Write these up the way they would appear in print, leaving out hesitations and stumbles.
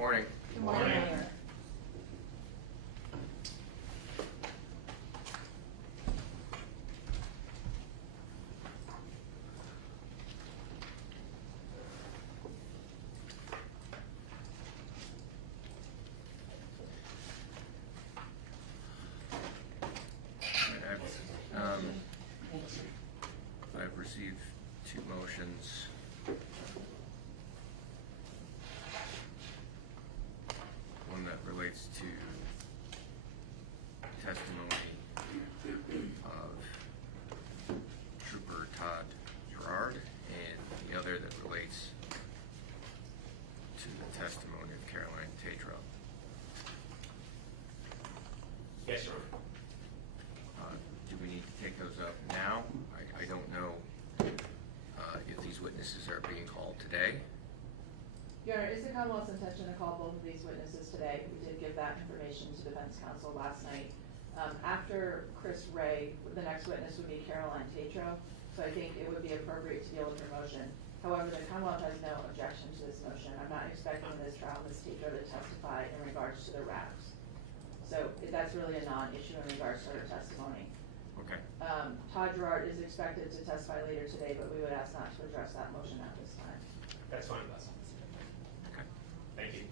morning. Good morning. Mayor. I've received two motions. One that relates to testimony of Trooper Todd Gerard, and the other that relates to the testimony of Caroline Tatro. Yes, sir. Do we need to take those up now? I don't know if these witnesses are being called today. Your Honor, it's the Commonwealth's intention to call both of these witnesses today. We did give that information to defense counsel last night. After Chris Ray, the next witness would be Caroline Tatro, so I think it would be appropriate to deal with her motion. However, the Commonwealth has no objection to this motion. I'm not expecting this trial Ms. Tatro to testify in regards to the wraps. So that's really a non-issue in regards to her testimony. Okay. Todd Gerard is expected to testify later today, but we would ask not to address that motion at this time. That's fine, that's fine. Okay. Thank you.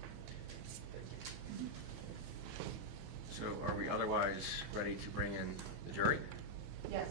So are we otherwise ready to bring in the jury? Yes.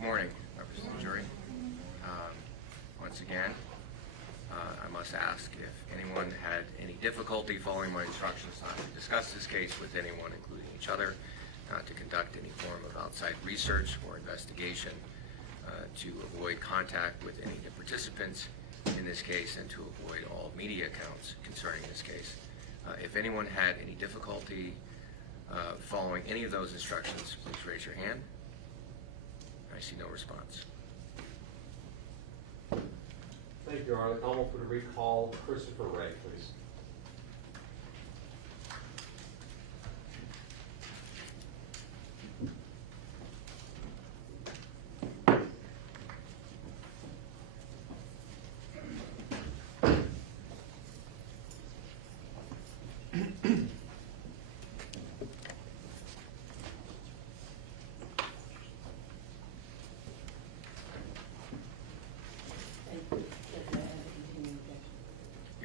Morning, members of the jury. Once again, I must ask if anyone had any difficulty following my instructions not to discuss this case with anyone, including each other, not to conduct any form of outside research or investigation, to avoid contact with any of the participants in this case, and to avoid all media accounts concerning this case. If anyone had any difficulty following any of those instructions, please raise your hand. I see no response. Thank you, Your Honor. The Commonwealth would recall Christopher Ray, please. You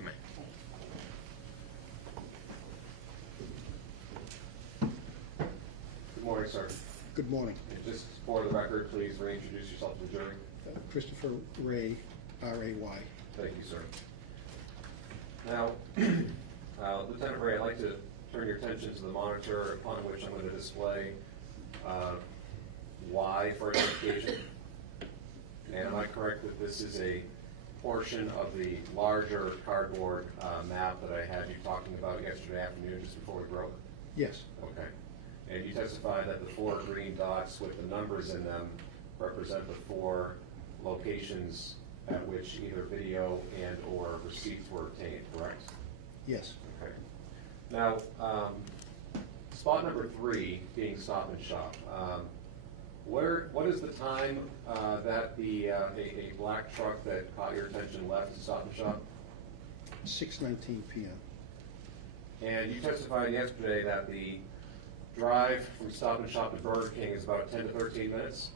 may. Good morning, sir. Good morning. And just for the record, please reintroduce yourself to the jury. Christopher Ray, R-A-Y. Thank you, sir. Now, Lieutenant Ray, I'd like to turn your attention to the monitor upon which I'm going to display Y for identification. And am I correct that this is a portion of the larger cardboard map that I had you talking about yesterday afternoon just before we broke? Yes, Okay. And you testified that the 4 green dots with the numbers in them represent the 4 locations at which either video and or receipts were obtained, correct? yes. Okay. Now, spot number 3 being Stop and Shop. What is the time that a black truck that caught your attention left to Stop and Shop? 6:19 p.m. And you testified yesterday that the drive from Stop and Shop to Burger King is about 10 to 13 minutes?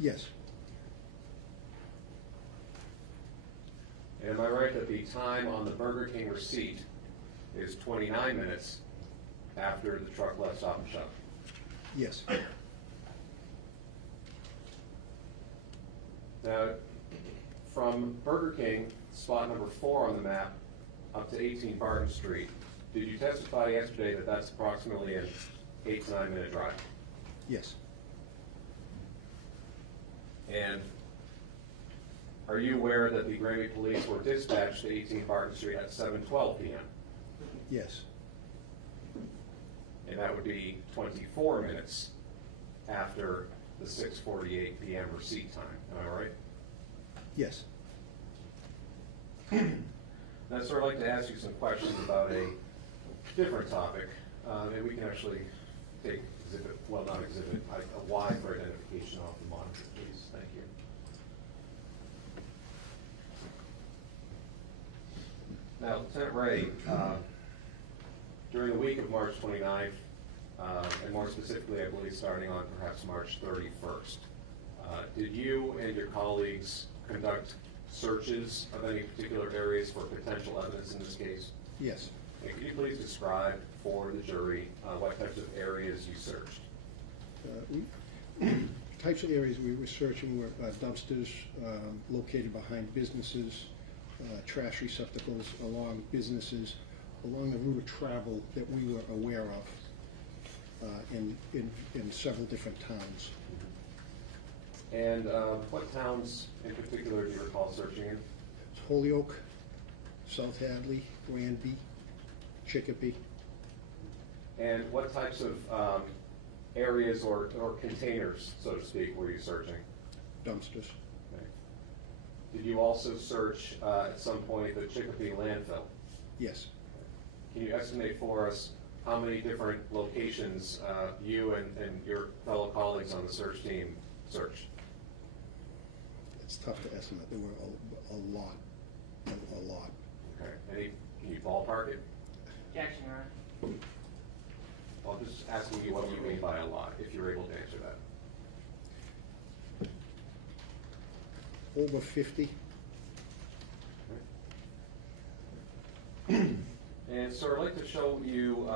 Yes, And am I right that the time on the Burger King receipt is 29 minutes after the truck left Stop and Shop? yes, Now, from Burger King, spot number 4 on the map, up to 18 Barton Street, did you testify yesterday that that's approximately an 8 to 9 minute drive? yes, And are you aware that the Granby Police were dispatched to 18 Barton Street at 7:12 p.m.? yes, And that would be 24 minutes after the 6:48 p.m. receipt time, am I right? yes. Now, sir, I'd like to ask you some questions about a different topic, and we can actually take exhibit, well, not exhibit, a Y for identification off the monitor, please. Thank you. Now, Lieutenant Ray, during the week of March 29th, and more specifically, I believe starting on perhaps March 31st, did you and your colleagues conduct searches of any particular areas for potential evidence in this case? Yes. And could you please describe for the jury what types of areas you searched? Types of areas we were searching were dumpsters located behind businesses, trash receptacles along businesses, along the route of travel that we were aware of in several different towns. And what towns in particular do you recall searching in? Holyoke, South Hadley, Granby, Chicopee. And what types of areas or containers, so to speak, were you searching? Dumpsters. Okay. Did you also search at some point the Chicopee landfill? Yes. Can you estimate for us how many different locations you and your fellow colleagues on the search team searched? It's tough to estimate. There were a lot. Okay. Can you ballpark it? Objection, Your Honor. Well, I'm just asking you what you mean by a lot, if you're able to answer that. Over 50. And so I'd like to show you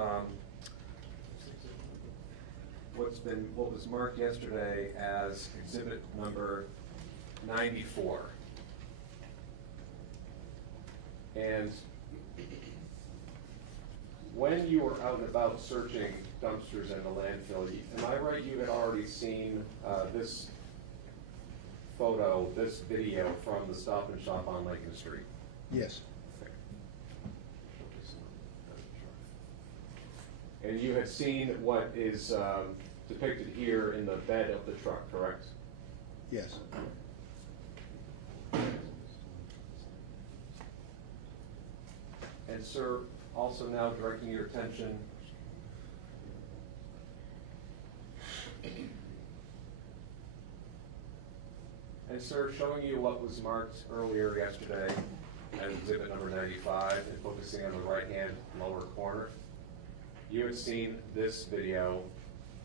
what was marked yesterday as exhibit number 94. And when you were out and about searching dumpsters in the landfill, am I right, you had already seen this photo, this video from the Stop and Shop on Lincoln Street? Yes. And you had seen what is depicted here in the bed of the truck, correct? Yes. And sir, also now directing your attention and sir, showing you what was marked earlier yesterday as exhibit number 95 and focusing on the right-hand lower corner. You had seen this video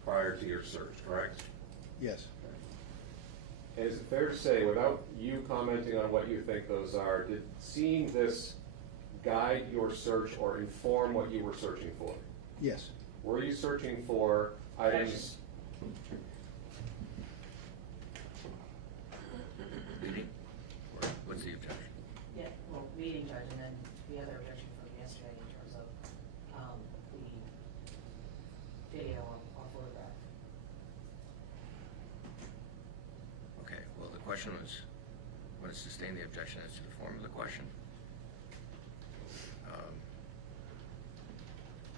prior to your search, correct? Yes. Is it fair to say, without you commenting on what you think those are, did seeing this guide your search or inform what you were searching for? Yes. Were you searching for items? What's the objection? Yeah, well, meeting judge, and then the other objection from yesterday in terms of, the video or photograph. Okay, well, the question was, want to sustain the objection as to the form of the question?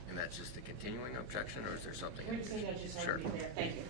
And that's just the continuing objection, or is there something? You're just saying I just Sure. want to be there, thank you.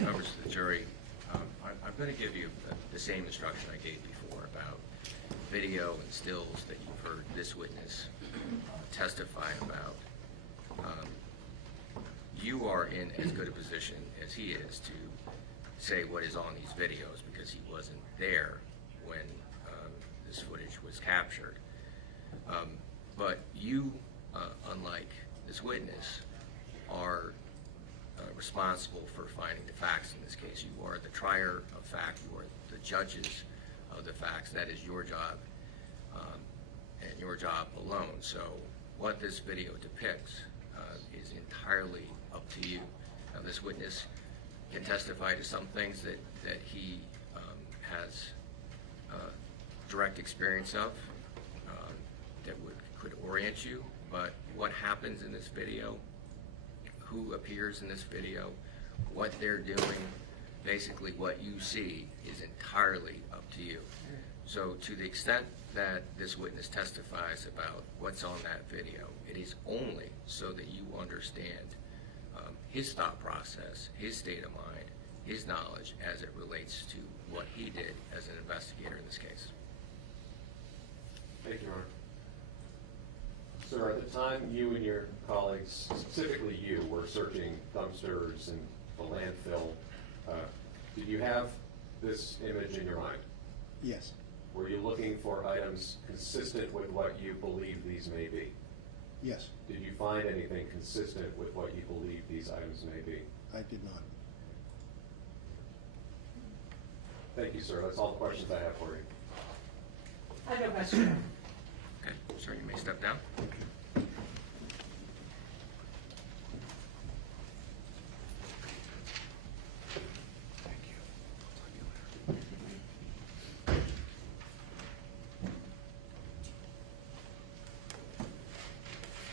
members of the jury, I'm going to give you the same instruction I gave before about video and stills that you've heard this witness testify about. You are in as good a position as he is to say what is on these videos because he wasn't there when this footage was captured. But you, unlike this witness, are responsible for finding the facts in this case. You are the trier of fact. You are the judges of the facts. That is your job and your job alone. So what this video depicts is entirely up to you. Now, this witness can testify to some things that he has direct experience of that could orient you, but what happens in this video, who appears in this video, what they're doing, basically what you see is entirely up to you. So to the extent that this witness testifies about what's on that video, it is only so that you understand his thought process, his state of mind, his knowledge as it relates to what he did as an investigator in this case. Thank you, Your Honor. Sir, at the time you and your colleagues, specifically you, were searching dumpsters and the landfill, did you have this image in your mind? Yes, Were you looking for items consistent with what you believe these may be? yes, Did you find anything consistent with what you believe these items may be? I did not. Thank you, sir. That's all the questions I have for you. I have no question. Okay, sir, you may step down.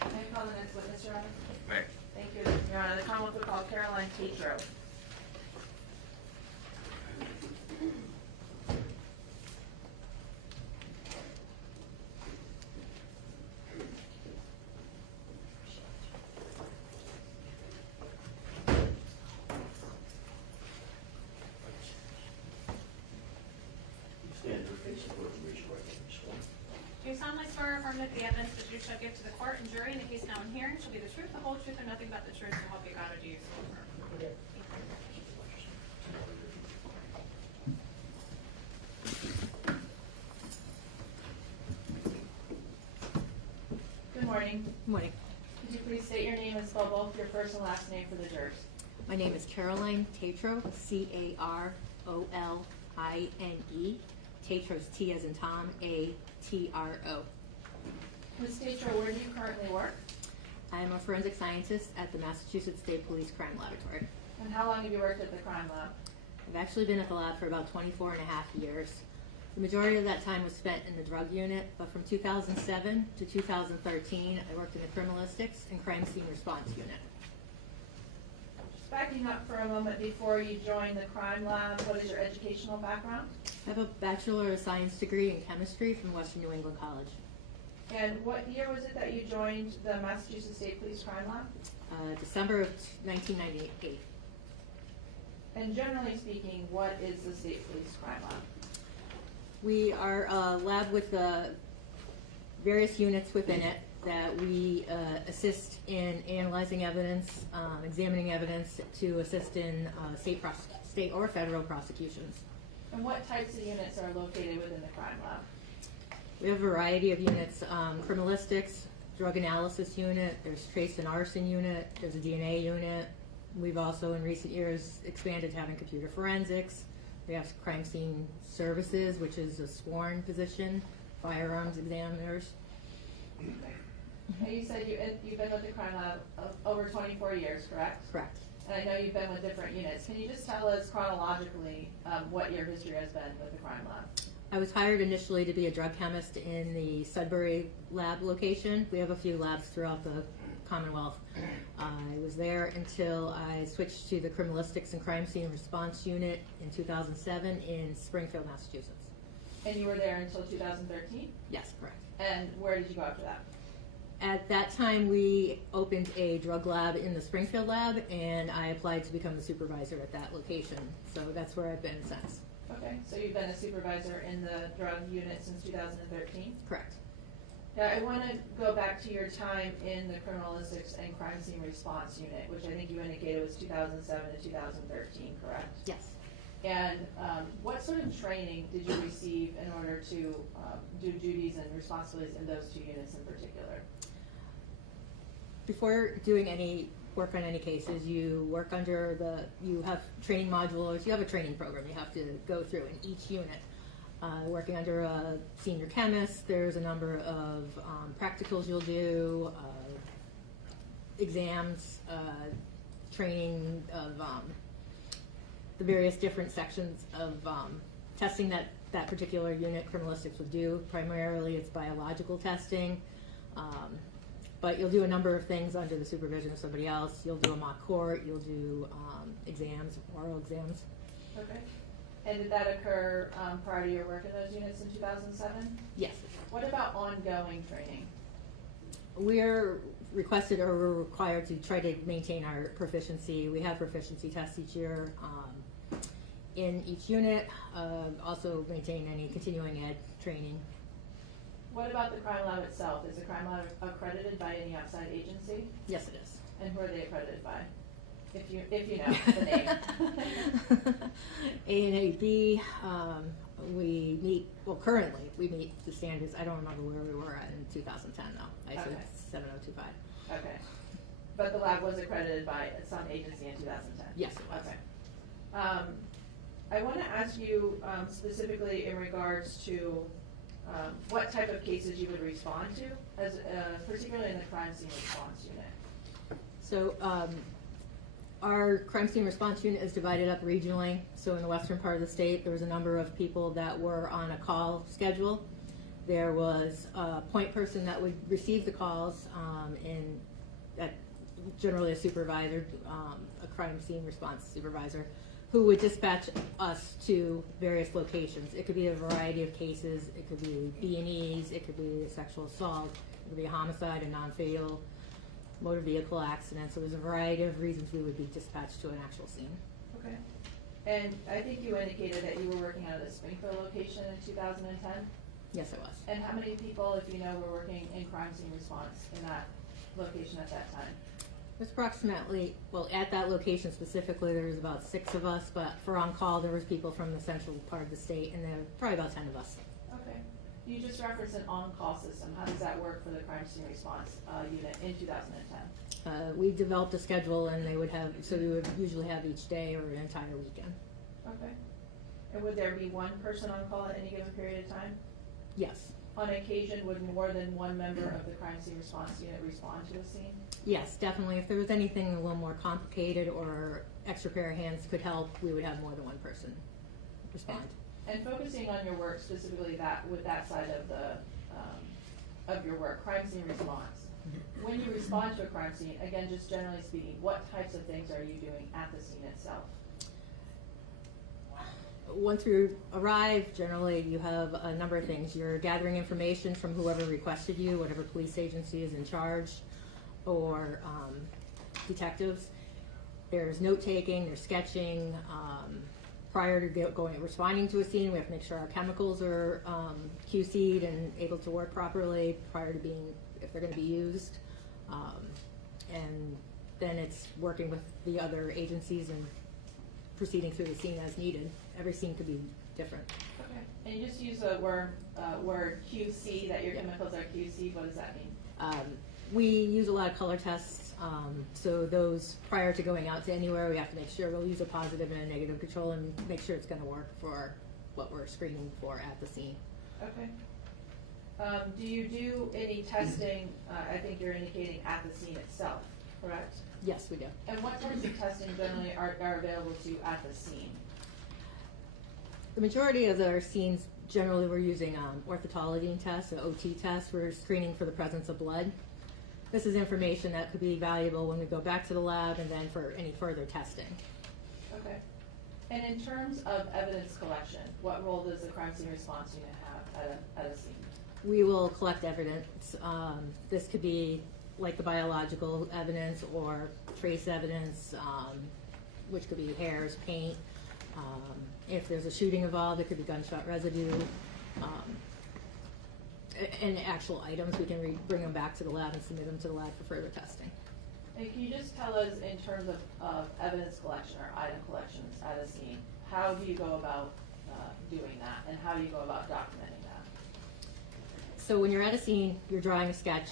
May I call the next witness, Your Honor? May. Thank you, Your Honor. The Commonwealth will call Caroline Tetro. Do you solemnly swear or affirm that the evidence that you shall give to the court and jury in the case now in hearing shall be the truth, the whole truth, and nothing but the truth, so help you God, or do you so affirm? Good morning. Good morning. Could you please state your name and spell both your first and last name for the jurors? My name is Caroline Tatro, Caroline. Tatro's T as in Tom, A-T-R-O. Ms. Tetro, where do you currently work? I am a forensic scientist at the Massachusetts State Police Crime Laboratory. And how long have you worked at the crime lab? I've actually been at the lab for about 24 and a half years. The majority of that time was spent in the drug unit, but from 2007 to 2013, I worked in the criminalistics and crime scene response unit. Just backing up for a moment before you joined the crime lab, what is your educational background? I have a Bachelor of Science degree in chemistry from Western New England College. And what year was it that you joined the Massachusetts State Police Crime Lab? December of 1998. And generally speaking, what is the State Police Crime Lab? We are a lab with various units within it that we assist in analyzing evidence, examining evidence to assist in state or federal prosecutions. And what types of units are located within the crime lab? We have a variety of units, criminalistics, drug analysis unit, there's trace and arson unit, there's a DNA unit. We've also in recent years expanded to having computer forensics. We have crime scene services, which is a sworn position, firearms examiners. And you said you've been with the crime lab over 24 years, correct? Correct. And I know you've been with different units. Can you just tell us chronologically what your history has been with the crime lab? I was hired initially to be a drug chemist in the Sudbury lab location. We have a few labs throughout the Commonwealth. I was there until I switched to the criminalistics and crime scene response unit in 2007 in Springfield, Massachusetts. And you were there until 2013? Yes, correct. And where did you go after that? At that time, we opened a drug lab in the Springfield lab, and I applied to become the supervisor at that location. So that's where I've been since. Okay, so you've been a supervisor in the drug unit since 2013? Correct. Now, I want to go back to your time in the criminalistics and crime scene response unit, which I think you indicated was 2007 to 2013, correct? Yes. And what sort of training did you receive in order to do duties and responsibilities in those two units in particular? Before doing any work on any cases, you work under you have training modules, you have a training program you have to go through in each unit. Working under a senior chemist, there's a number of practicals you'll do, exams, training of the various different sections of testing that particular unit criminalistics would do. Primarily it's biological testing, but you'll do a number of things under the supervision of somebody else. You'll do a mock court, you'll do exams, oral exams. Okay. And did that occur prior to your work in those units in 2007? Yes. What about ongoing training? We're requested or we're required to try to maintain our proficiency. We have proficiency tests each year in each unit. Also maintain any continuing ed training. What about the crime lab itself? Is the crime lab accredited by any outside agency? Yes, it is. And who are they accredited by? If you know the name. A&AB, we meet, well, currently we meet the standards. I don't remember where we were at in 2010 though. ISO Okay. 7025. Okay. But the lab was accredited by some agency in 2010? Yes, it was. Okay. I want to ask you specifically in regards to what type of cases you would respond to, as particularly in the crime scene response unit. So our crime scene response unit is divided up regionally. So in the western part of the state, there was a number of people that were on a call schedule. There was a point person that would receive the calls, generally a supervisor, a crime scene response supervisor, who would dispatch us to various locations. It could be a variety of cases. It could be B&Es. It could be a sexual assault. It could be a homicide, a non-fatal motor vehicle accident. So there's a variety of reasons we would be dispatched to an actual scene. Okay. And I think you indicated that you were working out of the Springfield location in 2010? Yes, I was. And how many people, if you know, were working in crime scene response in that location at that time? There's approximately, well, at that location specifically, there was about 6 of us, but for on-call, there was people from the central part of the state, and there were probably about 10 of us. Okay. You just referenced an on-call system. How does that work for the crime scene response unit in 2010? We developed a schedule, and they would have, so we would usually have each day or an entire weekend. Okay. And would there be one person on call at any given period of time? Yes. On occasion, would more than one member of the crime scene response unit respond to a scene? Yes, definitely. If there was anything a little more complicated or extra pair of hands could help, we would have more than one person respond. And focusing on your work, specifically with that side of of your work, crime scene response. When you respond to a crime scene, again, just generally speaking, what types of things are you doing at the scene itself? Once we arrive, generally you have a number of things. You're gathering information from whoever requested you, whatever police agency is in charge, or detectives. There's note-taking, there's sketching. Prior to responding to a scene, we have to make sure our chemicals are QC'd and able to work properly prior to if they're going to be used. And then it's working with the other agencies and proceeding through the scene as needed. Every scene could be different. Okay. And you just use the word QC, that your chemicals are QC. What does that mean? We use a lot of color tests. So those, prior to going out to anywhere, we have to make sure we'll use a positive and a negative control and make sure it's going to work for what we're screening for at the scene. Okay. Do you do any testing, I think you're indicating at the scene itself, correct? Yes, we do. And what types of testing generally are available to you at the scene? The majority of our scenes, generally we're using orthotology tests, so OT tests. We're screening for the presence of blood. This is information that could be valuable when we go back to the lab and then for any further testing. Okay. And in terms of evidence collection, what role does the crime scene response unit have at a scene? We will collect evidence. This could be like the biological evidence or trace evidence, which could be hairs, paint. If there's a shooting involved, it could be gunshot residue. And actual items, we can bring them back to the lab and submit them to the lab for further testing. And can you just tell us, in terms of evidence collection or item collections at a scene, how do you go about doing that, and how do you go about documenting that? So when you're at a scene, you're drawing a sketch.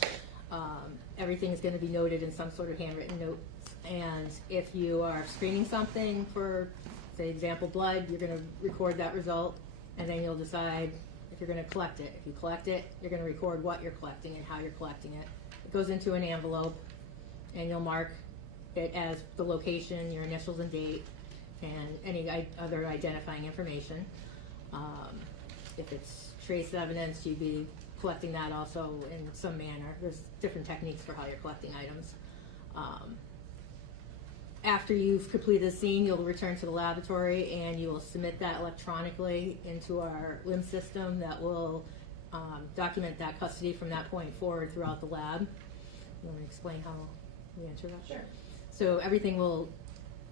Everything is going to be noted in some sort of handwritten notes. And if you are screening something for, say, example, blood, you're going to record that result, and then you'll decide if you're going to collect it. If you collect it, you're going to record what you're collecting and how you're collecting it. It goes into an envelope, and you'll mark it as the location, your initials and date, and any other identifying information. If it's trace evidence, you'd be collecting that also in some manner. There's different techniques for how you're collecting items. After you've completed the scene, you'll return to the laboratory and you will submit that electronically into our LIMS system that will document that custody from that point forward throughout the lab. You want to explain how we enter that? Sure. So everything will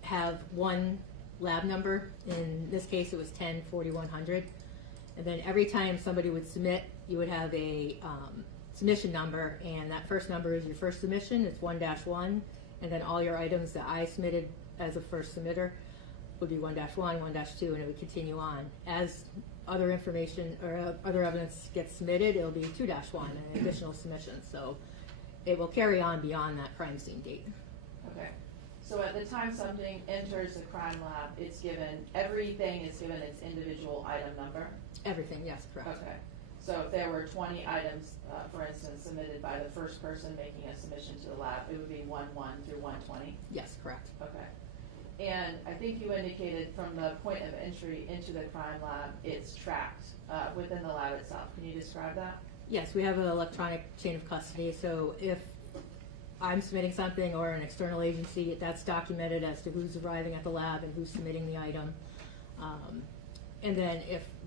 have one lab number. In this case, it was 104100. And then every time somebody would submit, you would have a submission number, and that first number is your first submission. It's 1-1, and then all your items that I submitted as a first submitter would be 1-1, 1-2, and it would continue on. As other information or other evidence gets submitted, it'll be 2-1, an additional submission. So it will carry on beyond that crime scene date. Okay. So at the time something enters the crime lab, it's given, everything is given its individual item number? Everything, yes, correct. Okay. So if there were 20 items, for instance, submitted by the first person making a submission to the lab, it would be 1-1 through 120? Yes, correct. Okay. And I think you indicated from the point of entry into the crime lab, it's tracked within the lab itself. Can you describe that? Yes, we have an electronic chain of custody, so if I'm submitting something or an external agency, that's documented as to who's arriving at the lab and who's submitting the item. And then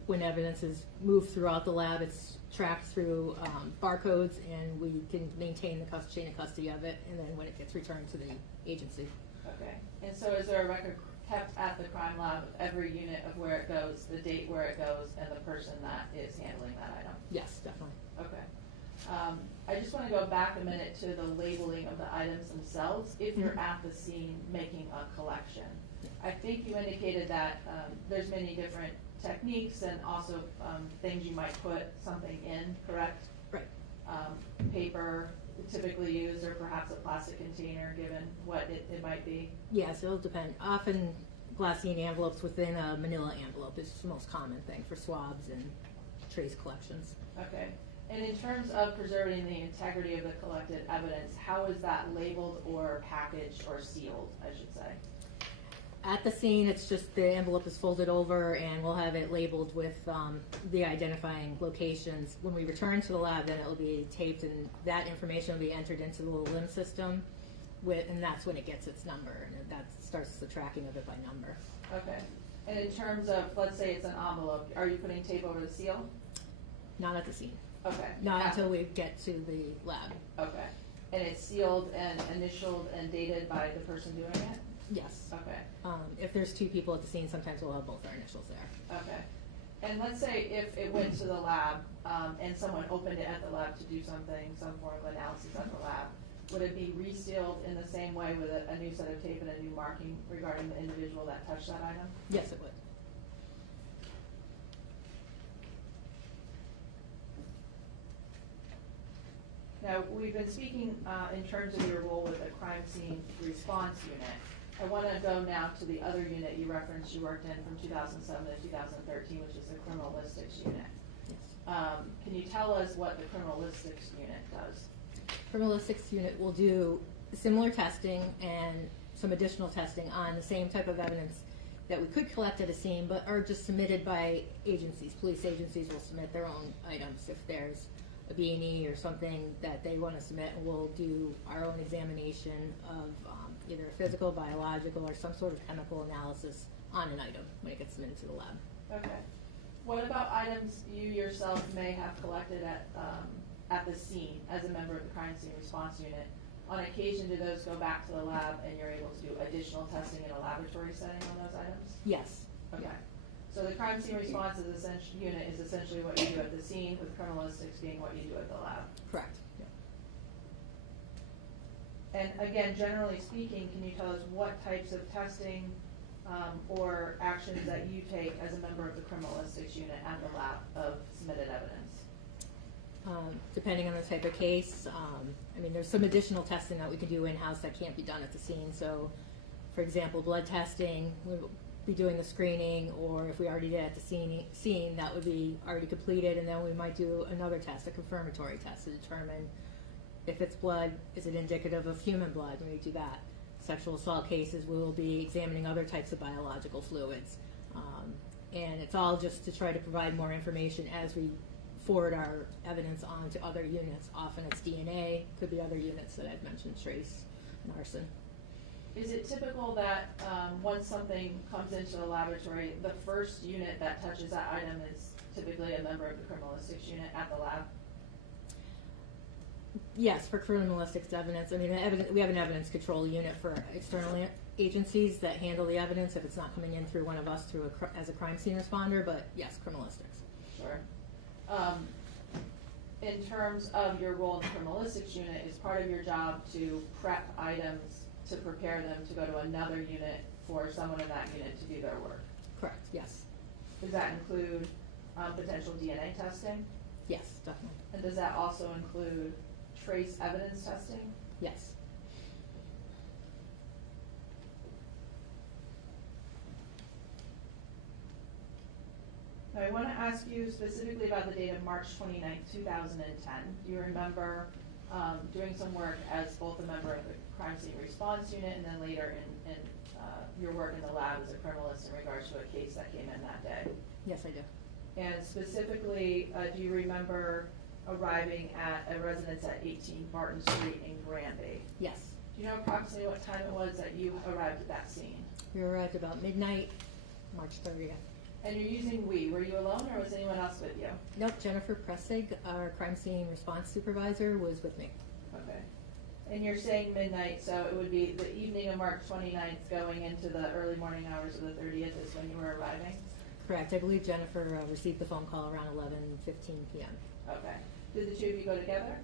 when evidence is moved throughout the lab, it's tracked through barcodes, and we can maintain the chain of custody of it, and then when it gets returned to the agency. Okay. And so is there a record kept at the crime lab of every unit of where it goes, the date where it goes, and the person that is handling that item? Yes, definitely. Okay. I just want to go back a minute to the labeling of the items themselves if you're at the scene making a collection. I think you indicated that there's many different techniques and also things you might put something in, correct? Right. Paper typically used, or perhaps a plastic container given what it might be? Yes, it'll depend. Often glassine envelopes within a manila envelope is the most common thing for swabs and trace collections. Okay. And in terms of preserving the integrity of the collected evidence, how is that labeled or packaged or sealed, I should say? At the scene, it's just the envelope is folded over, and we'll have it labeled with the identifying locations. When we return to the lab, then it will be taped, and that information will be entered into the little LIMS system, and that's when it gets its number, and that starts the tracking of it by number. Okay. And in terms of, let's say it's an envelope, are you putting tape over the seal? Not at the scene. Okay. Not until we get to the lab. Okay. And it's sealed and initialed and dated by the person doing it? Yes. Okay. If there's two people at the scene, sometimes we'll have both our initials there. Okay. And let's say if it went to the lab and someone opened it at the lab to do something, some form of analysis at the lab, would it be resealed in the same way with a new set of tape and a new marking regarding the individual that touched that item? Yes, it would. Now, we've been speaking in terms of your role with the crime scene response unit. I want to go now to the other unit you referenced you worked in from 2007 to 2013, which is the criminalistics unit. Yes. Can you tell us what the criminalistics unit does? Criminalistics unit will do similar testing and some additional testing on the same type of evidence that we could collect at a scene, but are just submitted by agencies. Police agencies will submit their own items if there's a B&E or something that they want to submit, and we'll do our own examination of either a physical, biological, or some sort of chemical analysis on an item when it gets submitted to the lab. Okay. What about items you yourself may have collected at the scene as a member of the crime scene response unit? On occasion, do those go back to the lab and you're able to do additional testing in a laboratory setting on those items? Yes. Okay. So the crime scene response unit is essentially what you do at the scene, with criminalistics being what you do at the lab. Correct. And again, generally speaking, can you tell us what types of testing or actions that you take as a member of the criminalistics unit at the lab of submitted evidence? Depending on the type of case, I mean, there's some additional testing that we can do in-house that can't be done at the scene. So, for example, blood testing, we'll be doing the screening, or if we already did at the scene, that would be already completed, and then we might do another test, a confirmatory test, to determine if it's blood, is it indicative of human blood, and we do that. Sexual assault cases, we will be examining other types of biological fluids. And it's all just to try to provide more information as we forward our evidence on to other units. Often it's DNA, could be other units that I've mentioned, trace and arson. Is it typical that once something comes into the laboratory, the first unit that touches that item is typically a member of the criminalistics unit at the lab? Yes, for criminalistics evidence. I mean, we have an evidence control unit for external agencies that handle the evidence if it's not coming in through one of us as a crime scene responder, but yes, criminalistics. Sure. In terms of your role in the criminalistics unit, is part of your job to prep items to prepare them to go to another unit for someone in that unit to do their work? Correct, yes. Does that include potential DNA testing? Yes, definitely. And does that also include trace evidence testing? Yes. Now, I want to ask you specifically about the date of March 29th, 2010. Do you remember doing some work as both a member of the crime scene response unit and then later in your work in the lab as a criminalist in regards to a case that came in that day? Yes, I do. And specifically, do you remember arriving at a residence at 18 Barton Street in Granby? Yes. Do you know approximately what time it was that you arrived at that scene? We arrived about midnight, March 30th. And you're using we. Were you alone or was anyone else with you? Nope, Jennifer Pressig, our crime scene response supervisor, was with me. Okay. And you're saying midnight, so it would be the evening of March 29th going into the early morning hours of the 30th is when you were arriving? Correct. I believe Jennifer received the phone call around 11:15 p.m. Okay. Did the two of you go together?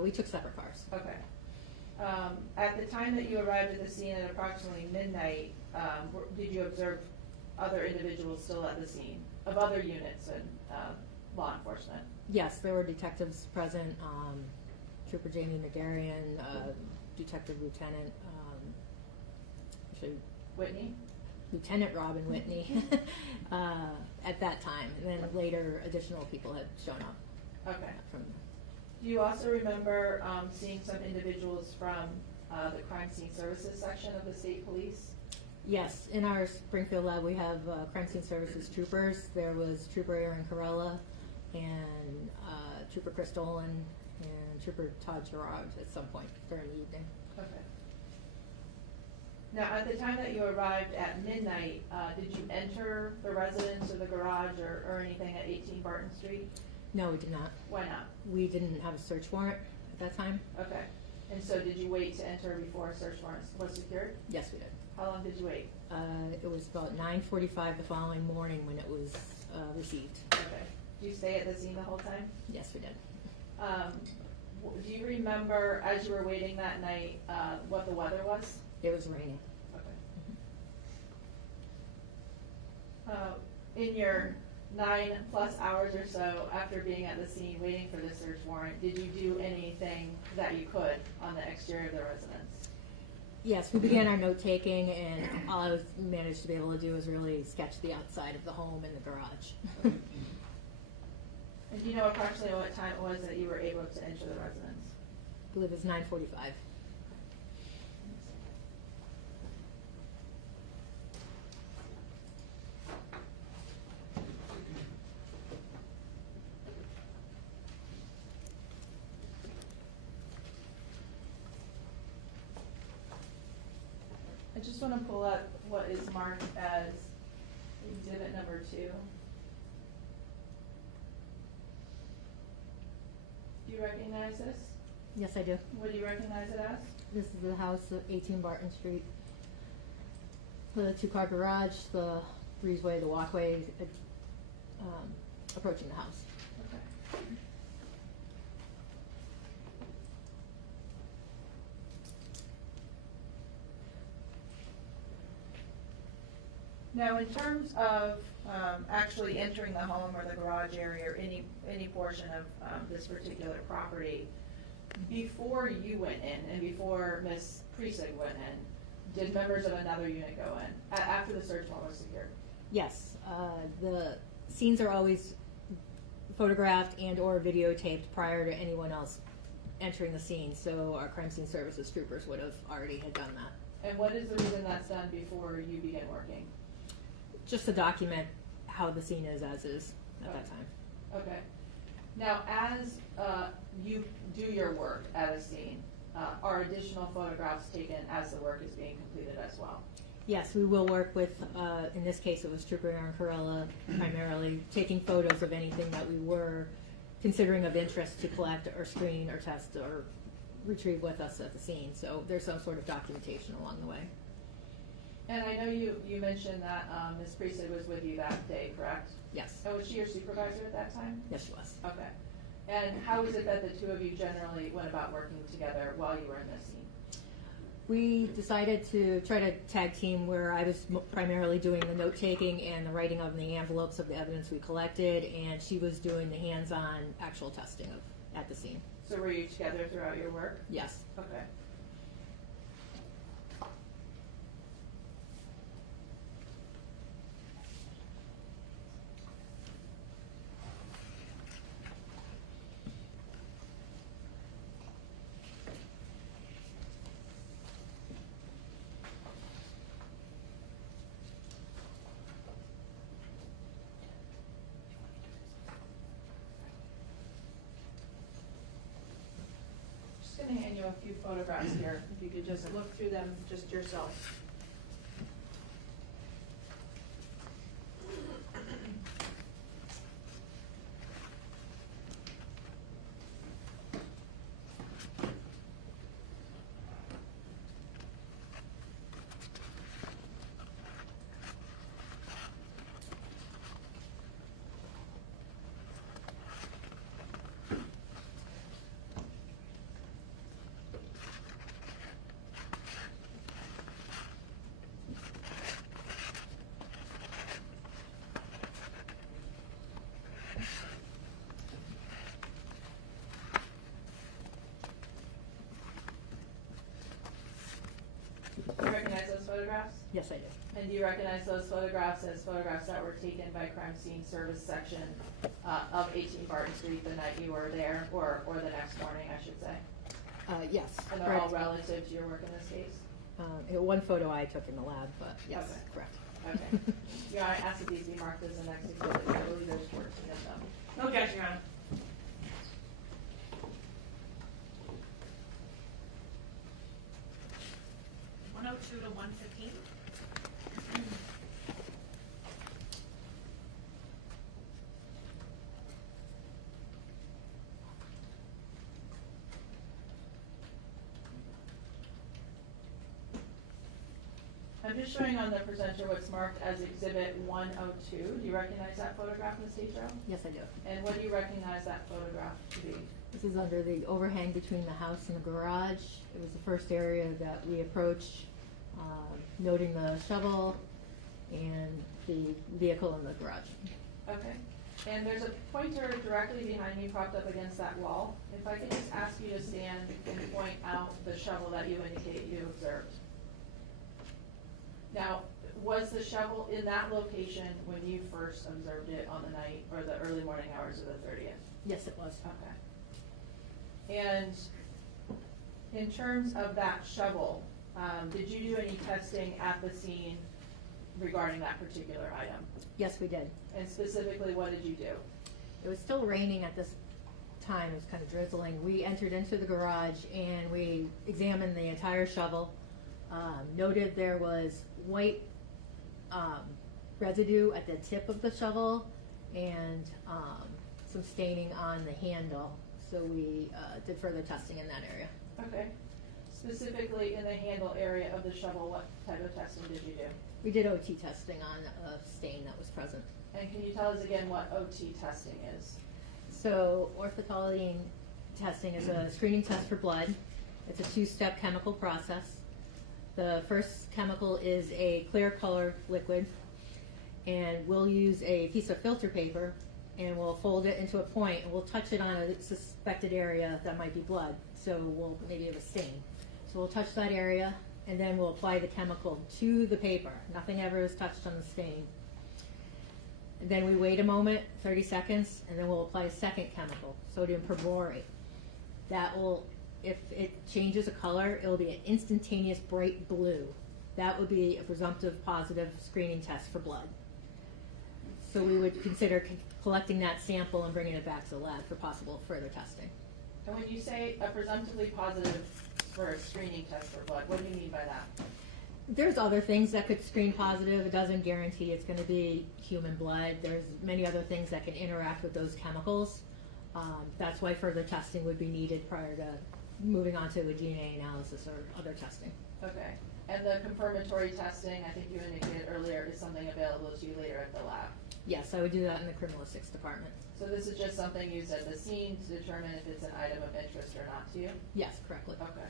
We took separate cars. Okay. At the time that you arrived at the scene at approximately midnight, did you observe other individuals still at the scene of other units and law enforcement? Yes, there were detectives present. Trooper Jamie McGarrian, Detective Lieutenant Whitney? Lieutenant Robin Whitney at that time, and then later additional people had shown up. Okay. Do you also remember seeing some individuals from the crime scene services section of the state police? Yes, in our Springfield lab we have crime scene services troopers. There was Trooper Aaron Carella and Trooper Chris Dolan and Trooper Todd Gerard at some point during the evening. Okay. Now, at the time that you arrived at midnight, did you enter the residence or the garage or anything at 18 Barton Street? No, we did not. Why not? We didn't have a search warrant at that time. Okay. And so did you wait to enter before a search warrant was secured? Yes, we did. How long did you wait? It was about 9:45 the following morning when it was received. Okay. Did you stay at the scene the whole time? Yes, we did. Do you remember, as you were waiting that night, what the weather was? It was raining. Okay. In your 9+ hours or so after being at the scene waiting for the search warrant, did you do anything that you could on the exterior of the residence? Yes, we began our note taking, and all I managed to be able to do was really sketch the outside of the home and the garage. And do you know approximately what time it was that you were able to enter the residence? I believe it was 9:45. I just want to pull up what is marked as exhibit number 2. Do you recognize this? Yes, I do. What do you recognize it as? This is the house at 18 Barton Street. The two-car garage, the breezeway, the walkway, approaching the house. Okay. Now, in terms of actually entering the home or the garage area or any portion of this particular property, before you went in and before Ms. Presig went in, did members of another unit go in, after the search warrant was secured? Yes, the scenes are always photographed and or videotaped prior to anyone else entering the scene, so our crime scene services troopers would have already had done that. And what is the reason that's done before you begin working? Just to document how the scene is as is at that time. Okay. Now, as you do your work at a scene, are additional photographs taken as the work is being completed as well? Yes, we will work with, in this case it was Trooper Aaron Corella, primarily taking photos of anything that we were considering of interest to collect or screen or test or retrieve with us at the scene. So there's some sort of documentation along the way. And I know you mentioned that Ms. Priestley was with you that day, correct? Yes. And was she your supervisor at that time? Yes, she was. Okay. And how is it that the two of you generally went about working together while you were in this scene? We decided to try to tag team where I was primarily doing the note-taking and the writing of the envelopes of the evidence we collected, and she was doing the hands-on actual testing at the scene. So were you together throughout your work? Yes. Okay. Just going to hand you a few photographs here. If you could just look through them just yourself. Do you recognize those photographs? Yes, I do. And do you recognize those photographs as photographs that were taken by crime scene service section of 18 Barton Street the night you were there, or the next morning, I should say? Yes. And they're all correct. relative to your work in this case? One photo I took in the lab, but yes, Okay. correct. Okay. Your Honor, I ask that these be marked as the next exhibit. I believe there's 14 of them. No objection, Your Honor. (102 to 115). I'm just showing on the presenter what's marked as Exhibit 102. Do you recognize that photograph, Ms. Tatro? Yes, I do. And what do you recognize that photograph to be? This is under the overhang between the house and the garage. It was the first area that we approached, noting the shovel and the vehicle in the garage. Okay. And there's a pointer directly behind me propped up against that wall. If I could just ask you to stand and point out the shovel that you indicate you observed. Now, was the shovel in that location when you first observed it on the night or the early morning hours of the 30th? Yes, it was. Okay. And in terms of that shovel, did you do any testing at the scene regarding that particular item? Yes, we did. And specifically, what did you do? It was still raining at this time. It was kind of drizzling. We entered into the garage and we examined the entire shovel. Noted there was white residue at the tip of the shovel and some staining on the handle. so we did further testing in that area. Okay. Specifically in the handle area of the shovel, what type of testing did you do? We did OT testing on a stain that was present. And can you tell us again what OT testing is? So orthotoluene testing is a screening test for blood. It's a two-step chemical process. The first chemical is a clear colored liquid, and we'll use a piece of filter paper and we'll fold it into a point and we'll touch it on a suspected area that might be blood. So we'll maybe have a stain. So we'll touch that area and then we'll apply the chemical to the paper. Nothing ever is touched on the stain. And then we wait a moment, 30 seconds, and then we'll apply a second chemical, sodium perborate. That will, if it changes a color, it'll be an instantaneous bright blue. That would be a presumptive positive screening test for blood. So we would consider collecting that sample and bringing it back to the lab for possible further testing. And when you say a presumptively positive for a screening test for blood, what do you mean by that? There's other things that could screen positive. It doesn't guarantee it's going to be human blood. There's many other things that can interact with those chemicals. That's why further testing would be needed prior to moving on to a DNA analysis or other testing. Okay. And the confirmatory testing, I think you indicated earlier, is something available to you later at the lab. Yes, I would do that in the criminalistics department. So this is just something used at the scene to determine if it's an item of interest or not to you? Yes, correctly. Okay.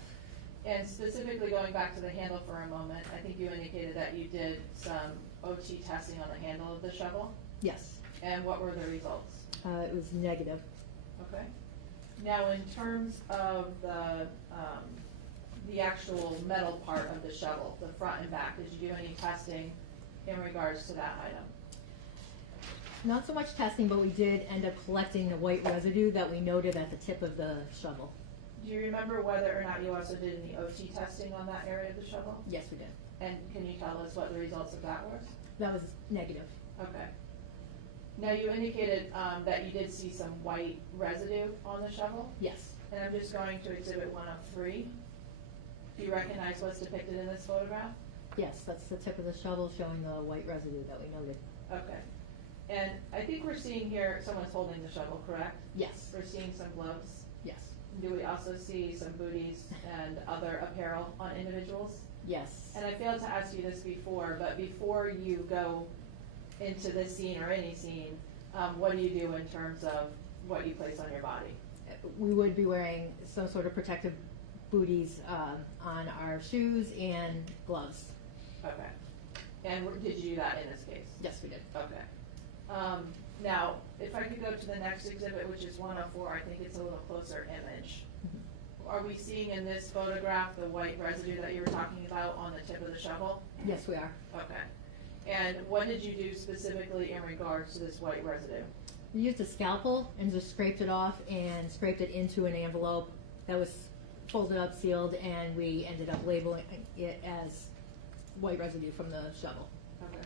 And specifically going back to the handle for a moment, I think you indicated that you did some OT testing on the handle of the shovel? Yes. And what were the results? It was negative. Okay. Now in terms of the actual metal part of the shovel, the front and back, did you do any testing in regards to that item? Not so much testing, but we did end up collecting the white residue that we noted at the tip of the shovel. Do you remember whether or not you also did any OT testing on that area of the shovel? Yes, we did. And can you tell us what the results of that were? That was negative. Okay. Now you indicated that you did see some white residue on the shovel? Yes. And I'm just going to exhibit 1 of 3. Do you recognize what's depicted in this photograph? Yes, that's the tip of the shovel showing the white residue that we noted. Okay. And I think we're seeing here someone's holding the shovel, correct? Yes. We're seeing some gloves. Yes. Do we also see some booties and other apparel on individuals? Yes. And I failed to ask you this before, but before you go into this scene or any scene, what do you do in terms of what you place on your body? We would be wearing some sort of protective booties on our shoes and gloves. Okay. And did you do that in this case? Yes, we did. Okay. Now, if I could go to the next exhibit, which is 104, I think it's a little closer image. Are we seeing in this photograph the white residue that you were talking about on the tip of the shovel? Yes, we are. Okay. And what did you do specifically in regards to this white residue? We used a scalpel and just scraped it off and scraped it into an envelope that was folded up, sealed, and we ended up labeling it as white residue from the shovel. Okay.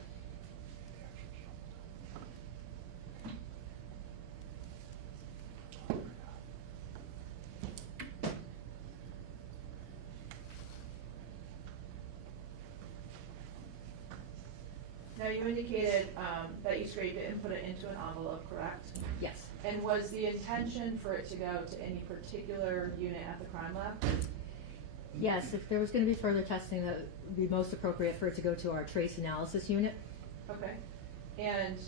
Now you indicated that you scraped it and put it into an envelope, correct? Yes. And was the intention for it to go to any particular unit at the crime lab? Yes, if there was going to be further testing, that would be most appropriate for it to go to our trace analysis unit. Okay. And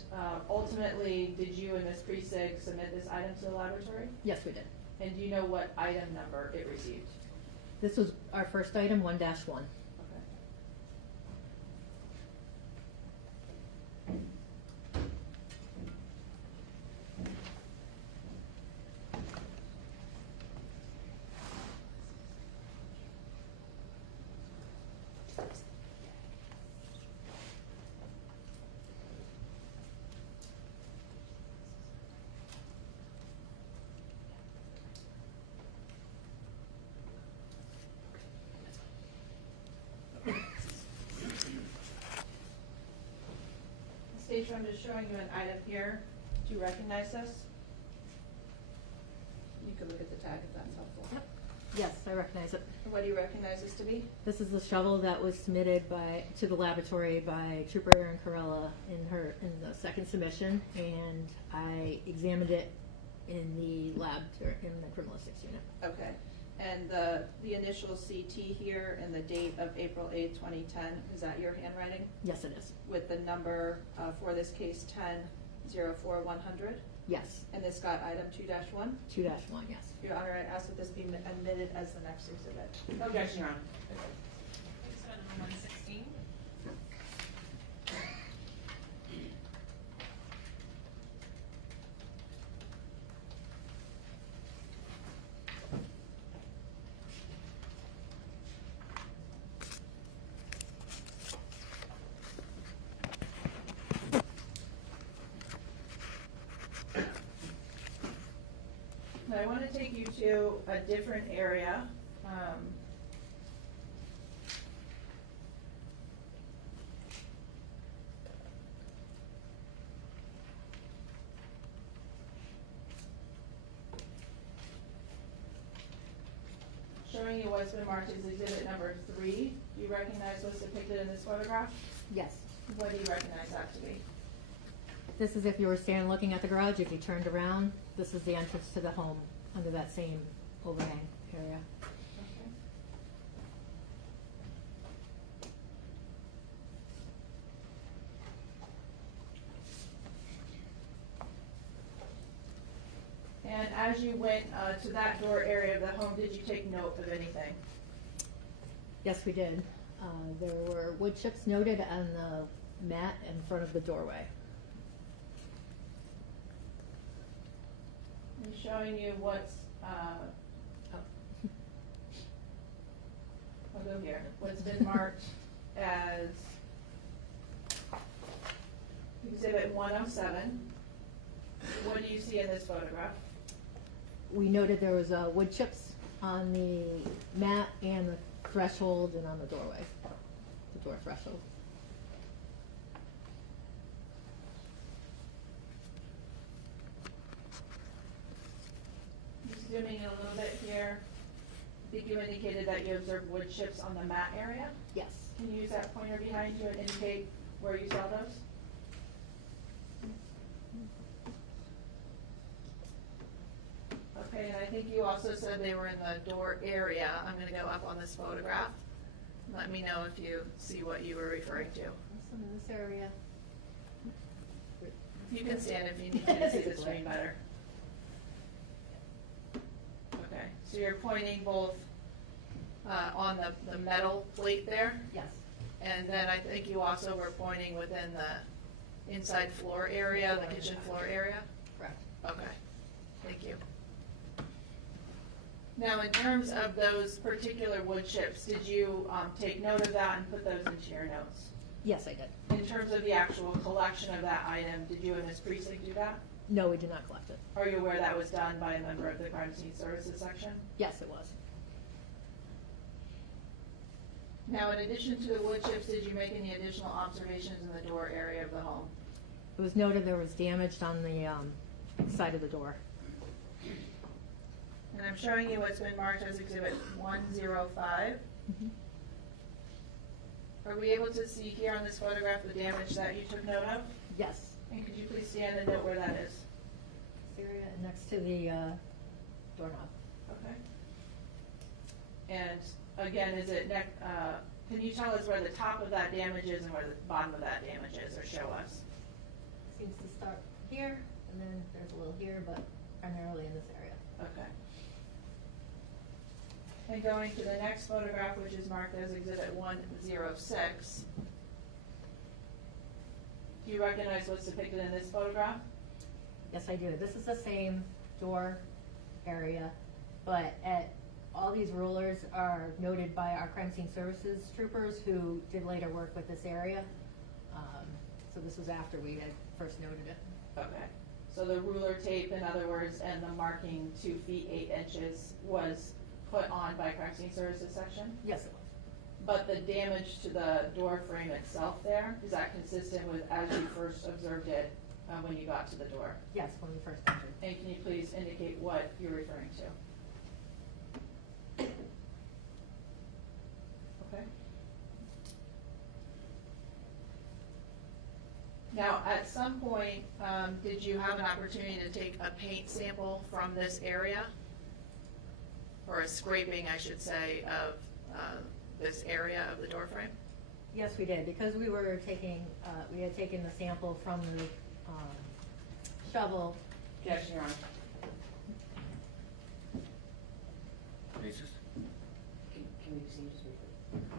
ultimately, did you and Ms. Presig submit this item to the laboratory? Yes, we did. And do you know what item number it received? This was our first item, 1-1. Okay. Stacia, I'm just showing you an item here. Do you recognize this? You can look at the tag if that's helpful. Yep. Yes, I recognize it. And what do you recognize this to be? This is the shovel that was submitted to the laboratory by Trooper Erin Corella in the second submission, and I examined it in the lab, or in the criminalistics unit. Okay. And the initial CT here and the date of April 8th, 2010, is that your handwriting? Yes, it is. With the number for this case 10-04-100? Yes. And this got item 2-1? 2-1, yes. Your Honor, I ask that this be admitted as the next exhibit. No objection, Your Honor. Exhibit number 116. Now, I want to take you to a different area. Showing you what's been marked as exhibit number 3. Do you recognize what's depicted in this photograph? Yes. What do you recognize that to be? This is if you were standing looking at the garage, if you turned around, this is the entrance to the home under that same overhang area. Okay. And as you went to that door area of the home, did you take note of anything? Yes, we did. There were wood chips noted on the mat in front of the doorway. I'm showing you what's, I'll go here, what's been marked as exhibit 107. What do you see in this photograph? We noted there was wood chips on the mat and the threshold and on the doorway, the door threshold. Just zooming in a little bit here. I think you indicated that you observed wood chips on the mat area. Yes. Can you use that pointer behind you and indicate where you saw those? Okay, and I think you also said they were in the door area. I'm gonna go up on this photograph. Let me know if you see what you were referring to. Some in this area. You can stand if you need to see the screen better. Okay, so you're pointing both on the metal plate there, Yes. and then I think you also were pointing within the inside floor area, the kitchen floor area? Correct. Okay, thank you. Now, in terms of those particular wood chips, did you take note of that and put those into your notes? Yes, I did. In terms of the actual collection of that item, did you and Ms. Precinct do that? No, we did not collect it. Are you aware that was done by a member of the Crime Scene Services section? Yes, it was. Now, in addition to the wood chips, did you make any additional observations in the door area of the home? It was noted there was damage on the side of the door. And I'm showing you what's been marked as exhibit 105. Mhm. Are we able to see here on this photograph the damage that you took note of? Yes. And could you please stand and note where that is? This area next to the doorknob. Okay. And again, is it can you tell us where the top of that damage is and where the bottom of that damage is, or show us? Seems to start here, and then there's a little here, but primarily in this area. Okay. And going to the next photograph, which is marked as exhibit 106. Do you recognize what's depicted in this photograph? Yes, I do. This is the same door area, but all these rulers are noted by our crime scene services troopers who did later work with this area. So this was after we had first noted it. Okay. So the ruler tape, in other words, and the marking 2 feet 8 inches was put on by crime scene services section? Yes, it was. But the damage to the door frame itself there, is that consistent with as you first observed it when you got to the door? Yes, when we first entered. And can you please indicate what you're referring to? Okay. Now, at some point, did you have an opportunity to take a paint sample from this area? Or a scraping, I should say, of this area of the door frame? Yes, we did, because we were taking, we had taken the sample from the shovel. Yes, Your Honor. Lisa's? Can we see just briefly?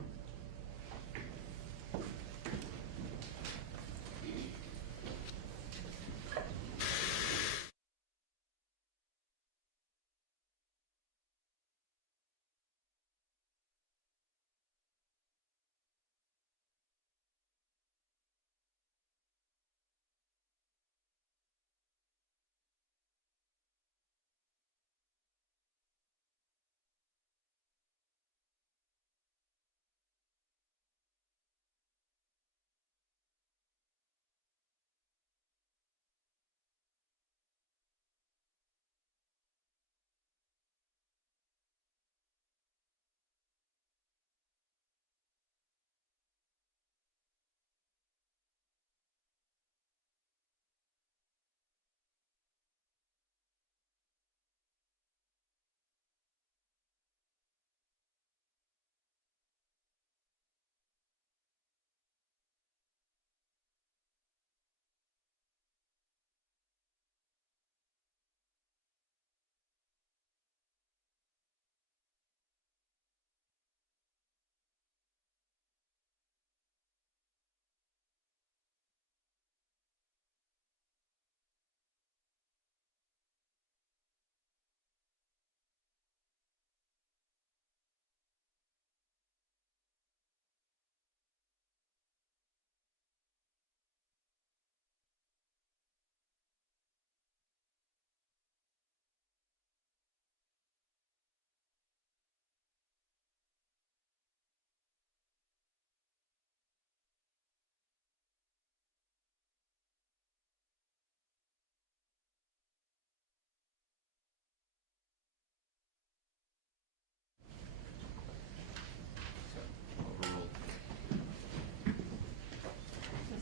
Overruled.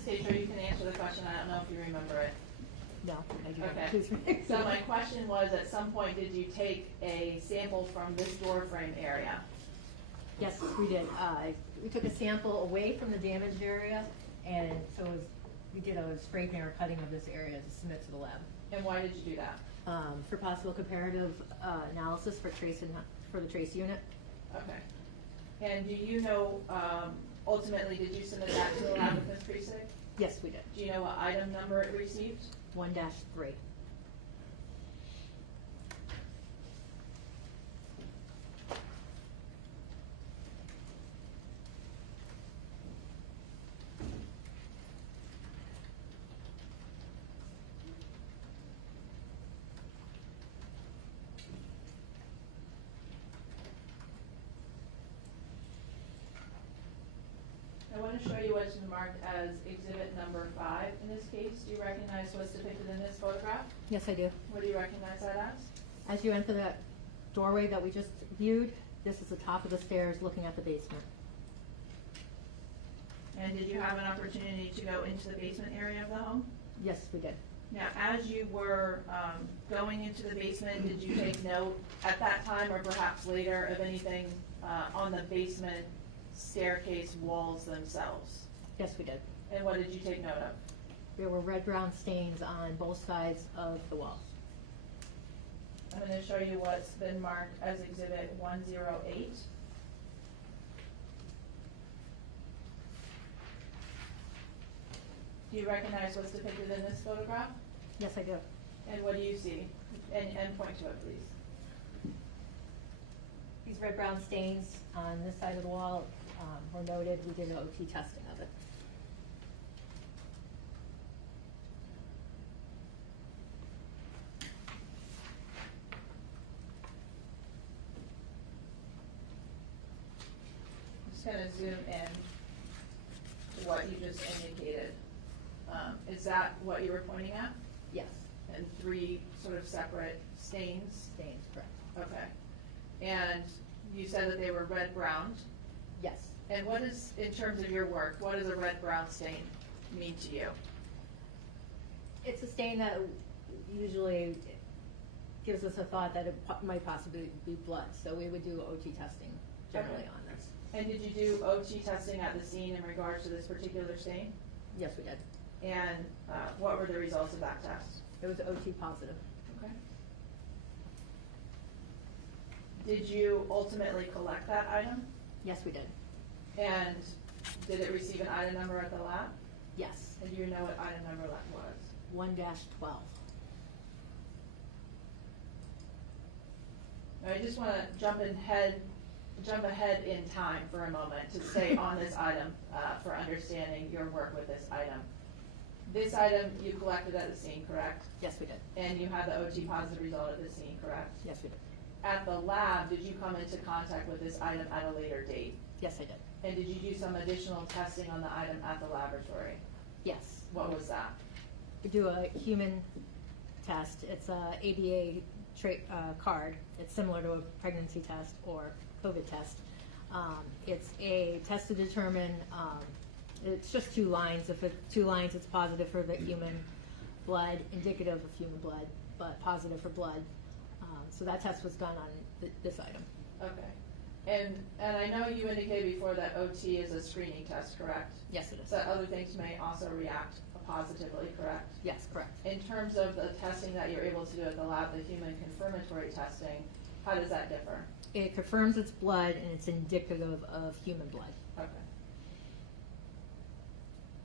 Ms. Tatro, you can answer the question, I don't know if you remember it. No, I do Okay. not. Please. So my question was, at some point, did you take a sample from this door frame area? Yes, we did. We took a sample away from the damaged area, and so we did a spray paint or cutting of this area to submit to the lab. And why did you do that? For possible comparative analysis for the trace unit. Okay. And do you know, ultimately, did you submit that to the lab with Ms. Priestley? Yes, we did. Do you know what item number it received? 1-3. I want to show you what's been marked as exhibit number 5 in this case. Do you recognize what's depicted in this photograph? Yes, I do. What do you recognize that as? As you enter that doorway that we just viewed, this is the top of the stairs looking at the basement. And did you have an opportunity to go into the basement area of the home? Yes, we did. Now, as you were going into the basement, did you take note at that time or perhaps later of anything on the basement staircase walls themselves? Yes, we did. And what did you take note of? There were red-brown stains on both sides of the walls. I'm going to show you what's been marked as exhibit 108. Do you recognize what's depicted in this photograph? Yes, I do. And what do you see? And point to it, please. These red-brown stains on this side of the wall were noted. We did an OT testing of it. I'm just going to zoom in to what you just indicated. Is that what you were pointing at? Yes, And 3 sort of separate stains? stains, correct. Okay. And you said that they were red-brown. Yes. And what is, in terms of your work, what does a red-brown stain mean to you? It's a stain that usually gives us a thought that it might possibly be blood, so we would do OT testing generally Okay. on this. And did you do OT testing at the scene in regards to this particular stain? Yes, we did. And what were the results of that test? It was OT positive. Okay. Did you ultimately collect that item? Yes, we did. And did it receive an item number at the lab? Yes. And do you know what item number that was? 1-12. I just want to jump ahead in time for a moment to stay on this item for understanding your work with this item. This item you collected at the scene, correct? Yes, we did. And you had the OT positive result at the scene, correct? Yes, we did. At the lab, did you come into contact with this item at a later date? Yes, I did. And did you do some additional testing on the item at the laboratory? Yes. What was that? We do a human test. It's a ABA card. It's similar to a pregnancy test or COVID test. It's a test to determine, it's just 2 lines. If it's 2 lines, it's positive for the human blood, indicative of human blood, but positive for blood. So that test was done on this item. Okay. And I know you indicated before that OT is a screening test, correct? Yes, it is. So other things may also react positively, correct? Yes, correct. In terms of the testing that you're able to do at the lab, the human confirmatory testing, how does that differ? It confirms it's blood and it's indicative of human blood. Okay.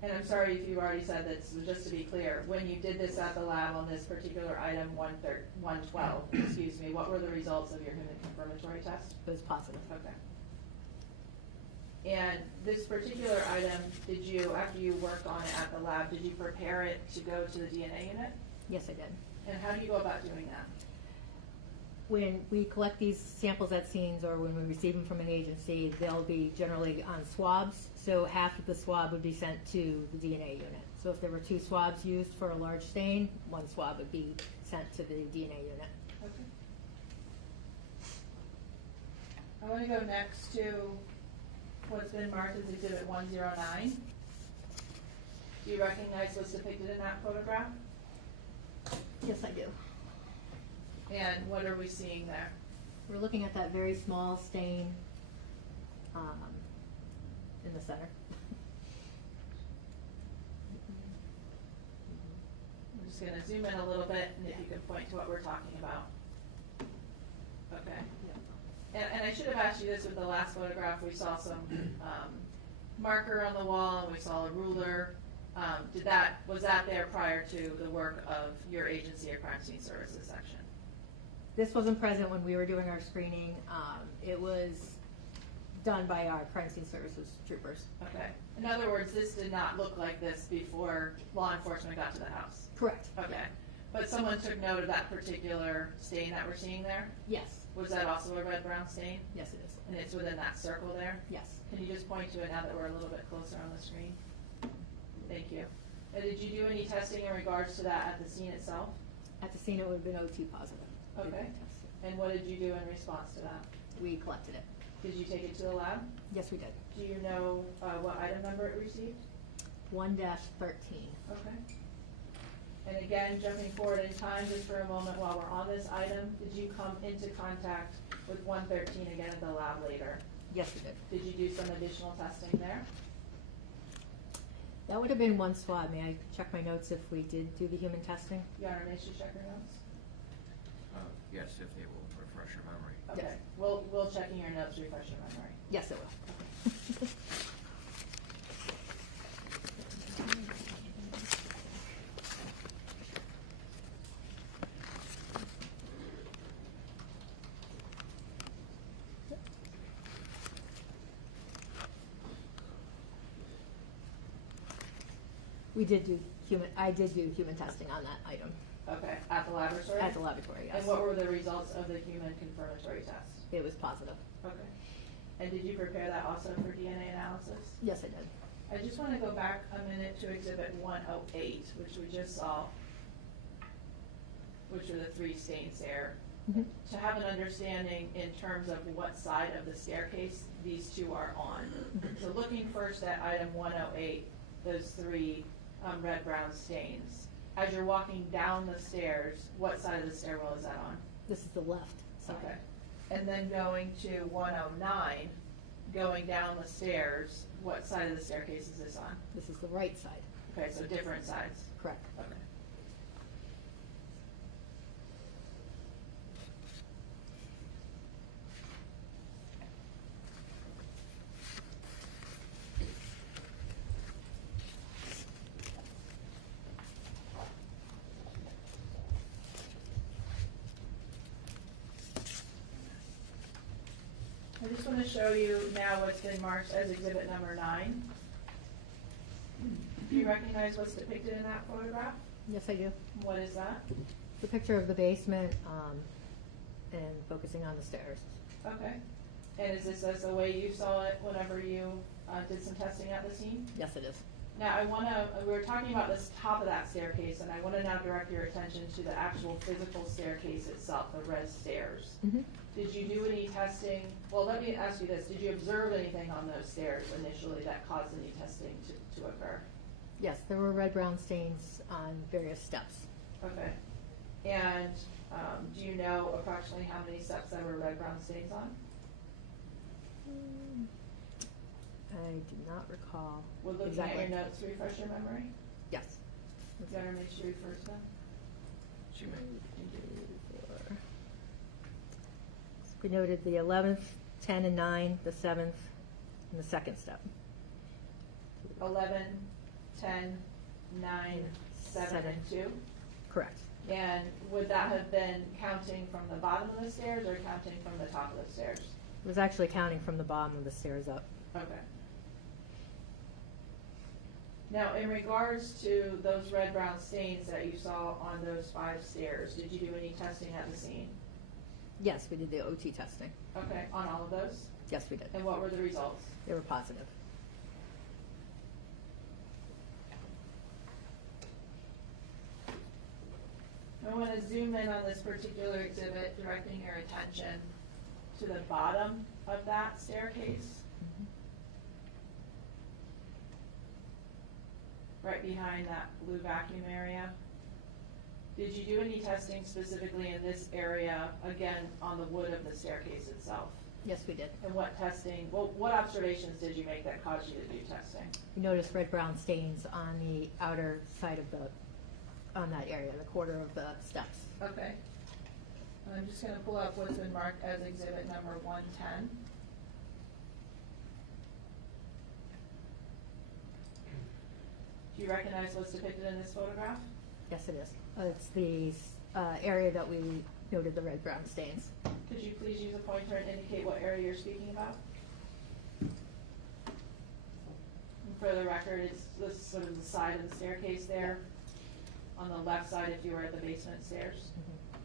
And I'm sorry if you've already said this, but just to be clear, when you did this at the lab on this particular item 112, excuse me, what were the results of your human confirmatory test? It was positive. Okay. And this particular item, did you, after you worked on it at the lab, did you prepare it to go to the DNA unit? Yes, I did. And how do you go about doing that? When we collect these samples at scenes or when we receive them from an agency, they'll be generally on swabs. So half of the swab would be sent to the DNA unit. So if there were 2 swabs used for a large stain, 1 swab would be sent to the DNA unit. Okay. I want to go next to what's been marked as Exhibit 109. Do you recognize what's depicted in that photograph? Yes, I do. And what are we seeing there? We're looking at that very small stain in the center. I'm just going to zoom in a little bit, and if you can point to what we're talking about. Okay. And I should have asked you this with the last photograph. We saw some marker on the wall, and we saw a ruler. Was that there prior to the work of your agency or crime scene services section? This wasn't present when we were doing our screening. It was done by our crime scene services troopers. Okay. In other words, this did not look like this before law enforcement got to the house? Correct. Okay. But someone took note of that particular stain that we're seeing there? Yes. Was that also a red-brown stain? Yes, it is. And it's within that circle there? Yes. Can you just point to it now that we're a little bit closer on the screen? Thank you. And did you do any testing in regards to that at the scene itself? At the scene, it would have been OT positive. Okay. And what did you do in response to that? We collected it. Did you take it to the lab? Yes, we did. Do you know what item number it received? 1-13. Okay. And again, jumping forward in time just for a moment while we're on this item, did you come into contact with 113 again at the lab later? Yes, we did. Did you do some additional testing there? That would have been 1 swab. May I check my notes if we did do the human testing? Your Honor, may you check your notes? Yes, if they will refresh your memory. Okay. Yes. We'll check in your notes, refresh your memory. Yes, it will. I did do human testing on that item. Okay, at the laboratory? At the laboratory, yes. And what were the results of the human confirmatory test? It was positive. Okay. And did you prepare that also for DNA analysis? Yes, I did. I just want to go back a minute to Exhibit 108, which we just saw, which are the 3 stains there. Mhm. To have an understanding in terms of what side of the staircase these 2 are on. So looking first at item 108, those 3 red-brown stains. as you're walking down the stairs, what side of the stairwell is that on? This is the left side. Okay. And then going to 109, going down the stairs, what side of the staircase is this on? This is the right side, Okay, so different sides. correct. Okay. I just want to show you now what's been marked as exhibit number 9. Do you recognize what's depicted in that photograph? Yes, I do. What is that? The picture of the basement, and focusing on the stairs. Okay. And is this as the way you saw it whenever you did some testing at the scene? Yes, it is. Now, we were talking about this top of that staircase, and I want to now direct your attention to the actual physical staircase itself, the res stairs. Mhm. Did you do any testing? Well, let me ask you this. Did you observe anything on those stairs initially that caused any testing to occur? Yes, there were red-brown stains on various steps. Okay. And do you know approximately how many steps there were red-brown stains on? I do not recall Would looking exactly. at your notes refresh your memory? Yes. You better make sure you refers them. She may. We noted the 11th, 10 and 9, the 7th, and the second step. 11, 10, 9, 7, and 2? Correct. And would that have been counting from the bottom of the stairs or counting from the top of the stairs? It was actually counting from the bottom of the stairs up. Okay. Now, in regards to those red-brown stains that you saw on those 5 stairs, did you do any testing at the scene? Yes, we did the OT testing. Okay, on all of those? Yes, we did. And what were the results? They were positive. I want to zoom in on this particular exhibit, directing your attention to the bottom of that staircase. Right behind that blue vacuum area. Did you do any testing specifically in this area, again, on the wood of the staircase itself? Yes, we did. And what testing, well, what observations did you make that caused you to do testing? We noticed red-brown stains on the outer side of the, on that area, the quarter of the steps. Okay. I'm just gonna pull up what's been marked as exhibit number 110. Do you recognize what's depicted in this photograph? Yes, it is. It's the area that we noted the red-brown stains. Could you please use a pointer and indicate what area you're speaking about? And for the record, it's this sort of the side of the staircase there, on the left side if you were at the basement stairs,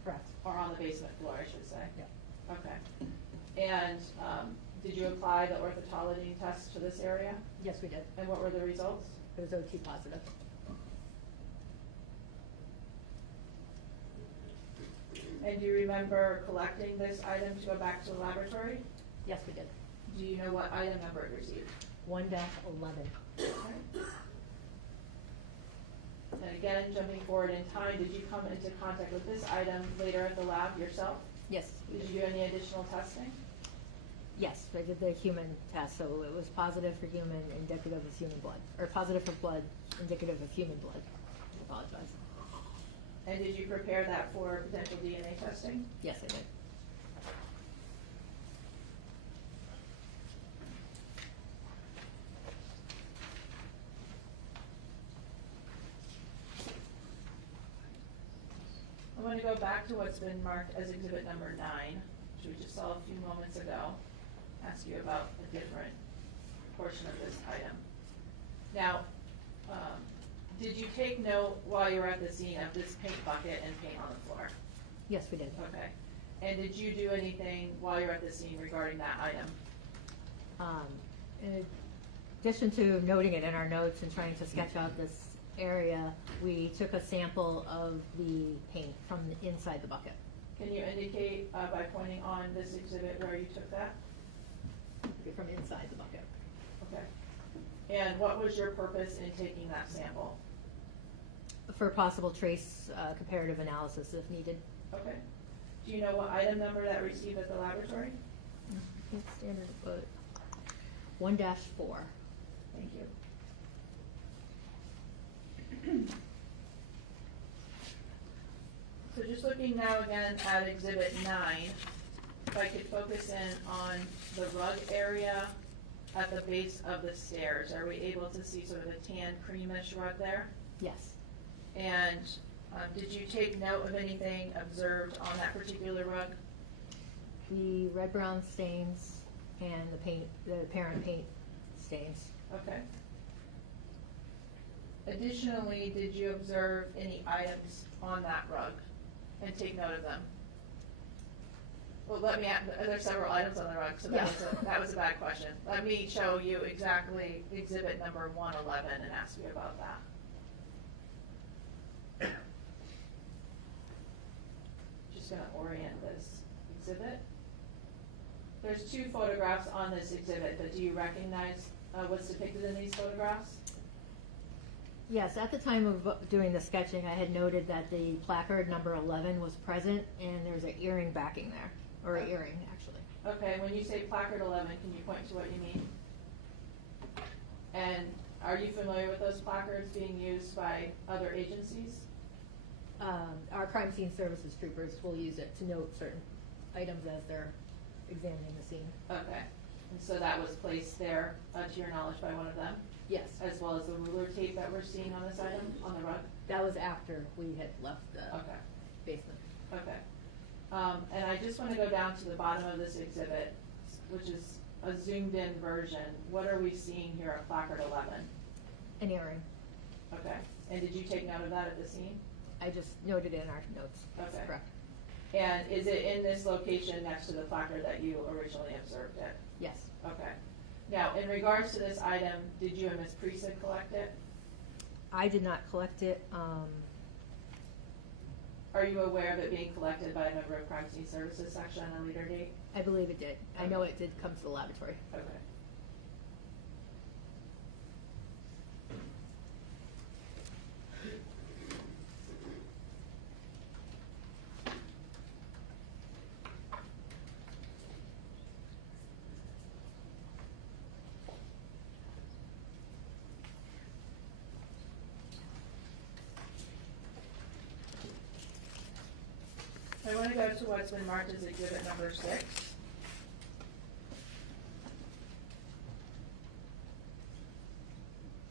Correct. or on the basement floor, I should say. Yeah. Okay. And did you apply the orthotology test to this area? Yes, we did. And what were the results? It was OT positive. And do you remember collecting this item to go back to the laboratory? Yes, we did. Do you know what item number it received? 1-11. Okay. And again, jumping forward in time, did you come into contact with this item later at the lab yourself? Yes, we Did did. you do any additional testing? Yes, I did the human test, so it was positive for human, indicative of human blood, or positive for blood, indicative of human blood. I apologize. And did you prepare that for potential DNA testing? Yes, I did. I want to go back to what's been marked as exhibit number 9, which we just saw a few moments ago. Ask you about a different portion of this item. Now, did you take note while you were at the scene of this paint bucket and paint on the floor? Yes, we did. Okay. And did you do anything while you were at the scene regarding that item? In addition to noting it in our notes and trying to sketch out this area, we took a sample of the paint from inside the bucket. Can you indicate by pointing on this exhibit where you took that? From inside the bucket. Okay. And what was your purpose in taking that sample? for possible trace comparative analysis if needed. Okay. Do you know what item number that received at the laboratory? I think standard, but 1-4. Thank you. So just looking now again at Exhibit 9, if I could focus in on the rug area at the base of the stairs. Are we able to see sort of a tan creamish rug there? Yes. And did you take note of anything observed on that particular rug? The red-brown stains and the apparent paint stains. Okay. Additionally, did you observe any items on that rug and take note of them? Well, let me add, there's several items on the rug, so that was a bad question. Let me show you exactly exhibit number 111 and ask you about that. Just gonna orient this exhibit. There's 2 photographs on this exhibit, but do you recognize what's depicted in these photographs? Yes, at the time of doing the sketching, I had noted that the placard number 11 was present, and there's an earring backing there, or an earring, actually. Okay, when you say placard 11, can you point to what you mean? And are you familiar with those placards being used by other agencies? Our crime scene services troopers will use it to note certain items as they're examining the scene. Okay, and so that was placed there, to your knowledge, by one of them? Yes, As well as the ruler tape that we're seeing on this item, on the rug? that was after we had left the Okay, basement. okay. And I just want to go down to the bottom of this exhibit, which is a zoomed-in version. What are we seeing here at placard 11? An earring. Okay, and did you take note of that at the scene? I just noted it in our notes. That's Okay. correct. And is it in this location next to the placard that you originally observed it? Yes. Okay. Now, in regards to this item, did you and Ms. Priest collect it? I did not collect it. Are you aware of it being collected by a member of Crime Scene Services section at a later date? I believe it did. I know it did come to the laboratory. Okay. I want to go to what's been marked as exhibit number 6.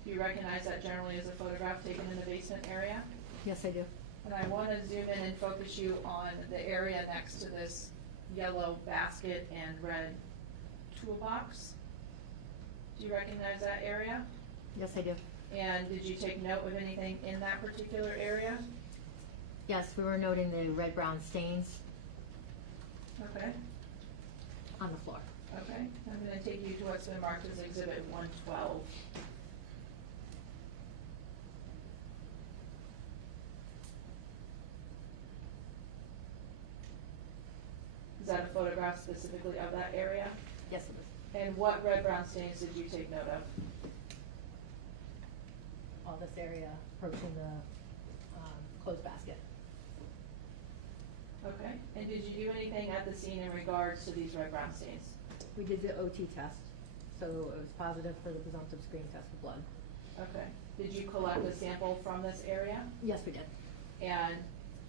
Do you recognize that generally as a photograph taken in the basement area? Yes, I do. And I want to zoom in and focus you on the area next to this yellow basket and red toolbox. Do you recognize that area? Yes, I do. And did you take note of anything in that particular area? Yes, we were noting the red-brown stains Okay, on the floor. okay. I'm going to take you to what's been marked as exhibit 112. Is that a photograph specifically of that area? Yes, it is. And what red-brown stains did you take note of? All this area approaching the clothes basket. Okay, and did you do anything at the scene in regards to these red-brown stains? We did the OT test, so it was positive for the presumptive screen test for blood. Okay, did you collect a sample from this area? Yes, we did. And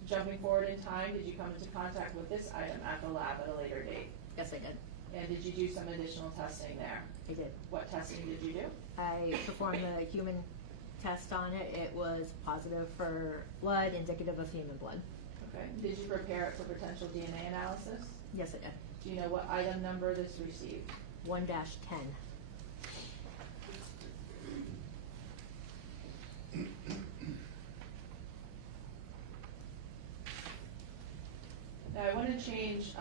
jumping forward in time, did you come into contact with this item at the lab at a later date? Yes, I did. And did you do some additional testing there? I did. What testing did you do? I performed the human test on it. It was positive for blood, indicative of human blood. Okay, did you prepare it for potential DNA analysis? Yes, I did. Do you know what item number this received? 1-10. Now, I want to change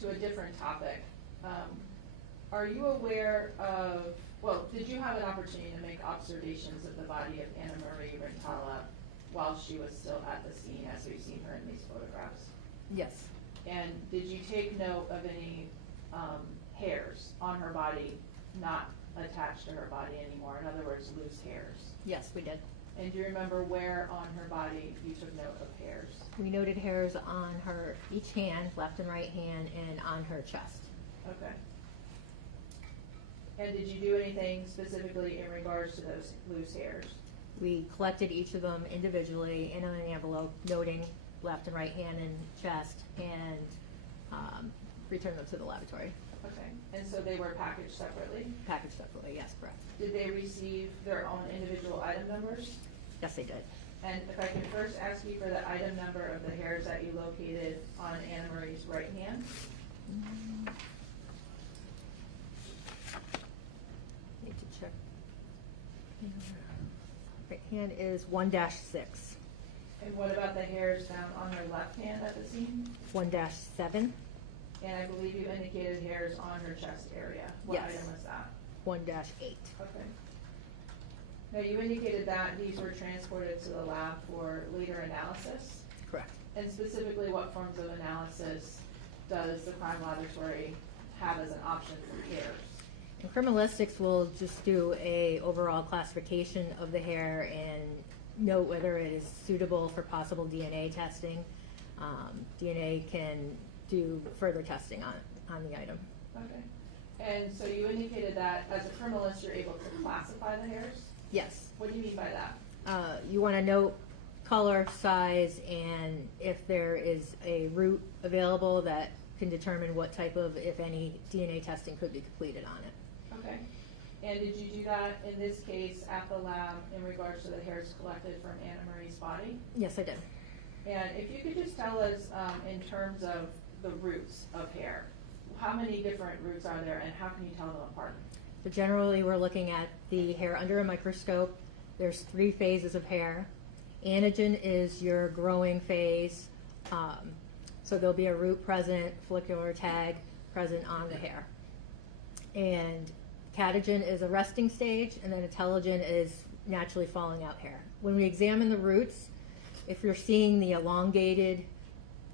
to a different topic. Are you aware of, well, did you have an opportunity to make observations of the body of Annamarie Cochrane-Rintala while she was still at the scene as we've seen her in these photographs? Yes. And did you take note of any hairs on her body not attached to her body anymore? In other words, loose hairs? Yes, we did. And do you remember where on her body you took note of hairs? We noted hairs on her each hand, left and right hand, and on her chest. Okay. And did you do anything specifically in regards to those loose hairs? We collected each of them individually in an envelope, noting left and right hand and chest, and returned them to the laboratory. Okay, and so they were packaged separately? Packaged separately, yes, correct. Did they receive their own individual item numbers? Yes, they did. And if I can first ask you for the item number of the hairs that you located on Annamarie's right hand? Need to check. Right hand is 1-6. And what about the hairs found on her left hand at the scene? 1-7. And I believe you indicated hairs on her chest area. What Yes. item was that? 1-8. Okay. Now, you indicated that these were transported to the lab for later analysis. Correct. And specifically, what forms of analysis does the crime laboratory have as an option for hairs? And criminalistics will just do a overall classification of the hair and note whether it is suitable for possible DNA testing. DNA can do further testing on the item. Okay. And so you indicated that as a criminalist, you're able to classify the hairs? Yes. What do you mean by that? You want to note color, size, and if there is a root available that can determine what type of, if any, DNA testing could be completed on it. Okay. And did you do that in this case at the lab in regards to the hairs collected from Annamarie's body? Yes, I did. And if you could just tell us, in terms of the roots of hair, how many different roots are there and how can you tell them apart? So generally, we're looking at the hair under a microscope. There's 3 phases of hair. Anagen is your growing phase. So there'll be a root present, follicular tag present on the hair. And catagen is a resting stage, and then telogen is naturally falling out hair. When we examine the roots, if you're seeing the elongated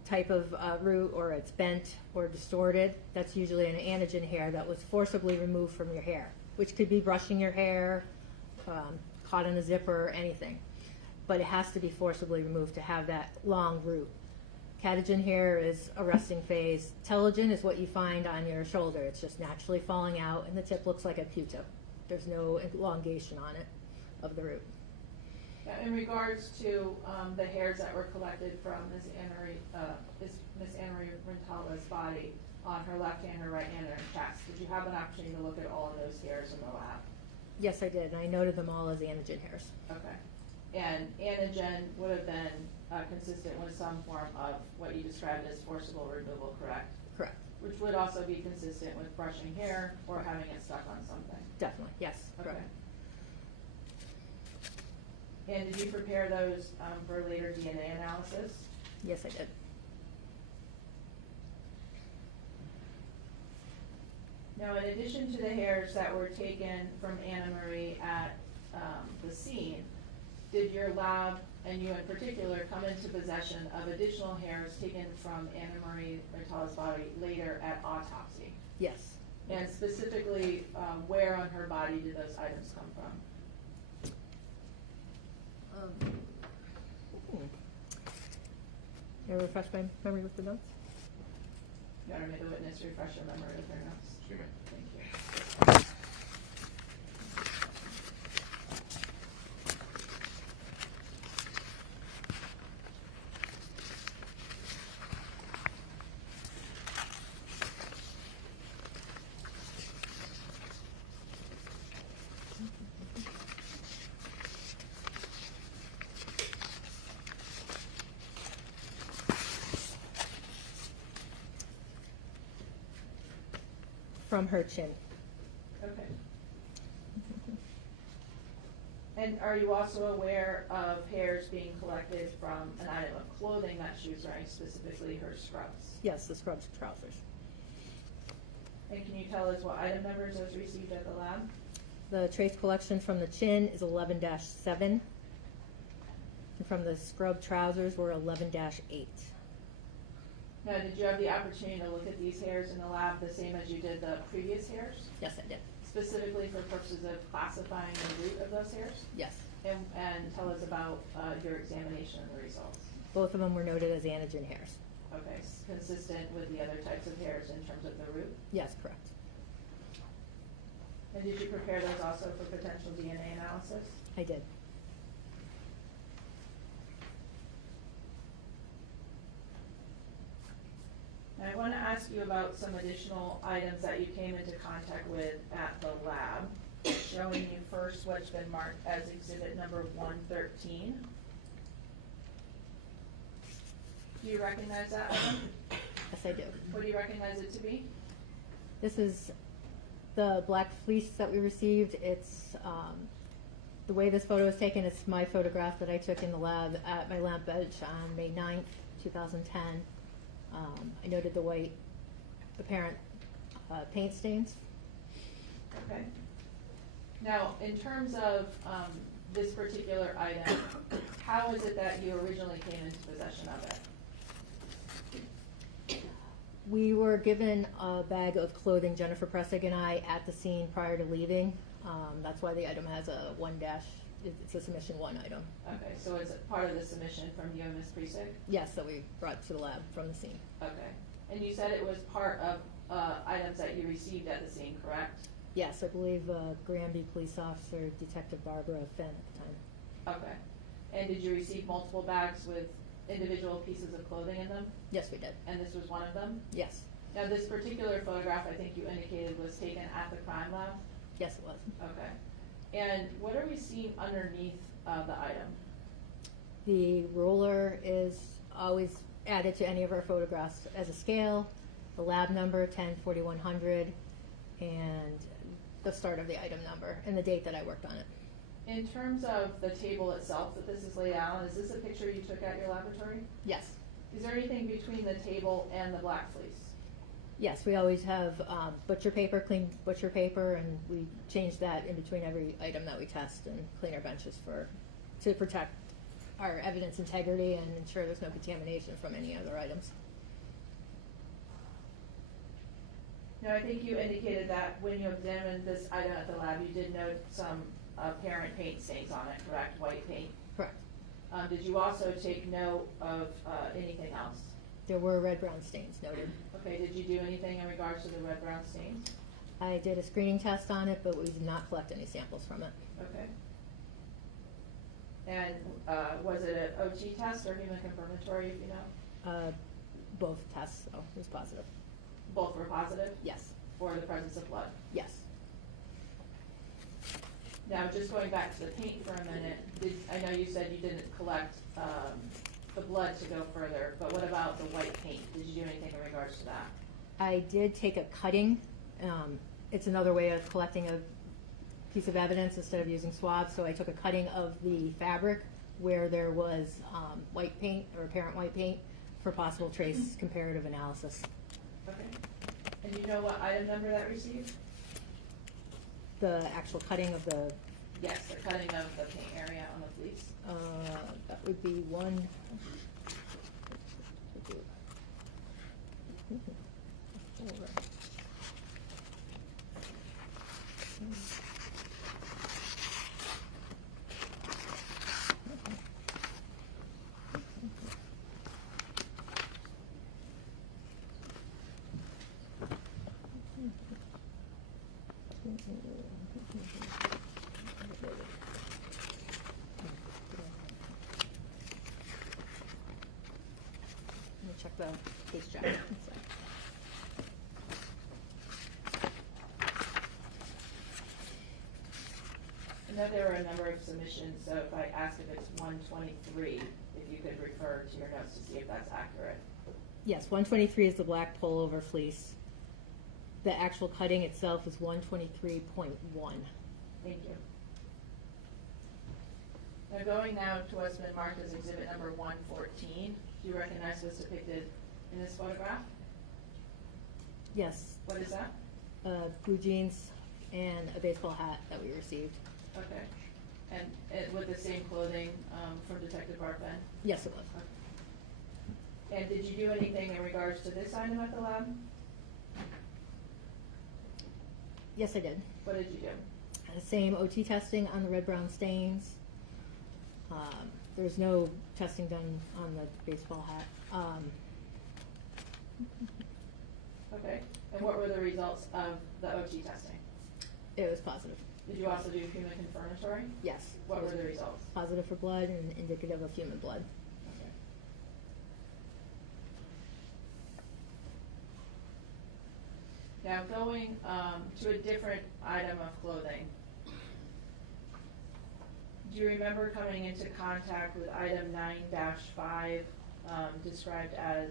type of root, or it's bent or distorted, that's usually an anagen hair that was forcibly removed from your hair, which could be brushing your hair, caught in a zipper, anything. But it has to be forcibly removed to have that long root. Catagen hair is a resting phase. Telogen is what you find on your shoulder. It's just naturally falling out, and the tip looks like a Q-tip. There's no elongation on it of the root. Now, in regards to the hairs that were collected from Ms. Annamarie Rintala's body on her left hand, her right hand, and her chest, did you have an opportunity to look at all of those hairs in the lab? Yes, I did, and I noted them all as anagen hairs. Okay. And anagen would have been consistent with some form of what you described as forcible removal, correct? Correct. Which would also be consistent with brushing hair or having it stuck on something. Definitely, yes, correct. Okay. And did you prepare those for later DNA analysis? Yes, I did. Now, in addition to the hairs that were taken from Annamarie at the scene, did your lab, and you in particular, come into possession of additional hairs taken from Annamarie Rintala's body later at autopsy? Yes. And specifically, where on her body did those items come from? Can I refresh my memory with the notes? You want to make the witness refresh your memory with her notes? Excuse me. Thank you. From her chin. Okay. And are you also aware of hairs being collected from an item of clothing that she was wearing, specifically her scrubs? Yes, the scrubs and trousers. And can you tell us what item numbers those received at the lab? The trace collection from the chin is 11-7. And from the scrub trousers were 11-8. Now, did you have the opportunity to look at these hairs in the lab the same as you did the previous hairs? Yes, I did. Specifically for purposes of classifying the root of those hairs? Yes. And tell us about your examination and the results. Both of them were noted as antigen hairs. Okay, consistent with the other types of hairs in terms of the root? Yes, correct. And did you prepare those also for potential DNA analysis? I did. Now, I want to ask you about some additional items that you came into contact with at the lab, showing you first what's been marked as exhibit number 113. Do you recognize that item? Yes, I do. What do you recognize it to be? This is the black fleece that we received. It's the way this photo is taken. It's my photograph that I took in the lab at my lamp bench on May 9th, 2010. I noted the white apparent paint stains. Okay. Now, in terms of this particular item, how is it that you originally came into possession of it? We were given a bag of clothing, Jennifer Pressig and I, at the scene prior to leaving. That's why the item has a 1 dash, it's a submission 1 item. Okay, so it's part of the submission from you and Ms. Presig? Yes, that we brought to the lab from the scene. Okay. And you said it was part of items that you received at the scene, correct? Yes, I believe Granby Police Officer Detective Barbara Finn at the time. Okay. And did you receive multiple bags with individual pieces of clothing in them? Yes, we did. And this was one of them? Yes. Now, this particular photograph, I think you indicated, was taken at the crime lab? Yes, it was. Okay. And what are we seeing underneath the item? The ruler is always added to any of our photographs as a scale, the lab number 104100, and the start of the item number, and the date that I worked on it. In terms of the table itself that this is laid out on, is this a picture you took at your laboratory? Yes. Is there anything between the table and the black fleece? Yes, we always have butcher paper, clean butcher paper, and we change that in between every item that we test and clean our benches to protect our evidence integrity and ensure there's no contamination from any other items. Now, I think you indicated that when you examined this item at the lab, you did note some apparent paint stains on it, correct? White paint? Correct. Did you also take note of anything else? There were red-brown stains noted. Okay, did you do anything in regards to the red-brown stains? I did a screening test on it, but we did not collect any samples from it. Okay. And was it an OT test or human confirmatory, if you know? Both tests, so it was positive. Both were positive Yes. for the presence of blood? Yes. Now, just going back to the paint for a minute, I know you said you didn't collect the blood to go further, but what about the white paint? Did you do anything in regards to that? I did take a cutting. It's another way of collecting a piece of evidence instead of using swabs. So I took a cutting of the fabric where there was white paint or apparent white paint for possible trace comparative analysis. Okay. And do you know what item number that received? The actual cutting of the, Yes, the cutting of the paint area on the fleece. that would be one. Let me check the case jacket. I know there were a number of submissions, so if I ask if it's 123, if you could refer to your notes to see if that's accurate. Yes, 123 is the black pullover fleece. The actual cutting itself is 123.1. Thank you. Now going now to what's been marked as exhibit number 114, do you recognize what's depicted in this photograph? Yes, What is that? blue jeans and a baseball hat that we received. Okay. And with the same clothing from Detective Barfin? Yes, it was. Okay. And did you do anything in regards to this item at the lab? Yes, I did. What did you do? The same OT testing on the red-brown stains. There's no testing done on the baseball hat. Okay, and what were the results of the OT testing? It was positive. Did you also do human confirmatory? Yes. What were the results? Positive for blood and indicative of human blood. Okay. Now going to a different item of clothing. Do you remember coming into contact with item 9-5, described as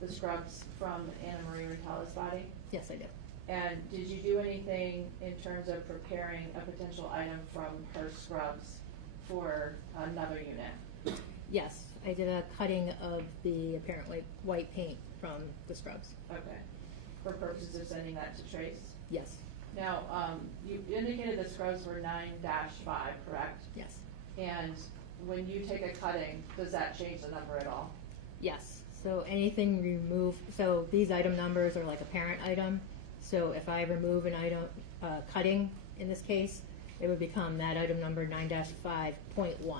the scrubs from Annamarie Cochrane-Rintala's body? Yes, I did. And did you do anything in terms of preparing a potential item from her scrubs for another unit? Yes, I did a cutting of the apparently white paint from the scrubs. Okay. For purposes of sending that to Trace? Yes. Now, you indicated the scrubs were 9-5, correct? Yes. And when you take a cutting, does that change the number at all? Yes. So anything removed, so these item numbers are like a parent item. So if I remove an item, cutting in this case, it would become that item number 9-5.1. Okay.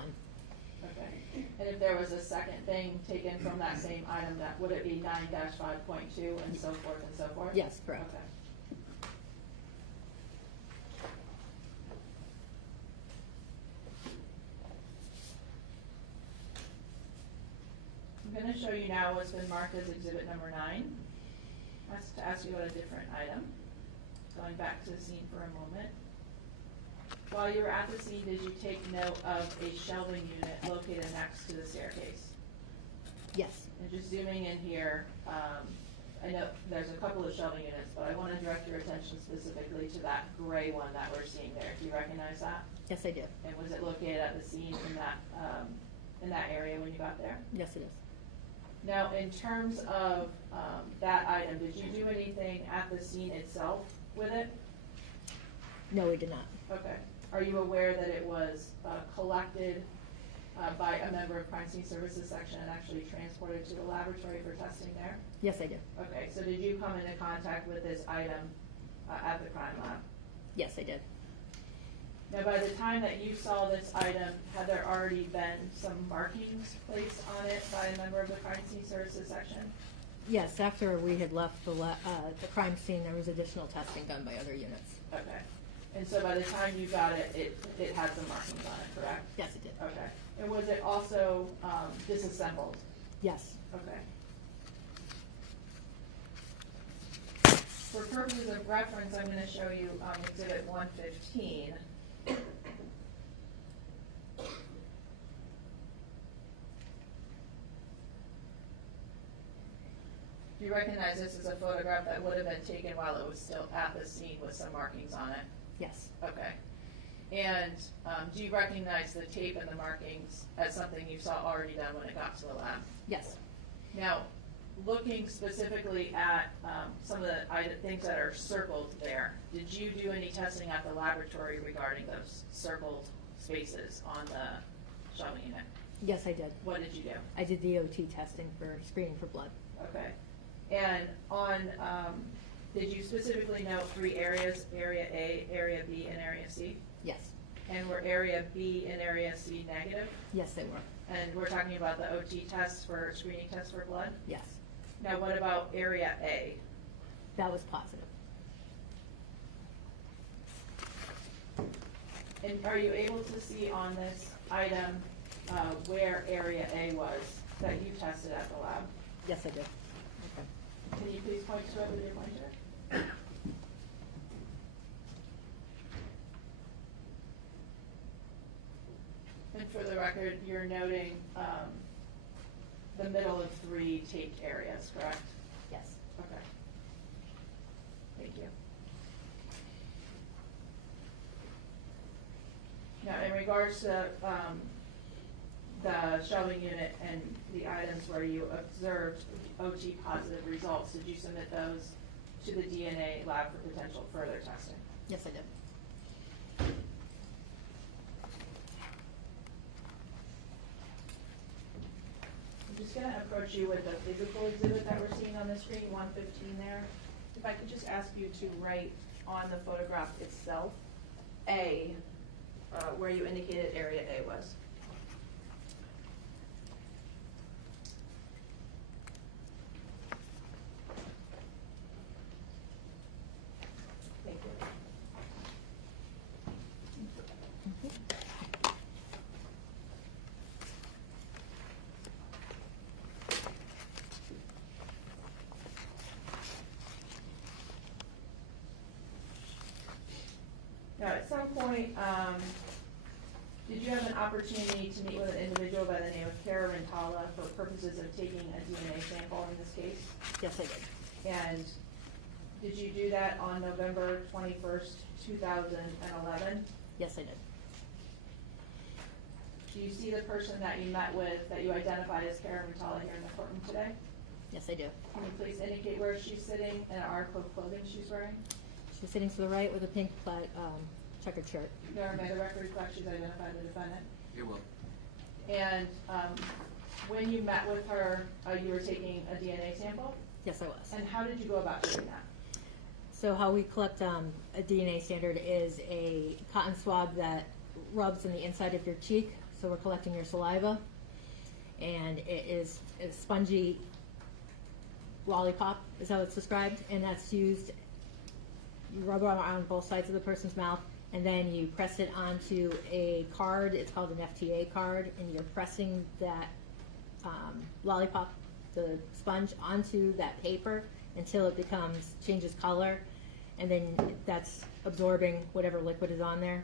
And if there was a second thing taken from that same item, that would it be 9-5.2 and so forth and so forth? Yes, correct. Okay. I'm going to show you now what's been marked as exhibit number 9. That's to ask you about a different item. Going back to the scene for a moment. While you were at the scene, did you take note of a shelving unit located next to the staircase? Yes. And just zooming in here, I know there's a couple of shelving units, but I want to direct your attention specifically to that gray one that we're seeing there. Do you recognize that? Yes, I do. And was it located at the scene in that area when you got there? Yes, it is. Now, in terms of that item, did you do anything at the scene itself with it? No, we did not. Okay. Are you aware that it was collected by a member of Crime Scene Services section and actually transported to the laboratory for testing there? Yes, I do. Okay, so did you come into contact with this item at the crime lab? Yes, I did. Now, by the time that you saw this item, had there already been some markings placed on it by a member of the Crime Scene Services section? Yes, after we had left the crime scene, there was additional testing done by other units. Okay. And so by the time you got it, it had some markings on it, correct? Yes, it did. Okay. And was it also disassembled? Yes. Okay. For purposes of reference, I'm going to show you Exhibit 115. Do you recognize this as a photograph that would have been taken while it was still at the scene with some markings on it? Yes. Okay. And do you recognize the tape and the markings as something you saw already done when it got to the lab? Yes. Now, looking specifically at some of the things that are circled there, did you do any testing at the laboratory regarding those circled spaces on the shelving unit? Yes, I did. What did you do? I did the OT testing for screening for blood. Okay. And on, did you specifically note 3 areas, Area A, Area B, and Area C? Yes. And were Area B and Area C negative? Yes, they were. And we're talking about the OT tests for screening tests for blood? Yes. Now, what about Area A? That was positive. And are you able to see on this item where Area A was that you tested at the lab? Yes, I did. Okay. Can you please point to it with your pointer? And for the record, you're noting the middle of 3 taped areas, correct? Yes. Okay. Thank you. Now, in regards to the shelving unit and the items where you observed OT positive results, did you submit those to the DNA lab for potential further testing? Yes, I did. I'm just going to approach you with the physical exhibit that we're seeing on the screen, 115 there. If I could just ask you to write on the photograph itself, A, where you indicated Area A was. point, did you have an opportunity to meet with an individual by the name of Cara Rintala for purposes of taking a DNA sample in this case? Yes, I did. And did you do that on November 21st, 2011? Yes, I did. Do you see the person that you met with, that you identified as Cara Rintala here in the courtroom today? Yes, I do. Can you please indicate where she's sitting and our clothing she's wearing? She's sitting to the right with a pink checkered shirt. Your may the record reflect she's identified the defendant? It will. And when you met with her, you were taking a DNA sample? Yes, I was. And how did you go about doing that? So how we collect a DNA standard is a cotton swab that rubs in the inside of your cheek. So we're collecting your saliva, and it is a spongy lollipop, is how it's described, and that's used. You rub it on both sides of the person's mouth, and then you press it onto a card. It's called an FTA card, and you're pressing that lollipop, the sponge, onto that paper until it changes color, and then that's absorbing whatever liquid is on there,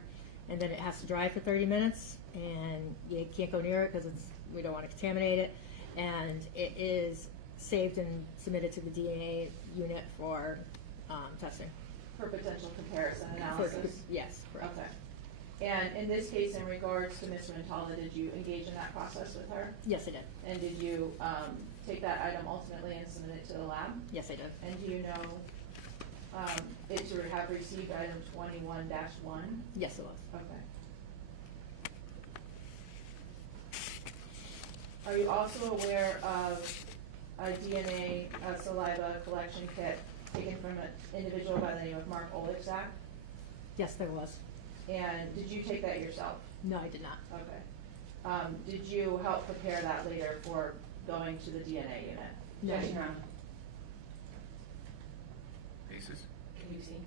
and then it has to dry for 30 minutes, and you can't go near it because we don't want to contaminate it, and it is saved and submitted to the DNA unit for testing. For potential comparison analysis? Yes, correct. Okay. And in this case, in regards to Ms. Rintala, did you engage in that process with her? Yes, I did. And did you take that item ultimately and submit it to the lab? Yes, I did. And do you know it to have received item 21-1? Yes, it was. Okay. Are you also aware of a DNA saliva collection kit taken from an individual by the name of Mark Olixak? Yes, there was. And did you take that yourself? No, I did not. Okay. Did you help prepare that later for going to the DNA unit? No. Yes, no. Basis? Can you see?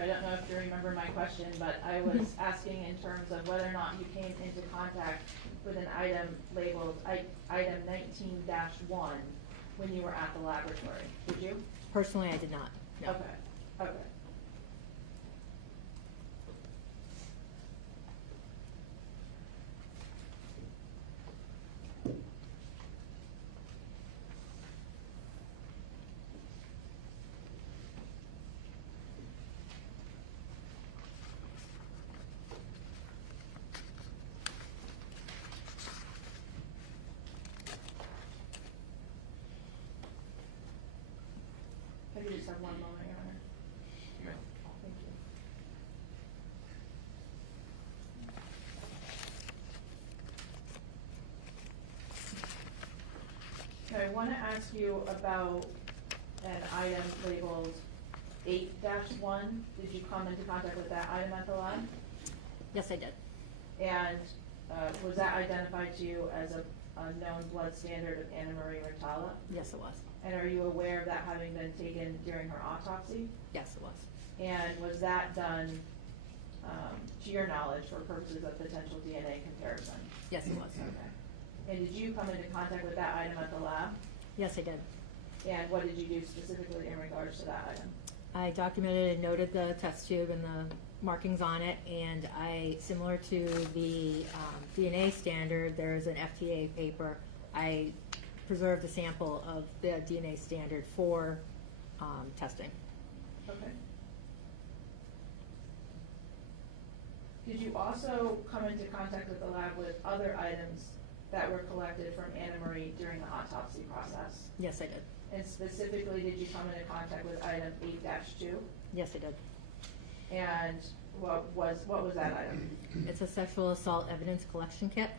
I don't know if you remember my question, but I was asking in terms of whether or not you came into contact with an item labeled item 19-1 when you were at the laboratory. Did you? Personally, I did not. No. Okay. Okay. just have one moment, Your Honor. You may. Thank you. I want to ask you about an item labeled 8-1. Did you come into contact with that item at the lab? Yes, I did. And was that identified to you as a known blood standard of Annamarie Cochrane-Rintala? Yes, it was. And are you aware of that having been taken during her autopsy? Yes, it was. And was that done, to your knowledge, for purposes of potential DNA comparison? Yes, it was. Okay. And did you come into contact with that item at the lab? Yes, I did. And what did you do specifically in regards to that item? I documented and noted the test tube and the markings on it, and similar to the DNA standard, there's an FTA paper. I preserved a sample of the DNA standard for testing. Okay. Did you also come into contact with the lab with other items that were collected from Annamarie during the autopsy process? Yes, I did. And specifically, did you come into contact with item 8-2? Yes, I did. And what was that item? It's a sexual assault evidence collection kit.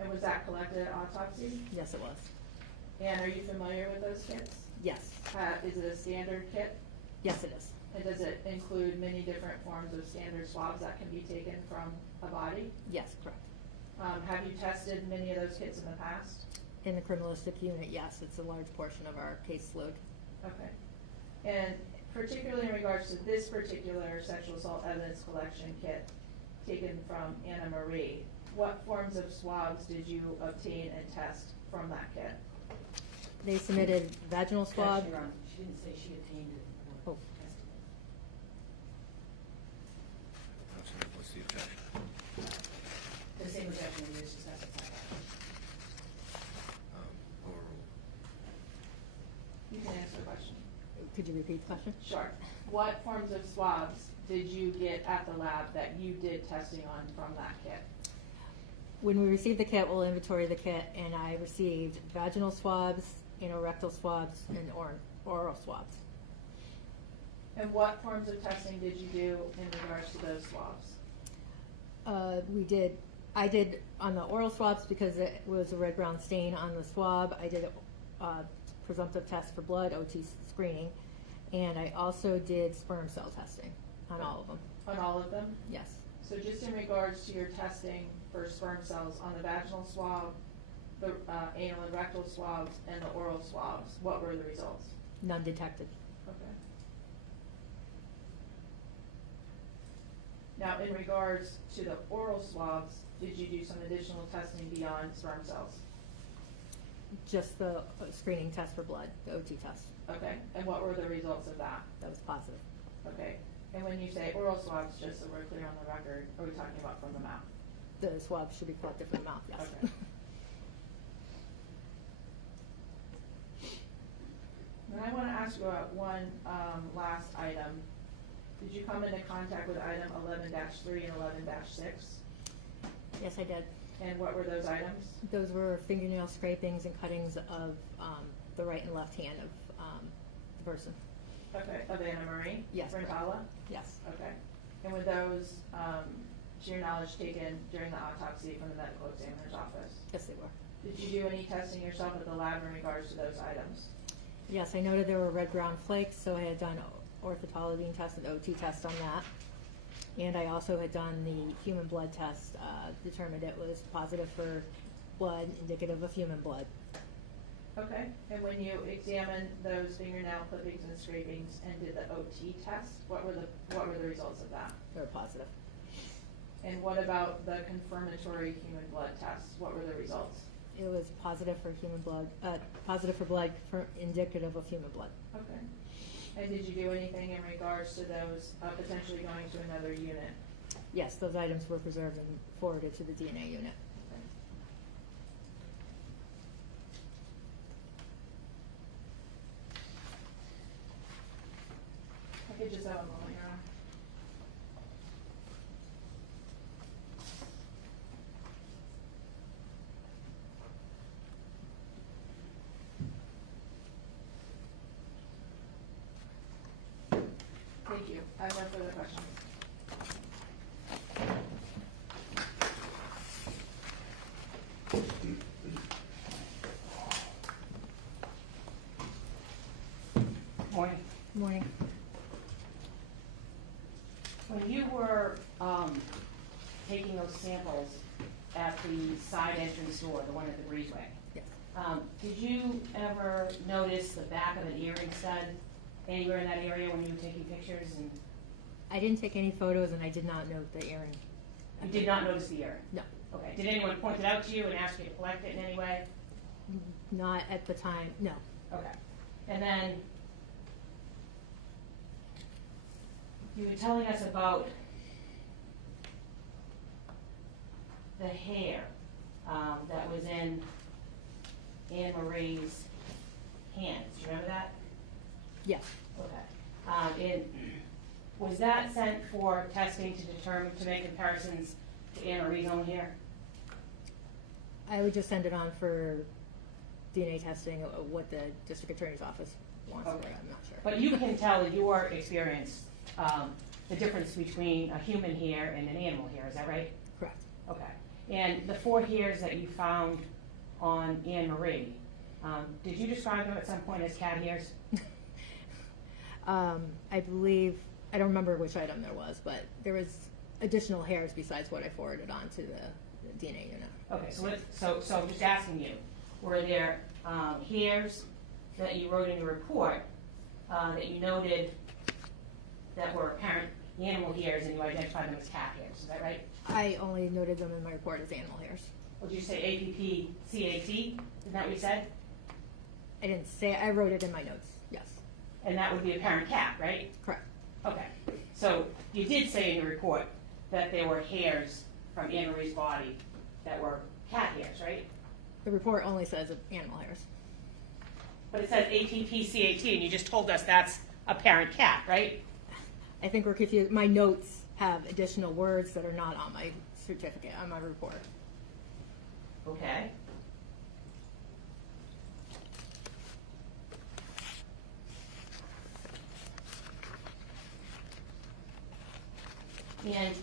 And was that collected at autopsy? Yes, it was. And are you familiar with those kits? Yes. Is it a standard kit? Yes, it is. And does it include many different forms of standard swabs that can be taken from a body? Yes, correct. Have you tested many of those kits in the past? In the criminalistic unit, yes, it's a large portion of our caseload. Okay. And particularly in regards to this particular sexual assault evidence collection kit taken from Annamarie, what forms of swabs did you obtain and test from that kit? They submitted vaginal swab. Yes, Your Honor. She didn't say she obtained it or Oh. tested it. What's the objection? The same objection we used to specify that. Overruled. You can answer the question. Could you repeat the question? Sure. What forms of swabs did you get at the lab that you did testing on from that kit? When we received the kit, we'll inventory the kit, and I received vaginal swabs, anorectal swabs, and oral swabs. And what forms of testing did you do in regards to those swabs? I did on the oral swabs because it was a red-brown stain on the swab. I did a presumptive test for blood, OT screening, and I also did sperm cell testing on all of them. On all of them? Yes. So just in regards to your testing for sperm cells on the vaginal swab, the anal and rectal swabs, and the oral swabs, what were the results? None detected. Okay. Now, in regards to the oral swabs, did you do some additional testing beyond sperm cells? Just the screening test for blood, the OT test. Okay, and what were the results of that? That was positive. Okay, and when you say oral swabs, just so we're clear on the record, are we talking about from the mouth? The swab should be collected from the mouth, yes. Okay. And I want to ask you about one last item. Did you come into contact with item 11-3 and 11-6? Yes, I did. And what were those items? Those were fingernail scrapings and cuttings of the right and left hand of the person. Okay, of Annamarie? Yes, correct. Rintala? Yes. Okay. And were those, to your knowledge, taken during the autopsy from the medical examiner's office? Yes, they were. Did you do any testing yourself at the lab in regards to those items? Yes, I noted there were red-brown flakes, so I had done orthotolidine test and OT test on that. And I also had done the human blood test, determined it was positive for blood, indicative of human blood. Okay, and when you examined those fingernail clippings and scrapings and did the OT test, what were the results of that? They were positive. And what about the confirmatory human blood tests? What were the results? It was positive for human blood, indicative of human blood. Okay. And did you do anything in regards to those potentially going to another unit? Yes, those items were preserved and forwarded to the DNA unit. Okay. I could just have a moment, Your Honor. I have no further questions. Morning. Morning. When you were taking those samples at the side entrance door, the one at the breezeway, Yes. did you ever notice the back of an earring stud anywhere in that area when you were taking pictures? And I didn't take any photos and I did not note the earring. you did not notice the earring? No, Okay. Did anyone point it out to you and ask you to collect it in any way? not at the time, no. Okay. And then you were telling us about the hair that was in Annamarie's hands. Do you remember that? Yes, Okay. And was that sent for testing to determine, to make comparisons to Annamarie's own hair? I would just send it on for DNA testing, what the district attorney's office wants for it, Okay. I'm not sure. But you can tell in your experience the difference between a human hair and an animal hair, is that right? Correct. Okay. And the 4 hairs that you found on Annamarie, did you describe them at some point as cat hairs? I believe, I don't remember which item there was, but there was additional hairs besides what I forwarded on to the DNA unit. Okay, so I'm just asking you, were there hairs that you wrote in your report that you noted that were apparent animal hairs and you identified them as cat hairs, is that right? I only noted them in my report as animal hairs. Would you say APP-CAT? Is that what you said? I didn't say, I wrote it in my notes, yes, And that would be apparent cat, right? correct. Okay, so you did say in your report that there were hairs from Annamarie's body that were cat hairs, right? The report only says animal hairs. But it says APP-CAT, and you just told us that's a parent cat, right? I think we're confused, my notes have additional words that are not on my certificate, on my report. Okay. And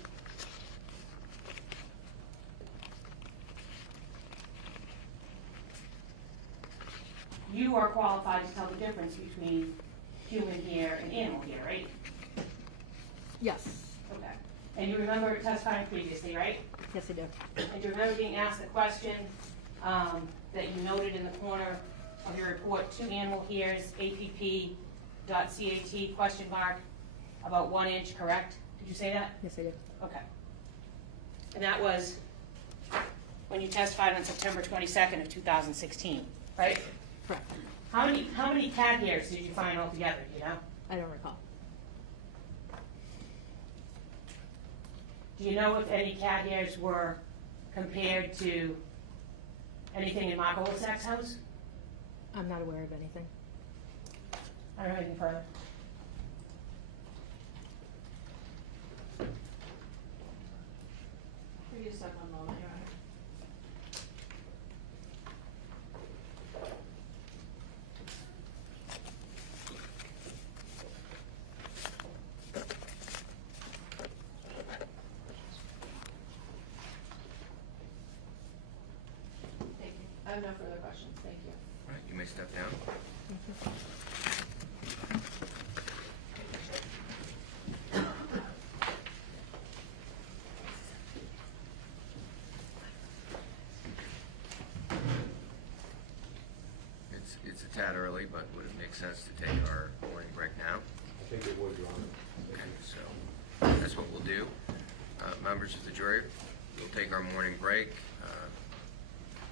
you are qualified to tell the difference between human hair and animal hair, right? Yes, Okay. And you remember testifying previously, right? yes I do. And do you remember being asked the question that you noted in the corner of your report, 2 animal hairs, APP.CAT, question mark, about 1 inch, correct? Did you say that? Yes I do. Okay. And that was when you testified on September 22nd of 2016, right? Correct. How many cat hairs did you find altogether, do you know? I don't recall. Do you know if any cat hairs were compared to anything in Mark Olesak's house? I'm not aware of anything. I don't have anything further. We just have one moment, Your Honor. Thank you. I have no further questions. Thank you. All right, you may step down. It's a tad early, but would it make sense to take our morning break now? I think it would, Your Honor. Okay, so that's what we'll do. Members of the jury, we'll take our morning break.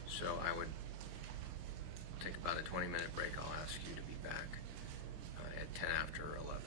So I would take about a 20-minute break. I'll ask you to be back at 10 after 11.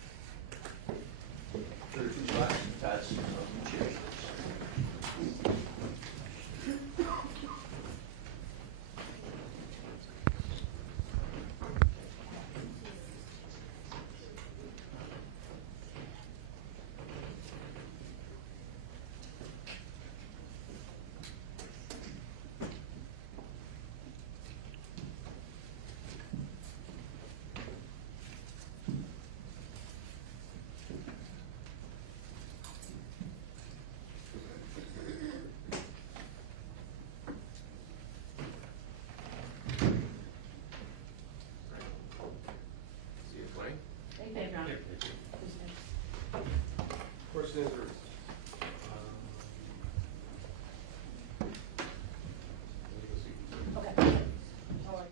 Thank you, Your Honor. Question answers. Okay. All right.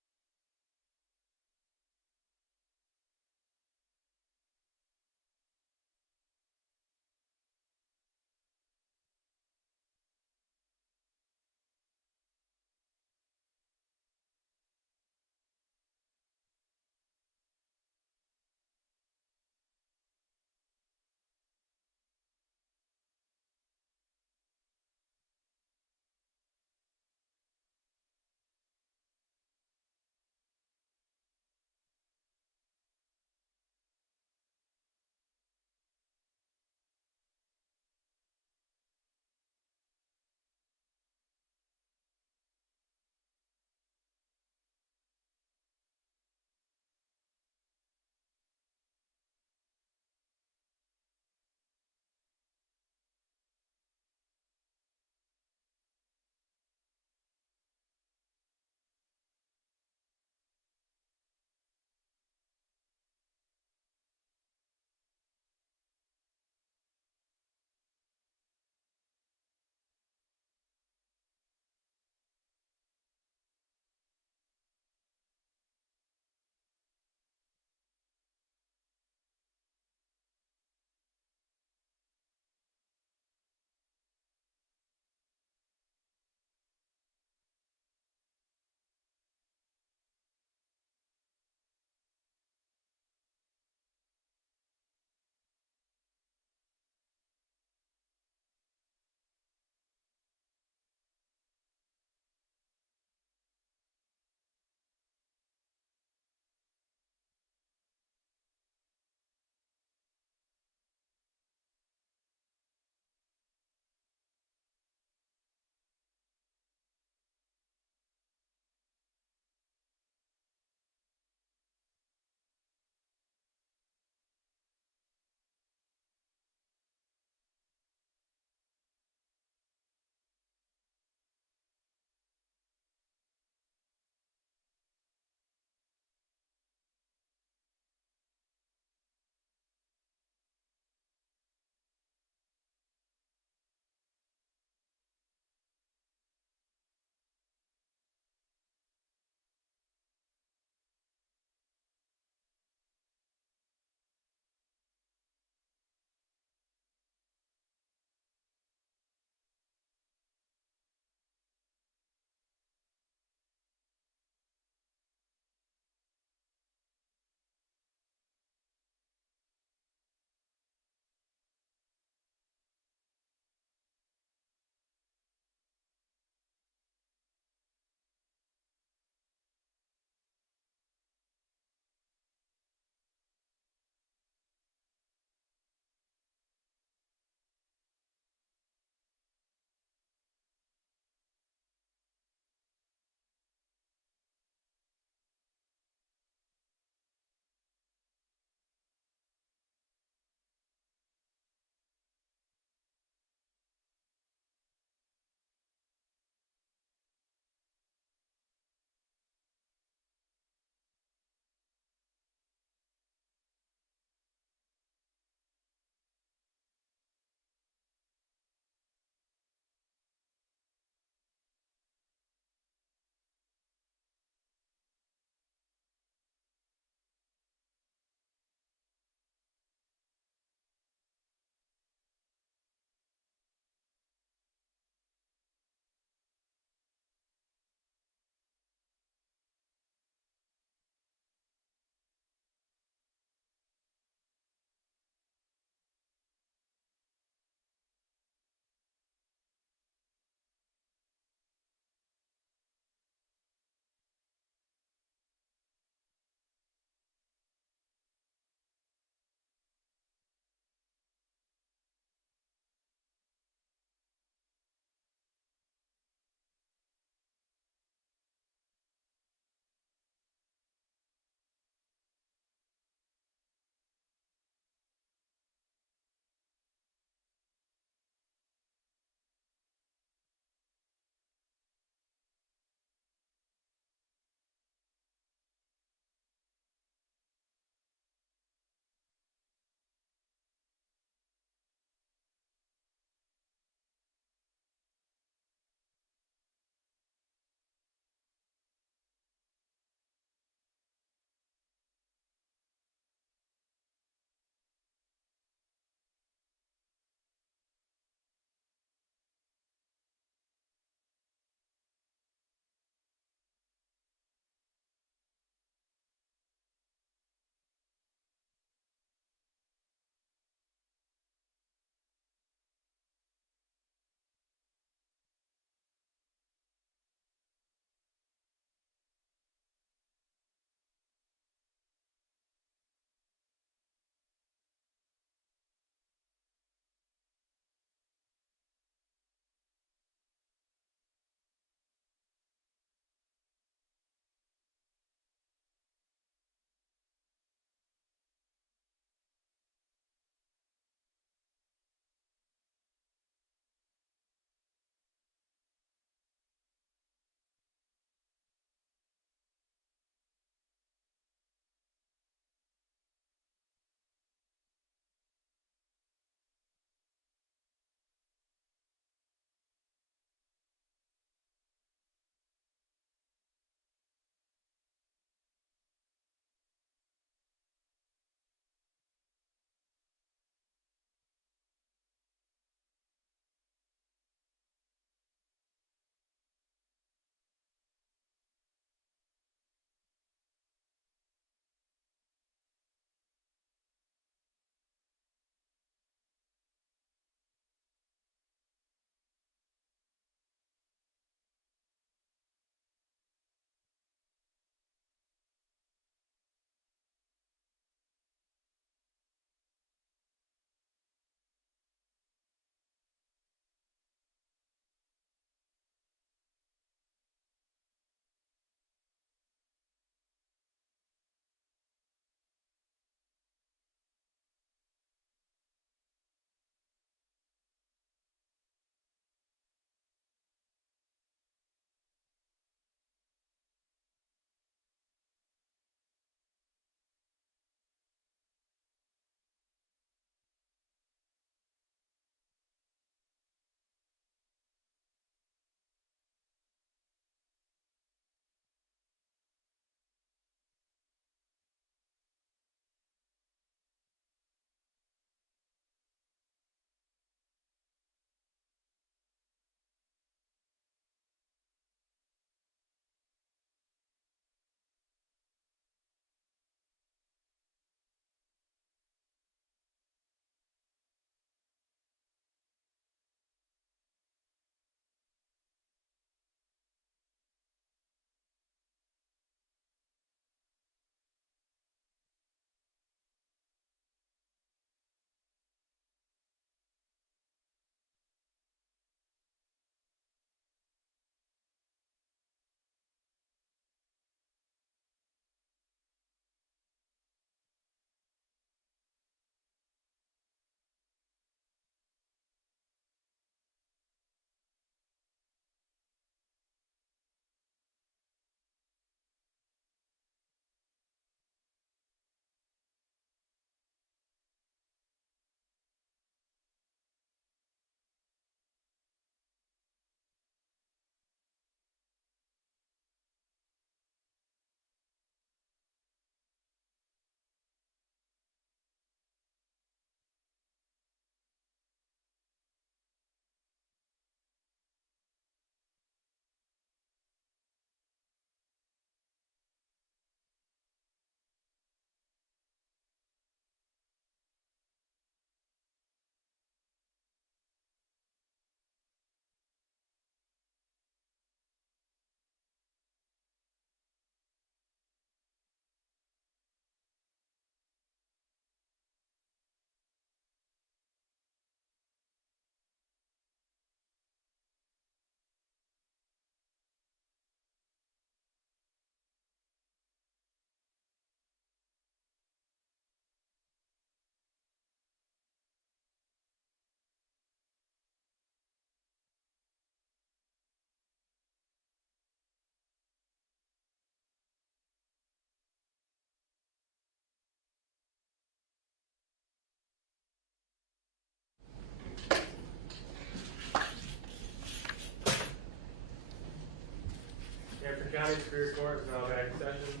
Lancaster County Superior Court is now back in session.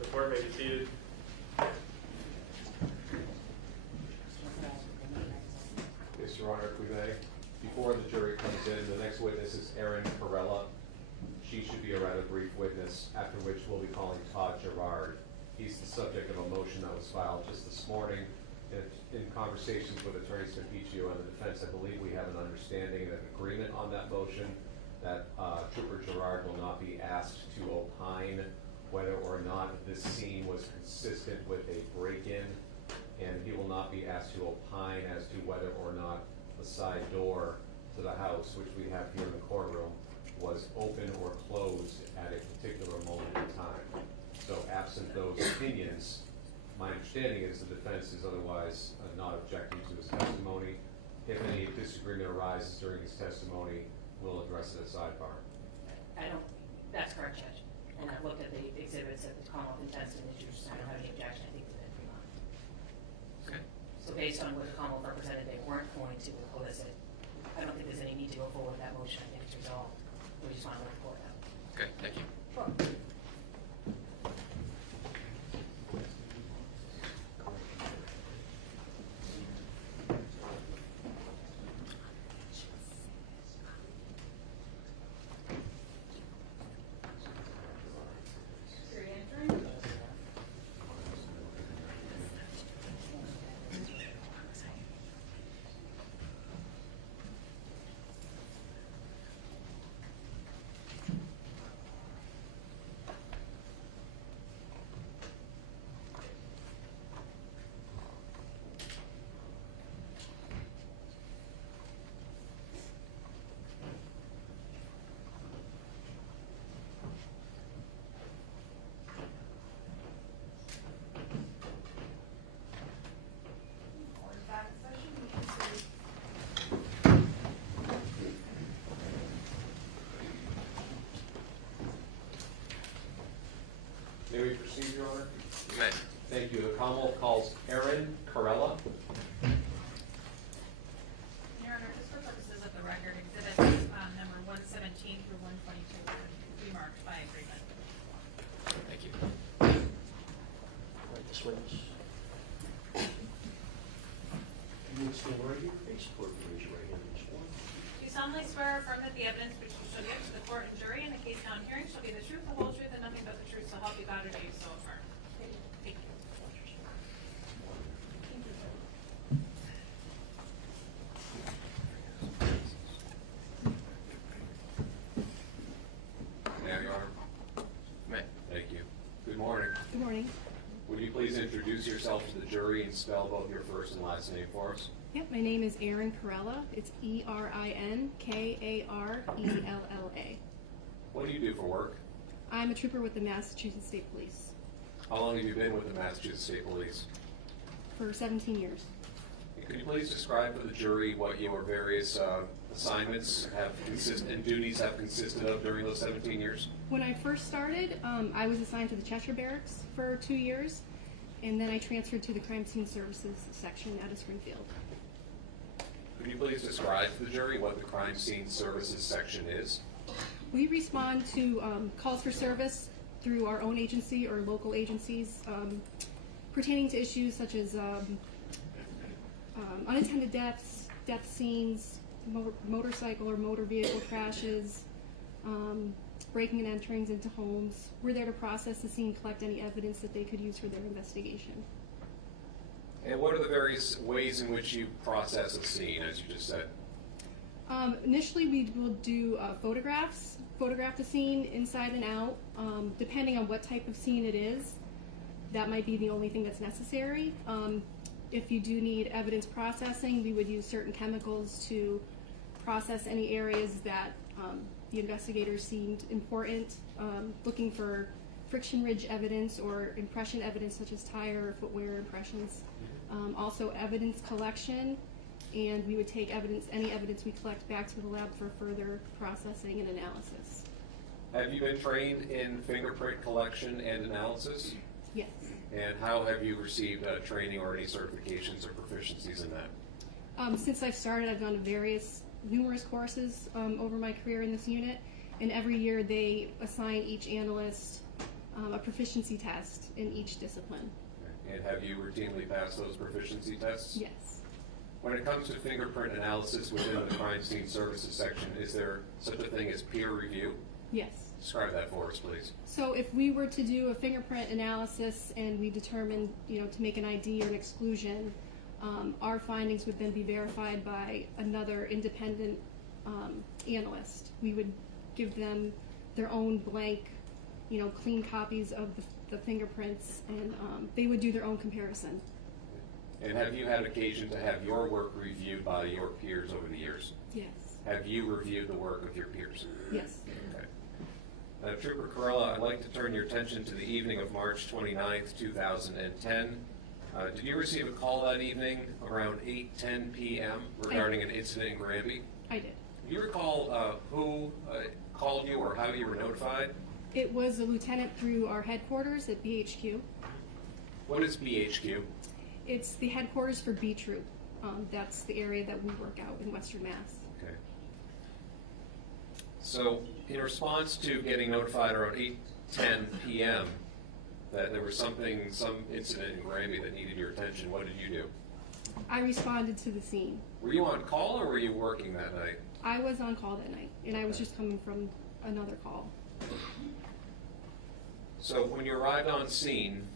The court may be seated. Yes, Your Honor, if we may. Before the jury comes in, the next witness is Erin Carella. She should be a rather brief witness, after which we'll be calling Todd Gerard. He's the subject of a motion that was filed just this morning. In conversations with attorneys from PGO and the defense, I believe we have an understanding and an agreement on that motion that Trooper Gerard will not be asked to opine whether or not this scene was consistent with a break-in, and he will not be asked to opine as to whether or not the side door to the house, which we have here in the courtroom, was open or closed at a particular moment in time. So absent those opinions, my understanding is the defense is otherwise not objecting to his testimony. If any disagreement arises during his testimony, we'll address it at sidebar. That's correct, Judge. And I've looked at the exhibits that the Commonwealth intends to introduce, and I don't have any objection, I think that they're not. Okay. So based on what the Commonwealth represented, they weren't going to elicit. I don't think there's any need to go forward with that motion. I think it's resolved. We just want to report that. Okay, thank you. Sure. May we proceed, Your Honor? You may. Thank you. The Commonwealth calls Erin Carella. Your Honor, just for purposes of the record, exhibits number 117 through 122 are remarked by agreement. Thank you. Right, this witness. You need to stand right here, face forward, raise your right hand and swear. Do you solemnly swear or affirm that the evidence which you shall give to the court and jury in the case now in hearing shall be the truth, the whole truth, and nothing but the truth, so help you God, or do you so affirm? Thank you. May I, Your Honor? You may. Thank you. Good morning. Good morning. Would you please introduce yourself to the jury and spell both your first and last name for us? Yep, my name is Erin Carella. It's E-R-I-N-K-A-R-E-L-L-A. What do you do for work? I'm a trooper with the Massachusetts State Police How long have you been with the Massachusetts State Police? for 17 years. Could you please describe for the jury what your various assignments and duties have consisted of during those 17 years? When I first started, I was assigned to the Cheshire Barracks for 2 years, and then I transferred to the Crime Scene Services section out of Springfield. Could you please describe to the jury what the Crime Scene Services section is? We respond to calls for service through our own agency or local agencies pertaining to issues such as unattended deaths, death scenes, motorcycle or motor vehicle crashes, breaking and enterings into homes. We're there to process the scene, collect any evidence that they could use for their investigation. And what are the various ways in which you process a scene, as you just said? Initially, we will do photograph the scene inside and out. Depending on what type of scene it is, that might be the only thing that's necessary. If you do need evidence processing, we would use certain chemicals to process any areas that the investigators seemed important, looking for friction ridge evidence or impression evidence such as tire or footwear impressions. Also evidence collection, and we would take any evidence we collect back to the lab for further processing and analysis. Have you been trained in fingerprint collection and analysis? Yes. And how have you received training or any certifications or proficiencies in that? Since I've started, I've gone to numerous courses over my career in this unit, And every year they assign each analyst a proficiency test in each discipline. And have you routinely passed those proficiency tests? Yes. When it comes to fingerprint analysis within the crime scene services section, is there such a thing as peer review? Yes. Describe that for us, please. So if we were to do a fingerprint analysis and we determined, to make an ID or an exclusion, our findings would then be verified by another independent analyst. We would give them their own blank, clean copies of the fingerprints, and they would do their own comparison. And have you had occasion to have your work reviewed by your peers over the years? Yes. Have you reviewed the work of your peers? Yes. Okay. Now, Trooper Corella, I'd like to turn your attention to the evening of March 29th, 2010. Did you receive a call that evening around 8:10 p.m. regarding an incident in Granby? I did. Do you recall who called you or how you were notified? It was a lieutenant through our headquarters at BHQ. What is BHQ? It's the headquarters for B Troop. That's the area that we work out in Western Mass. Okay. So, in response to getting notified around 8:10 p.m. that there was some incident in Granby that needed your attention, what did you do? I responded to the scene. Were you on call or were you working that night? I was on call that night, and I was just coming from another call. So when you arrived on scene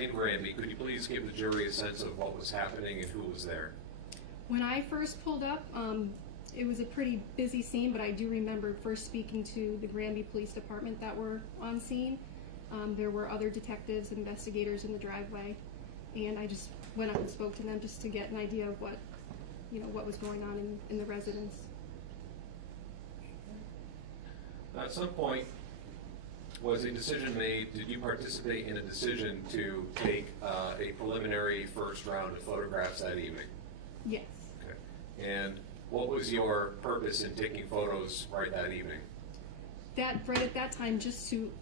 in Granby, could you please give the jury a sense of what was happening and who was there? When I first pulled up, it was a pretty busy scene, but I do remember first speaking to the Granby Police Department that were on scene. There were other detectives and investigators in the driveway, and I just went up and spoke to them just to get an idea of what was going on in the residence. At some point, was a decision made, did you participate in a decision to take a preliminary first round of photographs that evening? Yes. Okay. And what was your purpose in taking photos right that evening? Right at that time, just to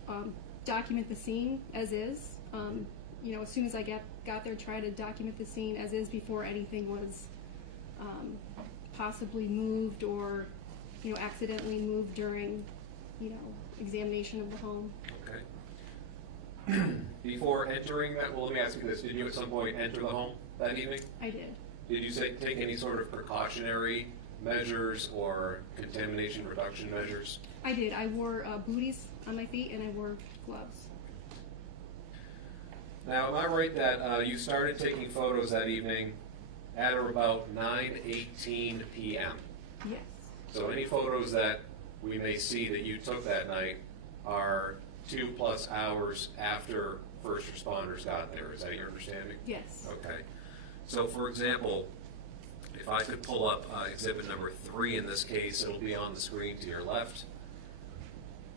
document the scene as is. As soon as I got there, try to document the scene as is before anything was possibly moved or accidentally moved during examination of the home. Okay. Before entering that, well, let me ask you this. Did you at some point enter the home that evening? I did. Did you take any sort of precautionary measures or contamination reduction measures? I did. I wore booties on my feet and I wore gloves. Now, am I right that you started taking photos that evening at or about 9:18 p.m.? Yes. So any photos that we may see that you took that night are 2+ hours after first responders got there. Is that your understanding? Yes. Okay. So, for example, if I could pull up exhibit number 3 in this case, it'll be on the screen to your left.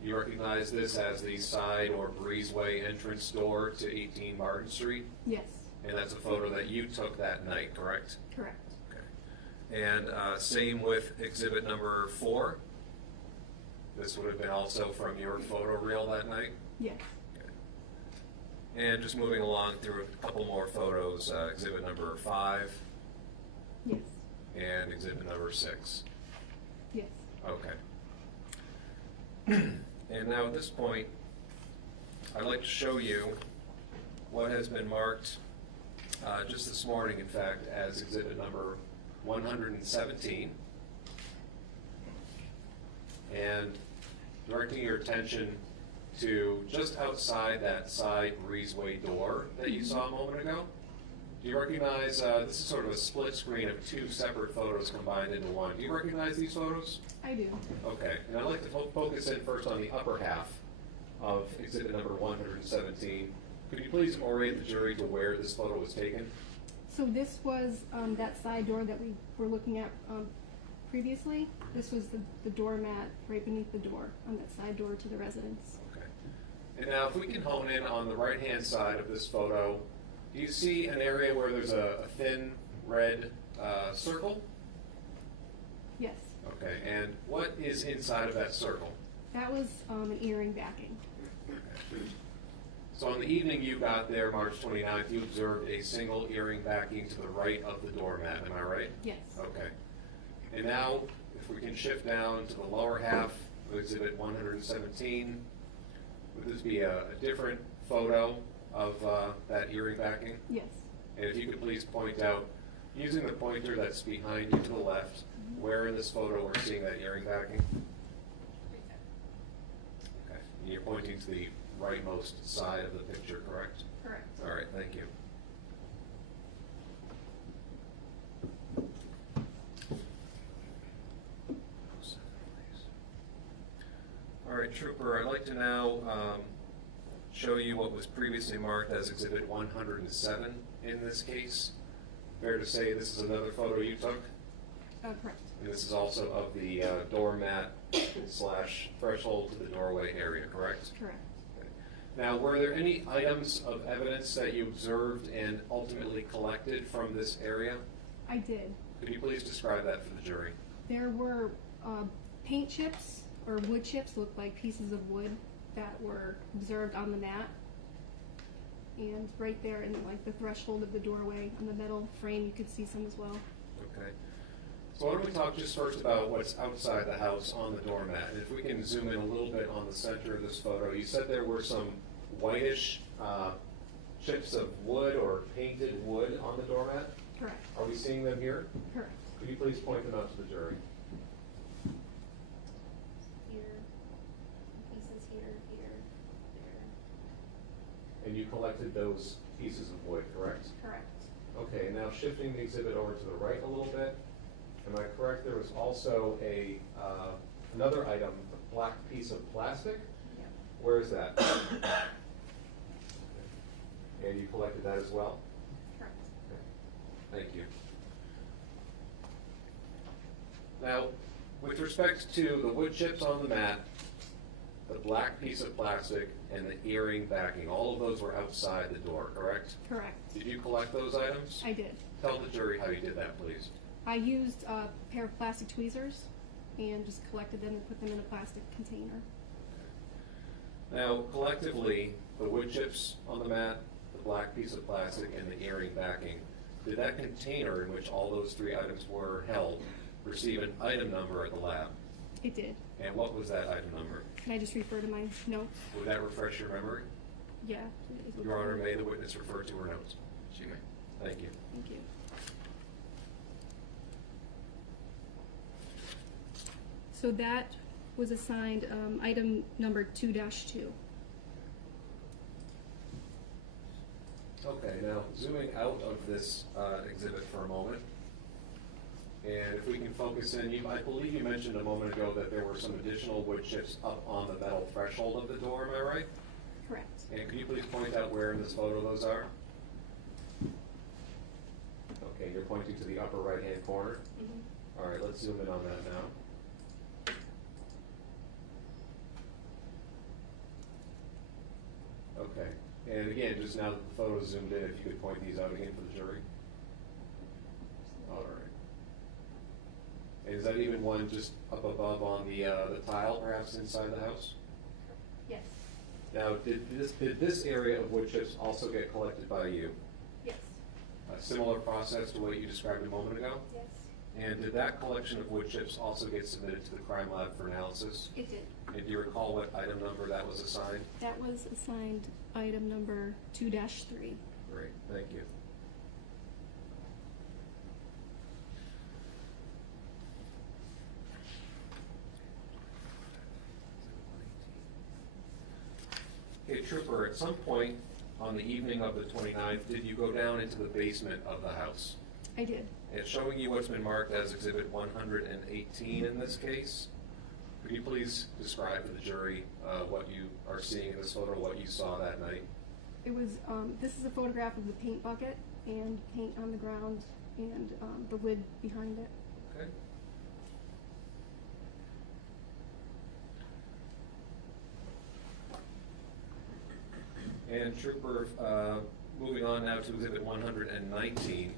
You recognize this as the side or breezeway entrance door to 18 Martin Street? Yes. And that's a photo that you took that night, correct? Correct. Okay. And same with exhibit number 4? This would have been also from your photo reel that night? Yes. Okay. And just moving along through a couple more photos, exhibit number 5? Yes. And exhibit number 6? Yes. Okay. And now at this point, I'd like to show you what has been marked just this morning, in fact, as exhibit number 117. And directing your attention to just outside that side breezeway door that you saw a moment ago. Do you recognize, this is sort of a split screen of 2 separate photos combined into one. Do you recognize these photos? I do. Okay, and I'd like to focus in first on the upper half of exhibit number 117. Could you please orient the jury to where this photo was taken? So this was that side door that we were looking at previously. This was the doormat right beneath the door on that side door to the residence. Okay. And now if we can hone in on the right-hand side of this photo, do you see an area where there's a thin red circle? Yes. Okay, and what is inside of that circle? That was an earring backing. Okay. So on the evening you got there, March 29th, you observed a single earring backing to the right of the doormat, am I right? Yes. Okay. And now, if we can shift down to the lower half Exhibit 117. Would this be a different photo of that earring backing? Yes. And if you could please point out, using the pointer that's behind you to the left, where in this photo we're seeing that earring backing? Okay. And you're pointing to the rightmost side of the picture, correct? Correct. All right, thank you. All right, Trooper, I'd like to now show you what was previously marked as Exhibit 107 in this case. Fair to say this is another photo you took? Correct. And this is also of the doormat / threshold to the doorway area, correct? Correct. Okay. Now, were there any items of evidence that you observed and ultimately collected from this area? I did. Could you please describe that for the jury? There were paint chips or wood chips, looked like pieces of wood that were observed on the mat. And right there in like the threshold of the doorway on the metal frame, you could see some as well. Okay. So why don't we talk just first about what's outside the house on the doormat. And if we can zoom in a little bit on the center of this photo, you said there were some whitish chips of wood or painted wood on the doormat. Correct. Are we seeing them here? Correct. Could you please point them out to the jury? Here, pieces here, here, there. And you collected those pieces of wood, correct? Correct. Okay, now shifting the exhibit over to the right a little bit. Am I correct? There was also a another item, a black piece of plastic? Yep. Where is that? And you collected that as well? Correct. Okay. Thank you. Now, with respect to the wood chips on the mat, the black piece of plastic, and the earring backing, all of those were outside the door, correct? Correct. Did you collect those items? I did. Tell the jury how you did that, please. I used a pair of plastic tweezers and just collected them and put them in a plastic container. Now, collectively, the wood chips on the mat, the black piece of plastic, and the earring backing, did that container in which all those three items were held receive an item number at the lab? It did. And what was that item number? Can I just refer to my notes? Would that refresh your memory? Yeah. Your Honor, may the witness refer to her notes? She may. Thank you. Thank you. So that was assigned item number 2-2. Okay, now zooming out of this exhibit for a moment, and if we can focus in, I believe you mentioned a moment ago that there were some additional wood chips up on the metal threshold of the door, am I right? Correct. And could you please point out where in this photo those are? Okay, you're pointing to the upper right-hand corner. Mm-hmm. All right, let's zoom in on that now. Okay, and again, just now that the photo is zoomed in, if you could point these out again for the jury. All right. And is that even one just up above on the tile, perhaps inside the house? Yes. Now, did this area of wood chips also get collected by you? Yes. A similar process to what you described a moment ago? Yes. And did that collection of wood chips also get submitted to the crime lab for analysis? It did. And do you recall what item number that was assigned? That was assigned item number 2-3. Great, thank you. Okay, Trooper, at some point on the evening of the 29th, did you go down into the basement of the house? I did. It's showing you what's been marked as Exhibit 118 in this case. Could you please describe to the jury what you are seeing in this photo, what you saw that night? It was, this is a photograph of the paint bucket and paint on the ground and the lid behind it. Okay. And Trooper, moving on now to Exhibit 119.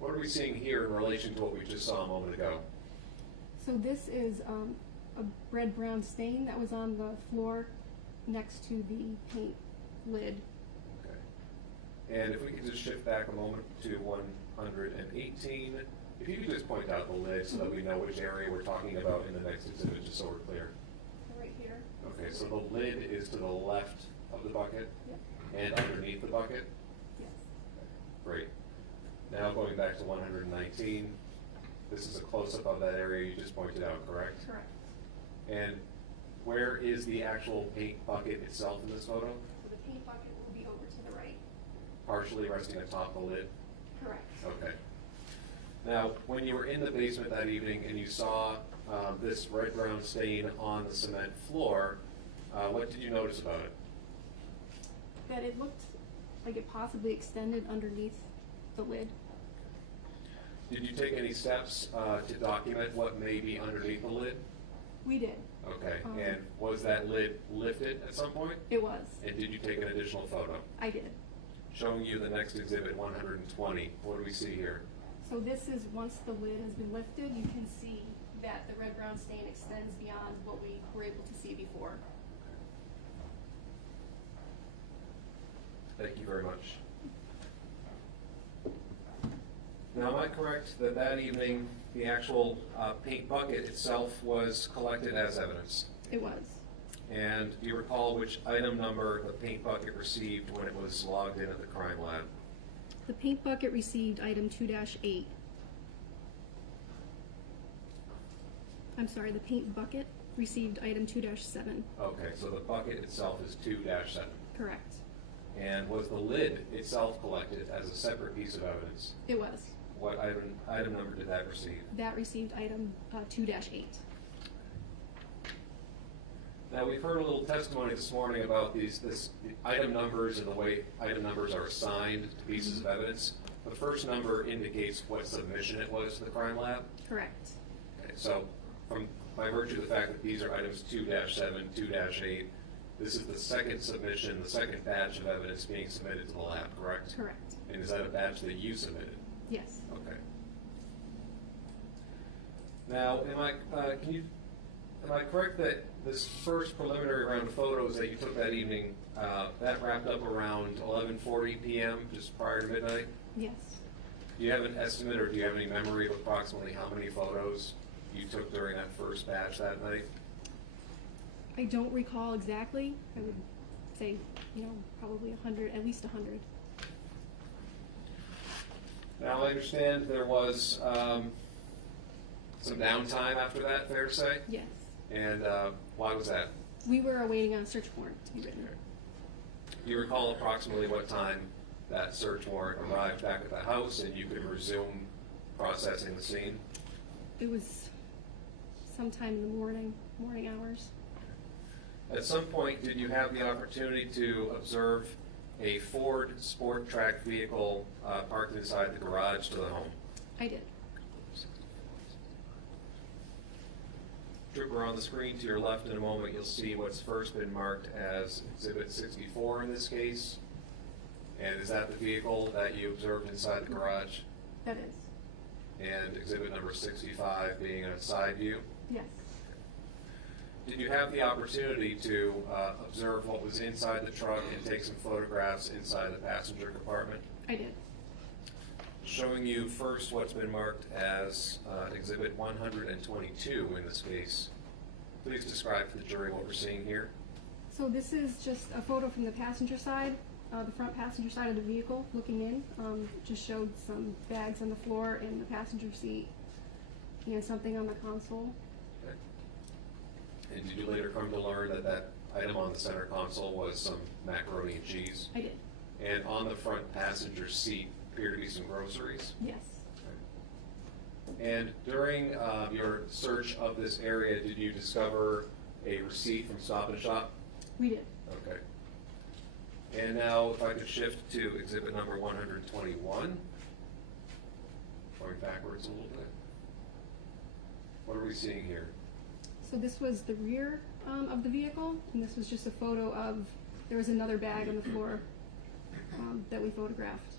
What are we seeing here in relation to what we just saw a moment ago? So this is a red-brown stain that was on the floor next to the paint lid. Okay. And if we could just shift back a moment to 118, If you could just point out the lid so that we know which area we're talking about in the next exhibit, just so we're clear. Right here. Okay, so the lid is to the left of the bucket Yep. and underneath the bucket? Yes. Great. Now going back to 119, this is a close-up of that area you just pointed out, correct? Correct. And where is the actual paint bucket itself in this photo? So the paint bucket will be over to the right. Partially resting atop the lid? Correct. Okay. Now, when you were in the basement that evening and you saw this red-brown stain on the cement floor, what did you notice about it? That it looked like it possibly extended underneath the lid. Did you take any steps to document what may be underneath the lid? We did. Okay, and was that lid lifted at some point? It was. And did you take an additional photo? I did. Showing you the next exhibit, 120. What do we see here? So this is, once the lid has been lifted, you can see that the red-brown stain extends beyond what we were able to see before. Thank you very much. Now, am I correct that that evening, the actual paint bucket itself was collected as evidence? It was. And do you recall which item number the paint bucket received when it was logged in at the crime lab? The paint bucket received item 2-8. I'm sorry, the paint bucket received item 2-7. Okay, so the bucket itself is 2-7. Correct. And was the lid itself collected as a separate piece of evidence? It was. What item number did that receive? That received item 2-8. Now, we've heard a little testimony this morning about the item numbers and the way item numbers are assigned to pieces of evidence. The first number indicates what submission it was to the crime lab. Correct. Okay, so by virtue of the fact that these are items 2-7, 2-8, this is the second submission, the second batch of evidence being submitted to the lab, correct? Correct. And is that a batch that you submitted? Yes. Okay. Now, am I correct that this first preliminary round of photos that you took that evening, that wrapped up around 11:40 p.m., just prior to midnight? Yes. Do you have an estimate, or do you have any memory of approximately how many photos you took during that first batch that night? I don't recall exactly. I would say, probably 100, at least 100. Now, I understand there was some downtime after that, fair to say? Yes. And why was that? We were awaiting a search warrant to be written. Do you recall approximately what time that search warrant arrived back at the house and you could resume processing the scene? It was sometime in the morning hours. At some point, did you have the opportunity to observe a Ford Sport Track vehicle parked inside the garage to the home? I did. Trooper, on the screen to your left in a moment, you'll see what's first been marked as Exhibit 64 in this case. And is that the vehicle that you observed inside the garage? That is. And Exhibit number 65 being a side view? Yes. Did you have the opportunity to observe what was inside the truck and take some photographs inside the passenger compartment? I did. Showing you first what's been marked as Exhibit 122 in this case. Please describe to the jury what we're seeing here. So this is just a photo from the passenger side, the front passenger side of the vehicle looking in. Just showed some bags on the floor in the passenger seat and something on the console. Okay. And did you later come to learn that that item on the center console was some macaroni and cheese? I did. And on the front passenger seat appear to be some groceries? Yes. And during your search of this area, did you discover a receipt from Stop and Shop? We did. Okay. And now if I could shift to exhibit number 121, going backwards a little bit. What are we seeing here? So this was the rear of the vehicle, and this was just a photo of, there was another bag on the floor that we photographed.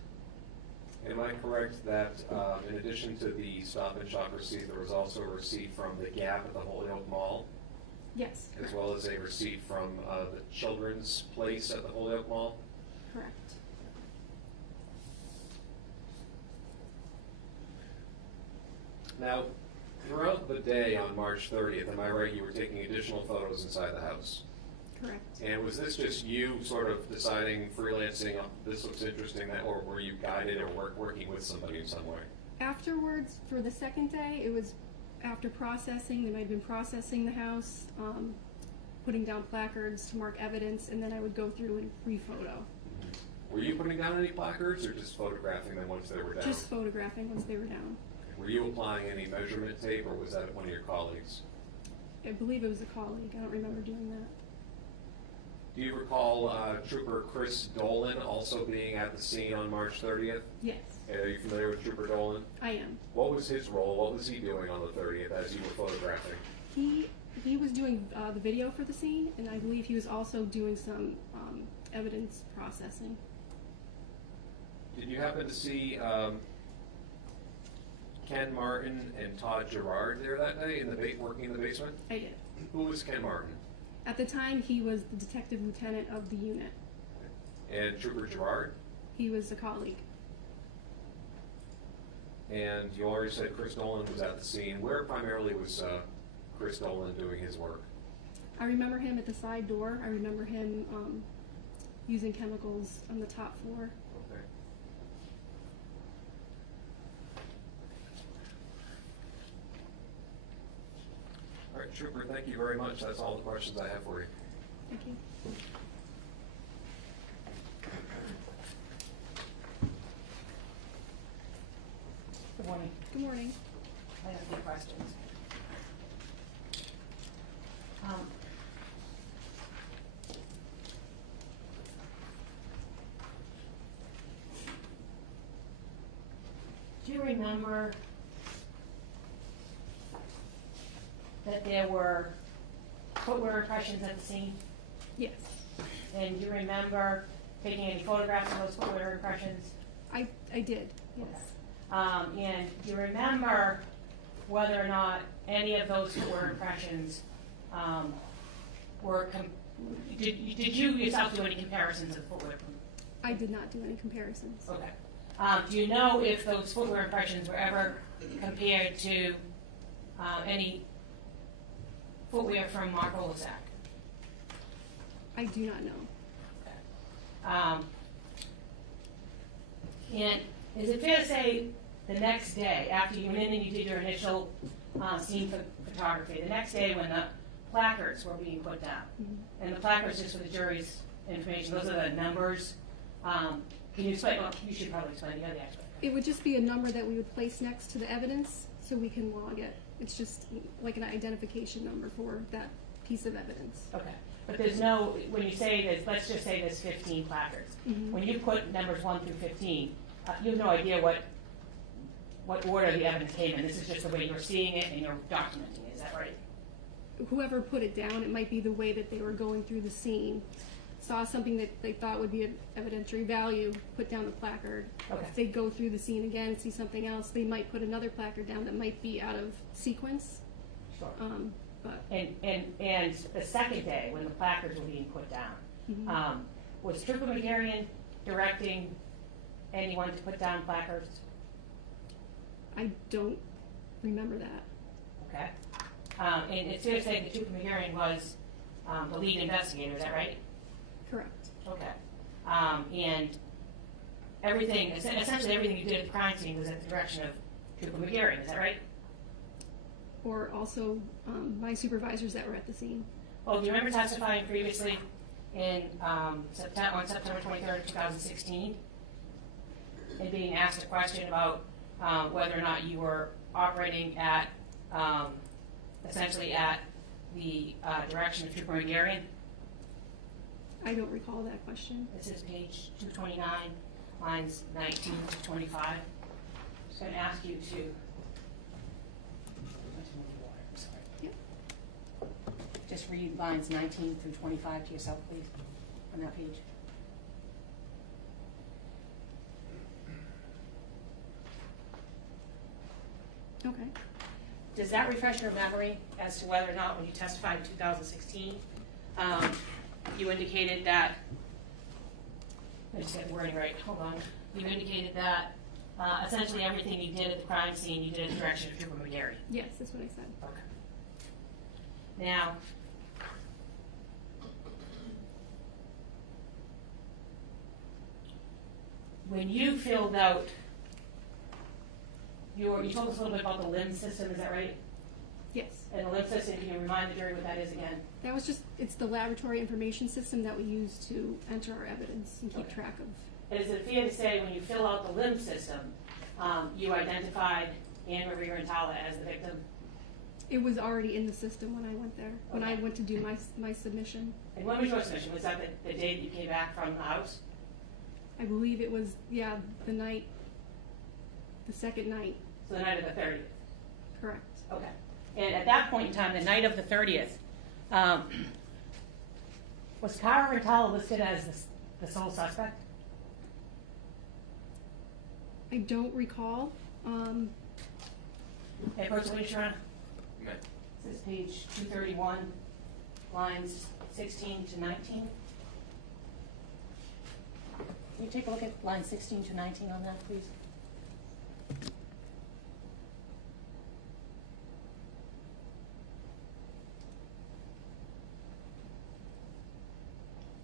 Am I correct that in addition to the Stop and Shop receipt, there was also a receipt from the Gap at the Holyoke Mall? Yes. As well as a receipt from the Children's Place at the Holyoke Mall? Correct. Now, throughout the day on March 30th, am I right, you were taking additional photos inside the house? Correct. And was this just you sort of deciding, freelancing, oh, this looks interesting, or were you guided or working with somebody in some way? Afterwards, for the second day, it was after processing. They might have been processing the house, putting down placards to mark evidence, and then I would go through and re-photo. Were you putting down any placards or just photographing them once they were down? Just photographing once they were down. Were you applying any measurement tape, or was that one of your colleagues? I believe it was a colleague. I don't remember doing that. Do you recall Trooper Chris Dolan also being at the scene on March 30th? Yes, Are you familiar with Trooper Dolan? I am. What was his role? What was he doing on the 30th as you were photographing? He was doing the video for the scene, and I believe he was also doing some evidence processing. Did you happen to see Ken Martin and Todd Gerard there that day working in the basement? I did. Who was Ken Martin? At the time, he was the detective lieutenant of the unit. And Trooper Gerard? He was a colleague. And you already said Chris Dolan was at the scene. Where primarily was Chris Dolan doing his work? I remember him at the side door. I remember him using chemicals on the top floor. Okay. All right, Trooper, thank you very much. That's all the questions I have for you. Thank you. Good morning. Good morning. I have a few questions. Do you remember that there were footwear impressions at the scene? Yes. And do you remember taking any photographs of those footwear impressions? I did, yes. And do you remember whether or not any of those footwear impressions did you yourself do any comparisons of footwear? I did not do any comparisons. Okay. Do you know if those footwear impressions were ever compared to any footwear from Mark Olasak? I do not know. Okay. And is it fair to say the next day, after you went in and you did your initial scene photography, the next day when the placards were being put down, and the placards, just for the jury's information, those are the numbers. Can you explain? Well, you should probably explain the other aspect. It would just be a number that we would place next to the evidence so we can log it. It's just like an identification number for that piece of evidence. Okay. But there's no, when you say this, let's just say there's 15 placards. When you put numbers 1 through 15, you have no idea what order the evidence came in. This is just the way you're seeing it and you're documenting it. Is that right? Whoever put it down, it might be the way that they were going through the scene. Saw something that they thought would be of evidentiary value, put down the placard. Okay. If they go through the scene again and see something else, they might put another placard down that might be out of sequence. Sure. But And the second day, when the placards were being put down, was Trooper McGarian directing anyone to put down placards? I don't remember that. Okay. And it's fair to say that Trooper McGarian was the lead investigator, is that right? Correct. Okay. And everything, essentially everything you did at the crime scene was at the direction of Trooper McGarian, is that right? Or also my supervisors that were at the scene. Well, do you remember testifying previously on September 23rd, 2016, and being asked a question about whether or not you were operating at, essentially at the direction of Trooper McGarian? I don't recall that question. This is page 229, lines 19 to 25. I'm just going to ask you to. Yep. Just read lines 19 through 25 to yourself, please, on that page. Okay. Does that refresh your memory as to whether or not when you testified in 2016, you indicated that, let me just get the wording right, hold on. You indicated that essentially everything you did at the crime scene, you did at the direction of Trooper McGarry. Yes, that's what I said. Okay. Now, when you filled out you told us a little bit about the limb system, is that right? Yes. And the limb system, can you remind the jury what that is again? That was just, it's the laboratory information system that we use to enter our evidence and keep track of. And is it fair to say when you fill out the limb system, you identified Annamarie Cochrane-Rintala as the victim? It was already in the system when I went there, when I went to do my submission. And when was your submission? Was that the day that you came back from the house? I believe it was, yeah, the second night. So the night of the 30th? Correct. Okay. And at that point in time, the night of the 30th, was Cara Rintala listed as the sole suspect? I don't recall. Hey, Coach Winshron? Amen. This is page 231, lines 16 to 19. Can you take a look at lines 16 to 19 on that, please?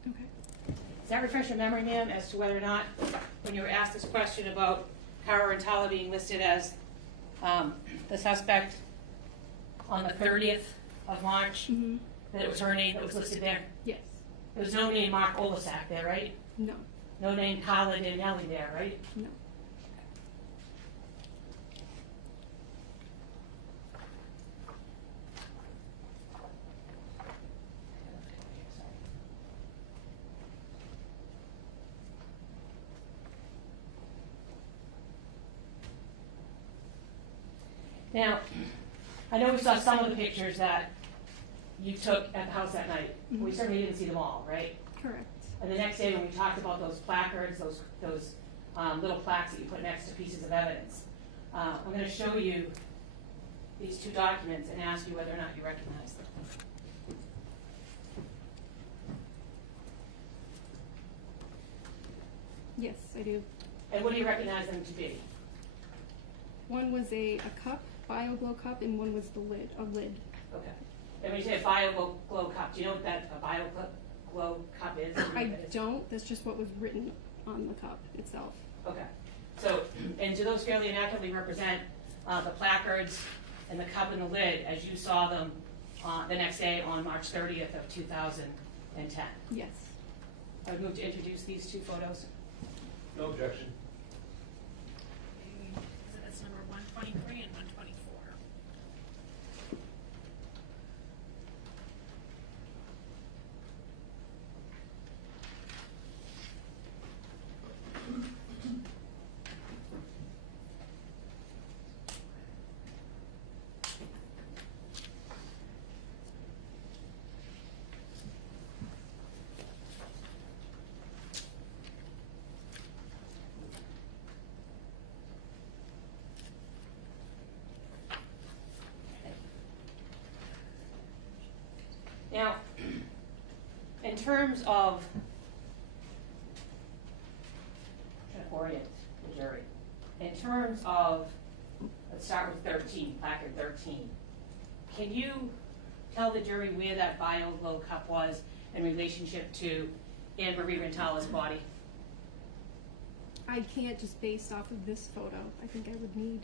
Okay. Does that refresh your memory, ma'am, as to whether or not, when you were asked this question about Cara Rintala being listed as the suspect on the 30th of March, that it was her name that was listed there? Yes. There was no name Mark Olasak there, right? No. No name Carla Danielli there, right? No. Now, I know we saw some of the pictures that you took at the house that night. We certainly didn't see them all, right? Correct. And the next day when we talked about those placards, those little plaques that you put next to pieces of evidence, I'm going to show you these two documents and ask you whether or not you recognize them. Yes, I do. And what do you recognize them to be? One was a cup, BioGlow cup, and one was a lid. Okay. And when you say a BioGlow cup, do you know what that a BioGlow cup is? I don't. That's just what was written on the cup itself. Okay. So, and do those fairly inaccurately represent the placards and the cup and the lid as you saw them the next day on March 30th of 2010? Yes. I would move to introduce these two photos. No objection. Exhibits number 123 and 124. Now, in terms of, I'm trying to orient the jury, in terms of, let's start with 13, placard 13. Can you tell the jury where that BioGlow cup was in relationship to Annamarie Rintala's body? I can't just based off of this photo. I think I would need.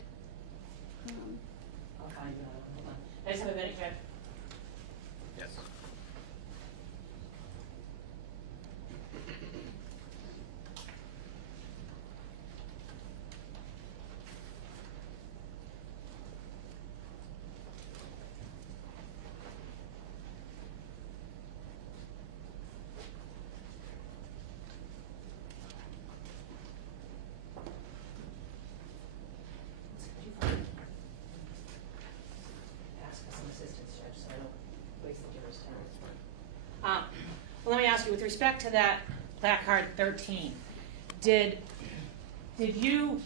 I'll find another one. Hold on. I just have a minute, Jeff. Yes. Ask for some assistance, Judge, so I don't waste the juror's time. Well, let me ask you, with respect to that placard 13, did you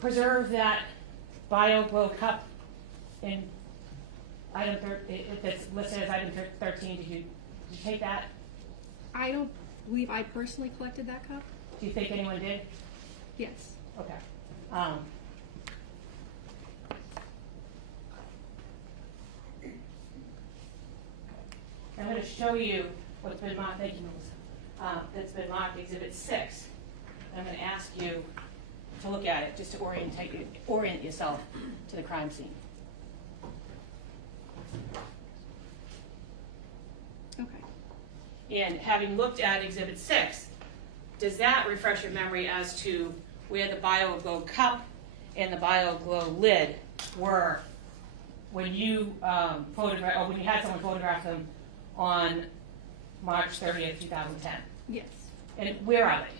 preserve that BioGlow cup in item if it's listed as item 13? Did you take that? I don't believe I personally collected that cup. Do you think anyone did? Yes. Okay. I'm going to show you what's been marked, thank you, Melissa, that's been marked Exhibit 6. I'm going to ask you to look at it, just to orient yourself to the crime scene. Okay. And having looked at Exhibit 6, does that refresh your memory as to where the BioGlow cup and the BioGlow lid were when you when you had someone photograph them on March 30th, 2010? Yes. And where are they?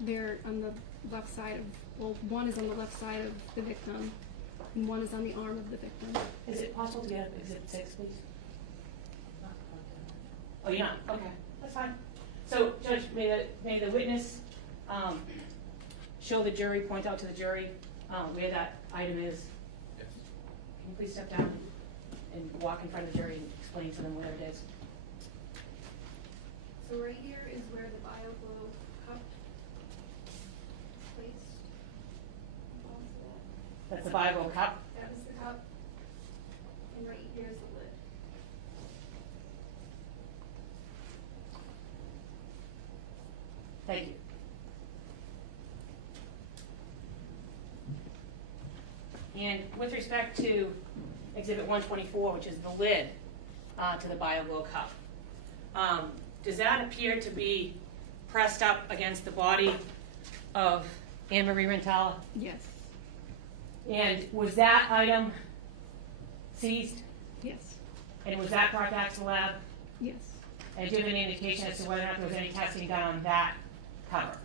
They're on the left side of, well, one is on the left side of the victim, and one is on the arm of the victim. Is it possible to get up Exhibit 6, please? Oh, you're not? Okay, that's fine. So, Judge, may the witness show the jury, point out to the jury where that item is? Yes. Can you please step down and walk in front of the jury and explain to them where it is? So right here is where the BioGlow cup placed. That's the BioGlow cup? That is the cup, and right here is the lid. Thank you. And with respect to Exhibit 124, which is the lid to the BioGlow cup, does that appear to be pressed up against the body of Annamarie Rintala? Yes. And was that item seized? Yes. And was that brought back to the lab? Yes. And do you have any indication as to whether or not there was any testing done on that cover?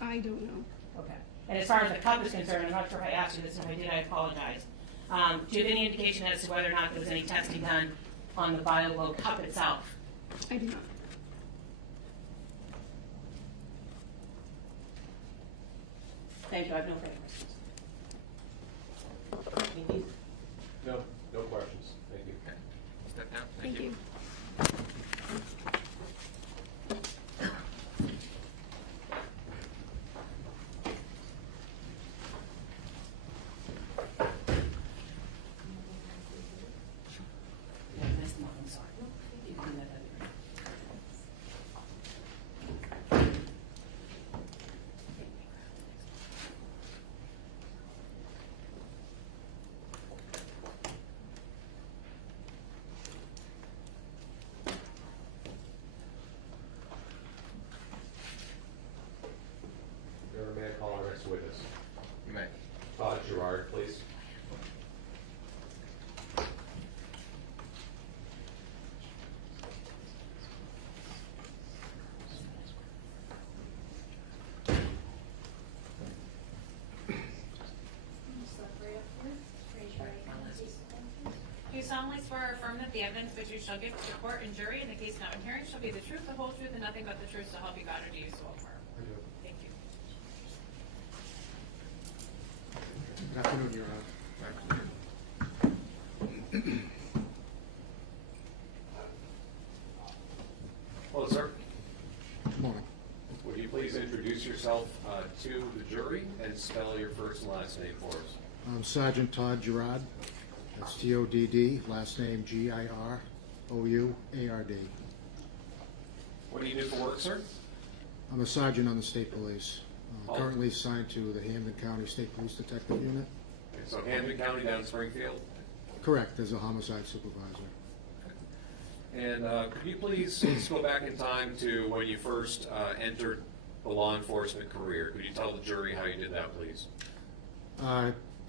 I don't know. Okay. And as far as the cup is concerned, I'm not sure if I asked you this. If I did, I apologize. Do you have any indication as to whether or not there was any testing done on the BioGlow cup itself? I do not. Thank you. I have no further questions. Any? No, no questions. Thank you. Okay. Step down. Thank you. Yeah, I missed one. I'm sorry. You can do that other way. Your man, call our next witness. You may. Todd Gerard, please. Do you solemnly swear or affirm that the evidence which you shall give to the court and jury in the case now in hearing shall be the truth, the whole truth, and nothing but the truth, so help you God, or do you so affirm? I do. Thank you. Good afternoon, Your Honor. Hello, sir. Good morning. Would you please introduce yourself to the jury and spell your first and last name for us? I'm Sergeant Todd Gerard. That's T-O-D-D, last name G-I-R-O-U-A-R-D. What do you do for work, sir? I'm a sergeant on the state police, Oh. currently assigned to the Hampden County State Police Detective Unit. Okay, so Hampden County down in Springfield. Correct, as a homicide supervisor. And could you please just go back in time to when you first entered the law enforcement career? Could you tell the jury how you did that, please?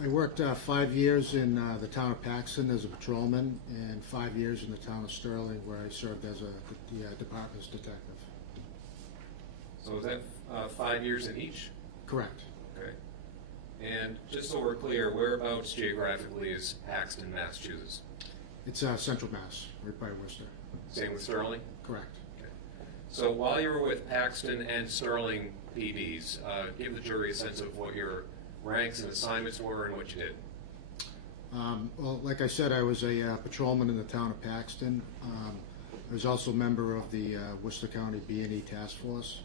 I worked 5 years in the town of Paxton as a patrolman and 5 years in the town of Sterling where I served as the department's detective. So was that 5 years in each? Correct. Okay. And just so we're clear, whereabouts geographically is Paxton, Massachusetts? It's Central Mass, right by Worcester. Same with Sterling? Correct. Okay. So while you were with Paxton and Sterling PDs, give the jury a sense of what your ranks and assignments were and what you did. Well, like I said, I was a patrolman in the town of Paxton. I was also a member of the Worcester County B&E Task Force.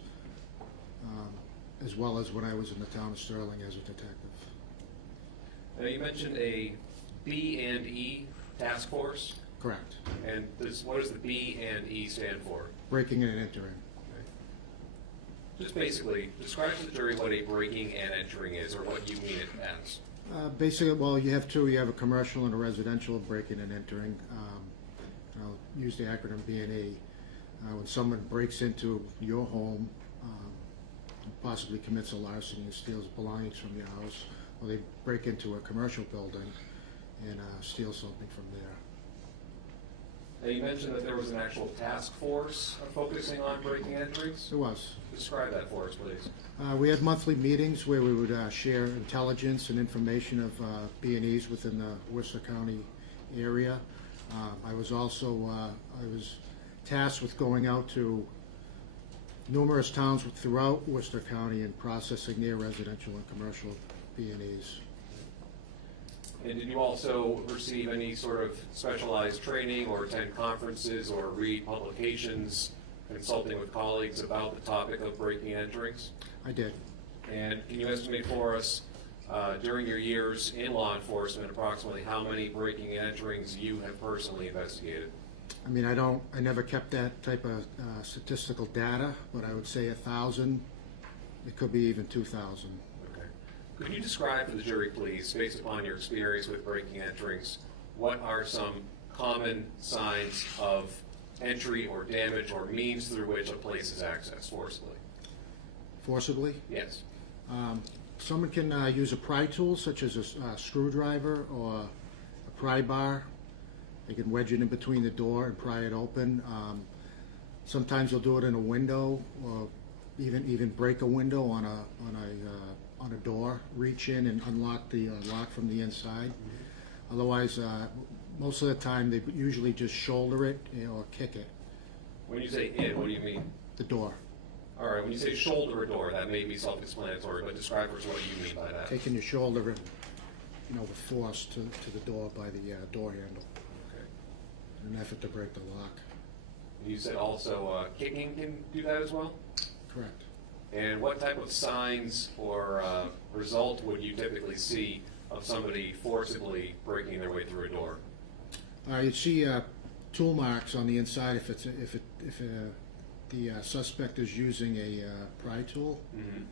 as well as when I was in the town of Sterling as a detective. Now, you mentioned a B&E task force, Correct. and what does the B&E stand for? Breaking and entering. Just basically, describe to the jury what a breaking and entering is, or what you mean it as. Basically, well, you have two. You have a commercial and a residential breaking and entering. I'll use the acronym B&E. When someone breaks into your home, possibly commits a larceny and steals belongings from your house, or they break into a commercial building and steal something from there. Now, you mentioned that there was an actual task force focusing on breaking and enterings. There was. Describe that for us, please. We had monthly meetings where we would share intelligence and information of B&Es within the Worcester County area. I was also tasked with going out to numerous towns throughout Worcester County and processing their residential and commercial B&Es. And did you also receive any sort of specialized training or attend conferences or read publications consulting with colleagues about the topic of breaking and enterings? I did. And can you estimate for us, during your years in law enforcement, approximately how many breaking and enterings you have personally investigated? I mean, I never kept that type of statistical data, but I would say 1,000. It could be even 2,000. Okay. Could you describe for the jury, please, based upon your experience with breaking and enterings, what are some common signs of entry or damage or means through which a place is accessed forcibly? Forcibly? Yes. Someone can use a pry tool, such as a screwdriver or a pry bar. They can wedge it in between the door and pry it open. Sometimes they'll do it in a window, or even break a window on a door. Reach in and unlock the lock from the inside. Mm-hmm. Otherwise, most of the time they usually just shoulder it or kick it. When you say it, what do you mean? The door. All right. When you say shoulder a door, that may be self-explanatory, but describe for us what you mean by that. Taking your shoulder and, with force to the door by the door handle. In an effort to break the lock. You said also kicking can do that as well? Correct. And what type of signs or result would you typically see of somebody forcibly breaking their way through a door? You'd see tool marks on the inside if the suspect is using a pry tool. Mm-hmm.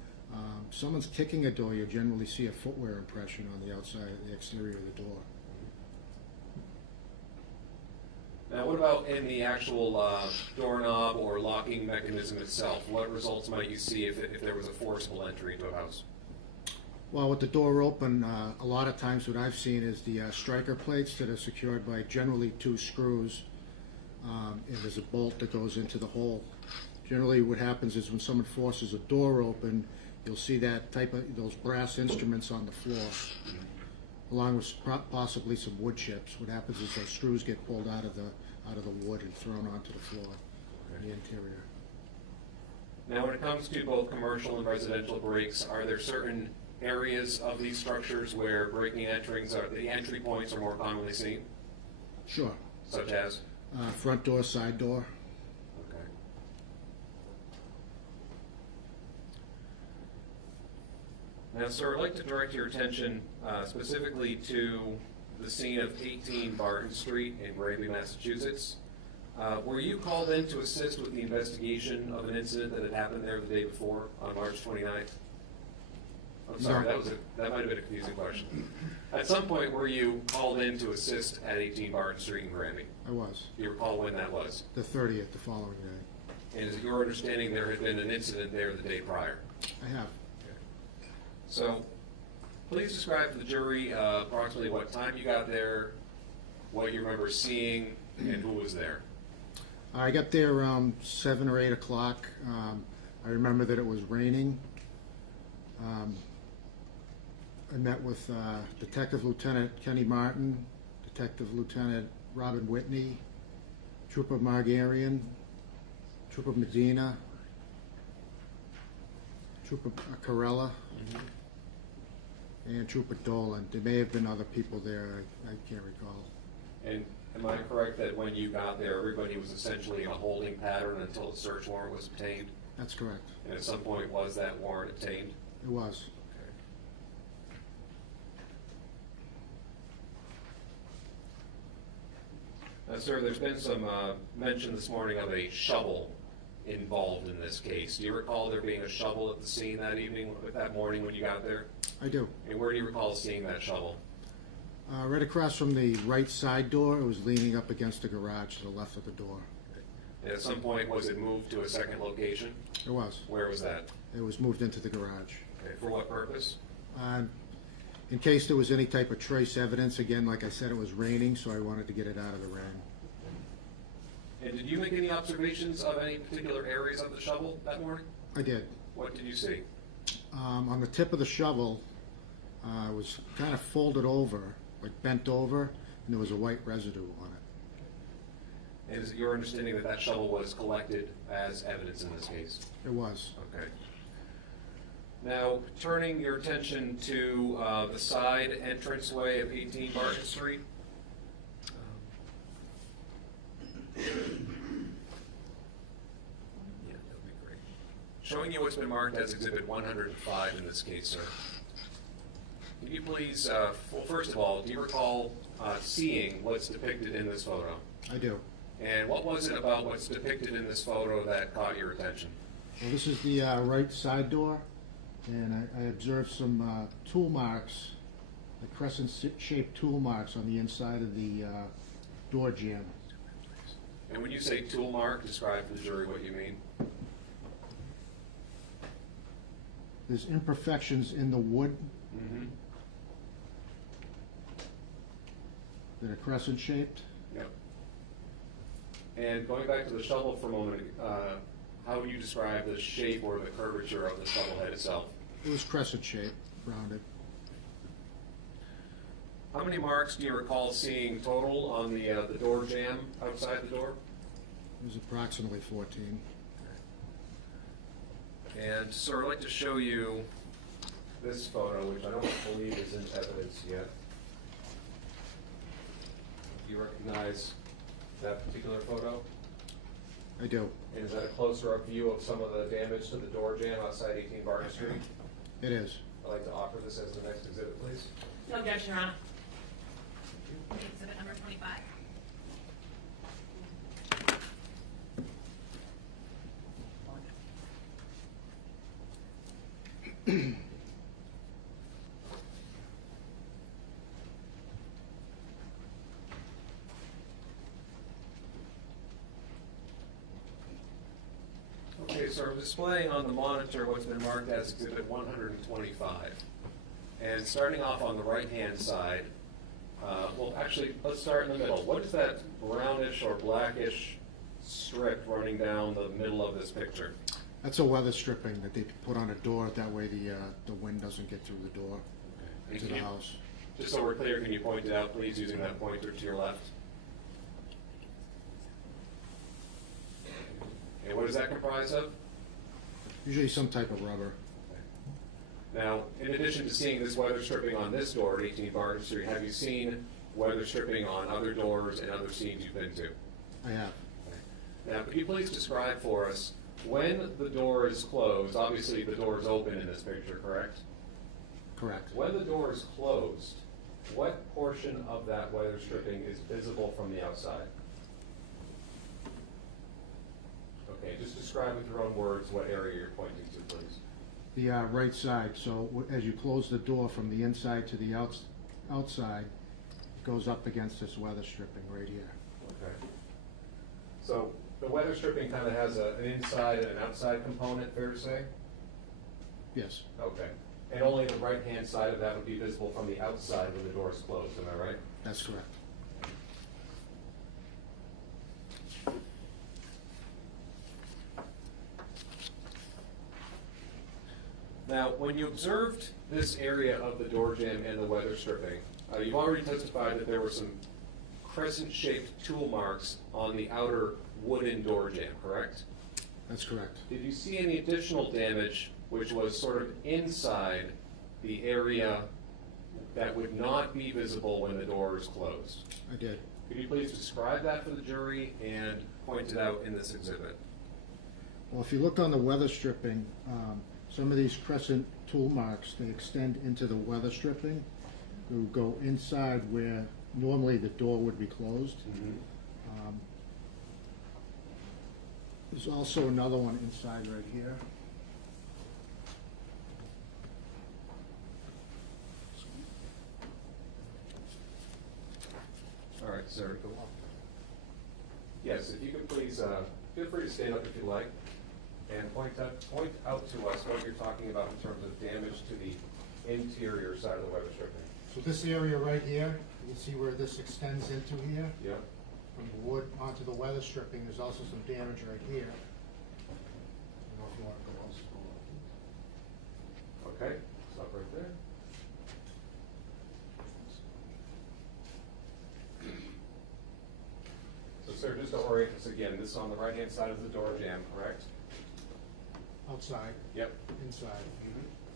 Someone's kicking a door, you'll generally see a footwear impression on the outside, the exterior of the door. Now, what about in the actual doorknob or locking mechanism itself? What results might you see if there was a forcible entry into a house? Well, with the door open, a lot of times what I've seen is the striker plates that are secured by generally 2 screws, and there's a bolt that goes into the hole. Generally what happens is when someone forces a door open, you'll see that those brass instruments on the floor, along with possibly some wood chips. What happens is those screws get pulled out of the wood and thrown onto the floor in the interior. Now, when it comes to both commercial and residential breaks, are there certain areas of these structures where breaking and enterings the entry points are more commonly seen? Sure. Such as? Front door, side door. Okay. Now, sir, I'd like to direct your attention specifically to the scene of 18 Barton Street in Granby, Massachusetts. Were you called in to assist with the investigation of an incident that had happened there the day before, on March 29th? I'm sorry, No. that might have been a confusing question. At some point, were you called in to assist at 18 Barton Street in Granby? I was. Do you recall when that was? The 30th, the following day. And is it your understanding there had been an incident there the day prior? I have. So, please describe to the jury approximately what time you got there, what you remember seeing, and who was there. I got there around 7 or 8 o'clock. I remember that it was raining. I met with Detective Lieutenant Kenny Martin, Detective Lieutenant Robin Whitney, Trooper Margarian, Trooper Medina, Trooper Carella, and Trooper Dolan. There may have been other people there, I can't recall. And am I correct that when you got there, everybody was essentially in a holding pattern until the search warrant was obtained? That's correct. And at some point, was that warrant obtained? It was. Sir, there's been some mention this morning of a shovel involved in this case. Do you recall there being a shovel at the scene that evening, that morning when you got there? I do. And where do you recall seeing that shovel? Right across from the right side door, it was leaning up against the garage to the left of the door. And at some point, was it moved to a second location? It was. Where was that? It was moved into the garage. Okay, for what purpose? In case there was any type of trace evidence, again, like I said, it was raining, so I wanted to get it out of the rain. And did you make any observations of any particular areas of the shovel that morning? I did. What did you see? On the tip of the shovel, it was kind of folded over, like bent over, and there was a white residue on it. And is it your understanding that that shovel was collected as evidence in this case? It was. Okay. Now, turning your attention to the side entranceway of 18 Barton Street. Yeah, that would be great. Showing you what's been marked as Exhibit 105 in this case, sir. Can you please, well, first of all, do you recall seeing what's depicted in this photo? I do. And what was it about what's depicted in this photo that caught your attention? Well, this is the right side door, and I observed some tool marks, the crescent-shaped tool marks on the inside of the door jamb. And when you say tool mark, describe to the jury what you mean. There's imperfections in the wood Mm-hmm. that are crescent-shaped. Yep. And going back to the shovel for a moment, how do you describe the shape or the curvature of the shovel head itself? It was crescent-shaped, rounded. How many marks do you recall seeing total on the door jamb outside the door? It was approximately 14. And sir, I'd like to show you this photo, which I don't believe is in evidence yet. Do you recognize that particular photo? I do. And is that a closer up view of some of the damage to the door jamb outside 18 Barton Street? It is. I'd like to offer this as the next exhibit, please. No objection, Your Honor. Exhibit number 25. Okay, so I'm displaying on the monitor what's been marked as Exhibit 125. And starting off on the right-hand side, well, actually, let's start in the middle. What is that brownish or blackish strip running down the middle of this picture? That's a weather stripping that they put on a door. That way the wind doesn't get through the door into the house. Just so we're clear, can you point it out, please, using that pointer to your left? And what is that comprised of? Usually some type of rubber. Now, in addition to seeing this weather stripping on this door at 18 Barton Street, have you seen weather stripping on other doors and other scenes you've been to? I have. Now, could you please describe for us, when the door is closed, obviously the door is open in this picture, correct? Correct. When the door is closed, what portion of that weather stripping is visible from the outside? Okay, just describe with your own words what area you're pointing to, please. The right side. So as you close the door from the inside to the outside, it goes up against this weather stripping right here. Okay. So the weather stripping kind of has an inside and an outside component, fair to say? Yes. Okay. And only the right-hand side of that would be visible from the outside when the door is closed, am I right? That's correct. Now, when you observed this area of the door jamb and the weather stripping, you've already testified that there were some crescent-shaped tool marks on the outer wooden door jamb, correct? That's correct. Did you see any additional damage which was sort of inside the area that would not be visible when the door is closed? I did. Could you please describe that for the jury and point it out in this exhibit? Well, if you look on the weather stripping, some of these crescent tool marks, they extend into the weather stripping. They would go inside where normally the door would be closed. There's also another one inside right here. All right, sir. Yes, if you could please, feel free to stand up if you like, and point out to us what you're talking about in terms of damage to the interior side of the weather stripping. So this area right here, you can see where this extends into here. Yeah. From the wood onto the weather stripping, there's also some damage right here. I don't know if you want to go else. Okay, stop right there. So sir, just to orient us again, this is on the right-hand side of the door jamb, correct? Outside, Yep. inside,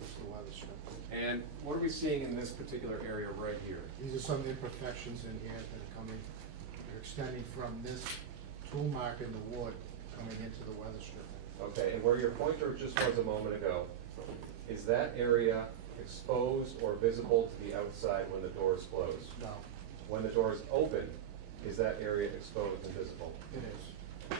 this is the weather strip. And what are we seeing in this particular area right here? These are some imperfections in here that are coming, they're extending from this tool mark in the wood coming into the weather stripping. Okay, and where your pointer just was a moment ago, is that area exposed or visible to the outside when the door is closed? No, When the door is open, is that area exposed and visible? it is.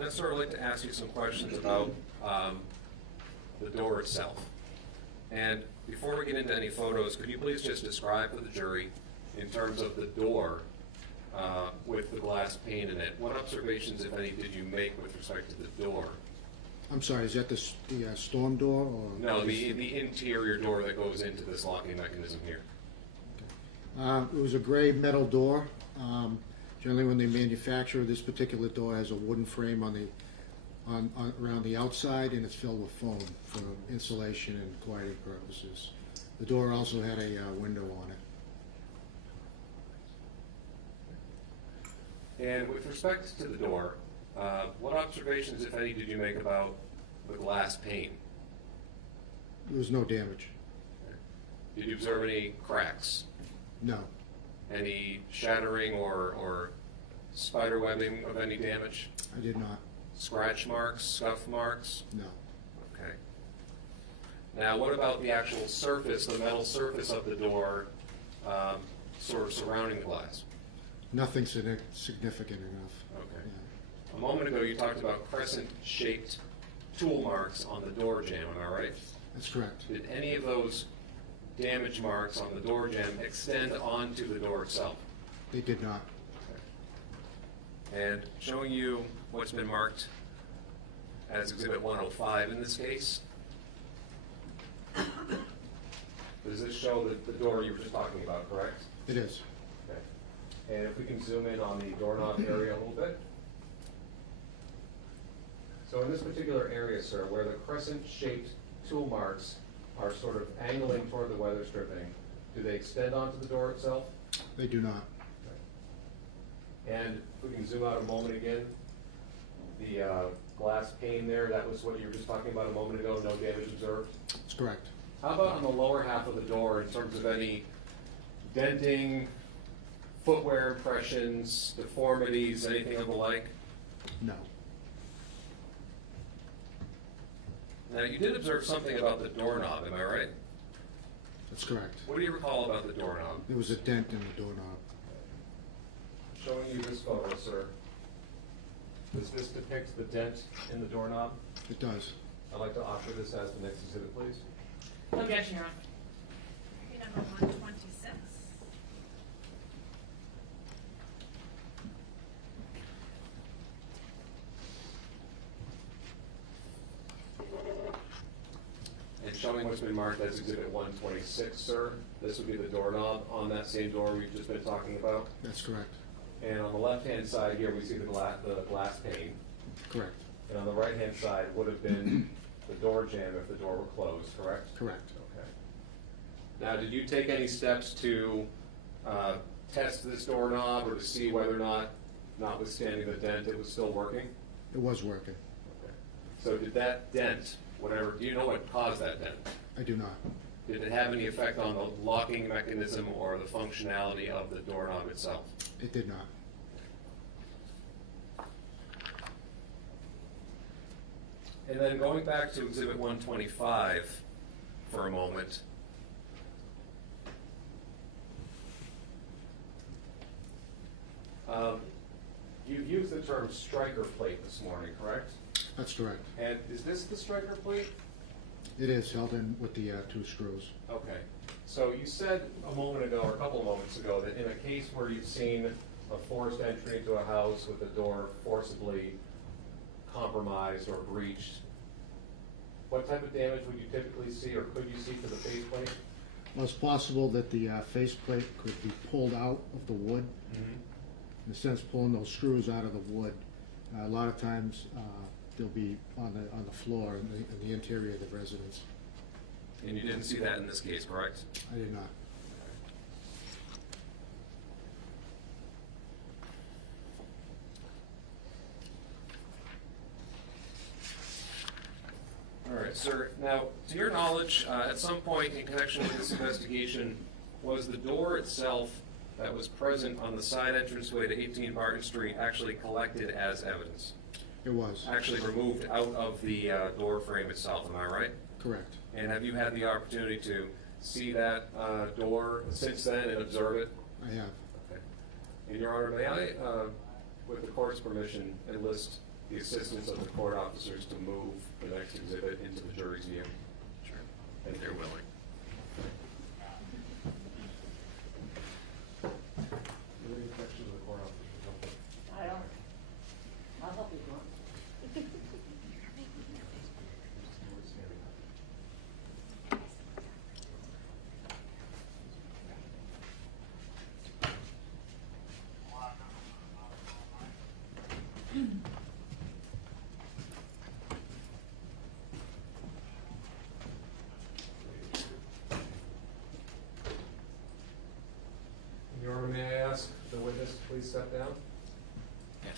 I'd sort of like to ask you some questions about the door itself. And before we get into any photos, could you please just describe for the jury, in terms of the door with the glass pane in it, what observations, if any, did you make with respect to the door? I'm sorry, is that the storm door or? No, the interior door that goes into this locking mechanism here. It was a gray metal door. Generally, when they manufacture this particular door, it has a wooden frame on around the outside, and it's filled with foam for insulation and quieting purposes. The door also had a window on it. And with respect to the door, what observations, if any, did you make about the glass pane? There was no damage. Did you observe any cracks? No, Any shattering or spider webbing of any damage? I did not. Scratch marks, scuff marks? No. Okay. Now, what about the actual surface, the metal surface of the door, sort of surrounding the glass? Nothing significant enough. Okay. Yeah. A moment ago, you talked about crescent-shaped tool marks on the door jamb, am I right? That's correct. Did any of those damage marks on the door jamb extend onto the door itself? They did not. And showing you what's been marked as Exhibit 105 in this case, does this show the door you were just talking about, correct? It is. Okay. And if we can zoom in on the doorknob area a little bit. So in this particular area, sir, where the crescent-shaped tool marks are sort of angling toward the weather stripping, do they extend onto the door itself? They do not. And if we can zoom out a moment again, the glass pane there, that was what you were just talking about a moment ago, no damage observed? That's correct. How about on the lower half of the door in terms of any denting, footwear impressions, deformities, anything of the like? No. Now, you did observe something about the doorknob, am I right? That's correct. What do you recall about the doorknob? There was a dent in the doorknob. Showing you this photo, sir. Does this depict the dent in the doorknob? It does. I'd like to offer this as the next exhibit, please. Objection, Your Honor. Okay, number 126. And showing what's been marked as Exhibit 126, sir. This would be the doorknob on that same door we've just been talking about. That's correct. And on the left-hand side here, we see the glass pane. Correct. And on the right-hand side would have been the door jamb if the door were closed, correct? Correct. Okay. Now, did you take any steps to test this doorknob or to see whether or not, notwithstanding the dent, it was still working? It was working. So did that dent, whatever, do you know what caused that dent? I do not. Did it have any effect on the locking mechanism or the functionality of the doorknob itself? It did not. And then going back to Exhibit 125 for a moment. You've used the term striker plate this morning, correct? That's correct. And is this the striker plate? It is held in with the 2 screws. Okay. So you said a moment ago, or a couple of moments ago, that in a case where you've seen a forced entry into a house with the door forcibly compromised or breached, what type of damage would you typically see or could you see to the faceplate? Well, it's possible that the faceplate could be pulled out of the wood. In a sense, pulling those screws out of the wood. A lot of times, they'll be on the floor in the interior of the residence. And you didn't see that in this case, correct? I did not. All right, sir. Now, to your knowledge, at some point in connection with this investigation, was the door itself that was present on the side entranceway to 18 Barton Street actually collected as evidence? It was. Actually removed out of the door frame itself, am I right? Correct. And have you had the opportunity to see that door since then and observe it? I have. Okay. And Your Honor, may I, with the court's permission, enlist the assistance of the court officers to move the next exhibit into the jury's view? Sure. And they're willing. Any questions of the court officers? I don't, I'll help you if you want. Your Honor, may I ask the witness to please step down? Yes,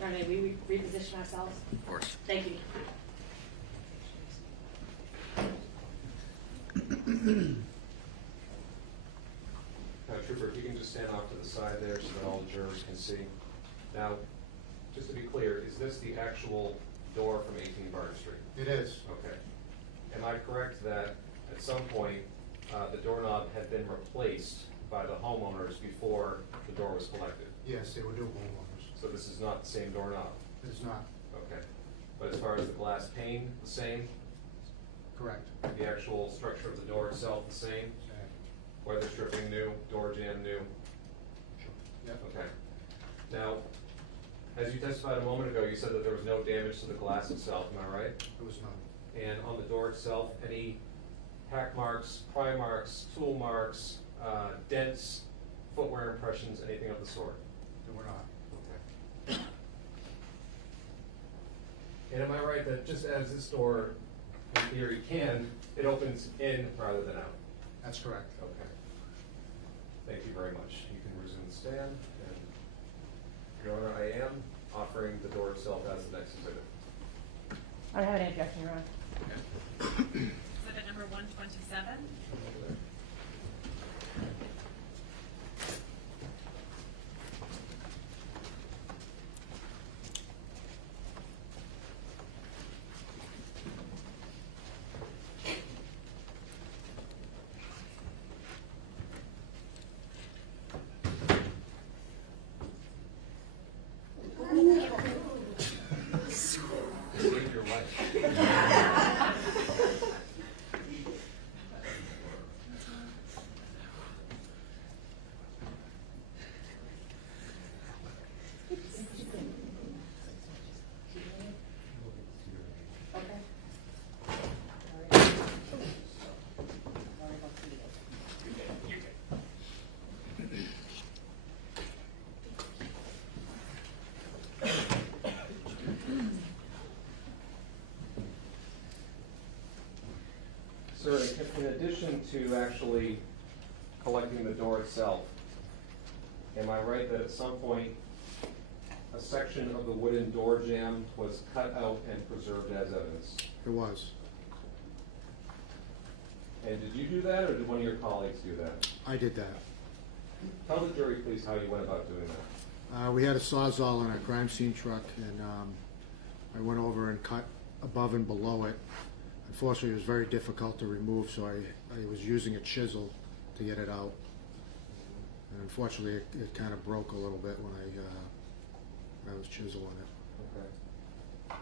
All right, may we reposition ourselves? of course. Thank you. Trooper, if you can just stand off to the side there so that all the jurors can see. Now, just to be clear, is this the actual door from 18 Barton Street? It is. Okay. Am I correct that at some point, the doorknob had been replaced by the homeowners before the door was collected? Yes, they were new homeowners. So this is not the same doorknob? It is not. Okay. But as far as the glass pane, the same? Correct. The actual structure of the door itself, the same? Weather stripping new, door jamb new? Yep. Okay. Now, as you testified a moment ago, you said that there was no damage to the glass itself, am I right? It was none. And on the door itself, any hack marks, pry marks, tool marks, dents, footwear impressions, anything of the sort? They were not. Okay. And am I right that just as this door, in theory, it opens in rather than out? That's correct. Okay. Thank you very much. You can resume the stand. And Your Honor, I am offering the door itself as the next exhibit. I don't have any objection, Your Honor. Exhibit number 127. Save your life. Sir, in addition to actually collecting the door itself, am I right that at some point a section of the wooden door jamb was cut out and preserved as evidence. It was. And did you do that, or did one of your colleagues do that? I did that. Tell the jury, please, how you went about doing that. We had a Sawzall in our crime scene truck, and I went over and cut above and below it. Unfortunately, it was very difficult to remove, so I was using a chisel to get it out. And unfortunately, it kind of broke a little bit when I was chiseling it.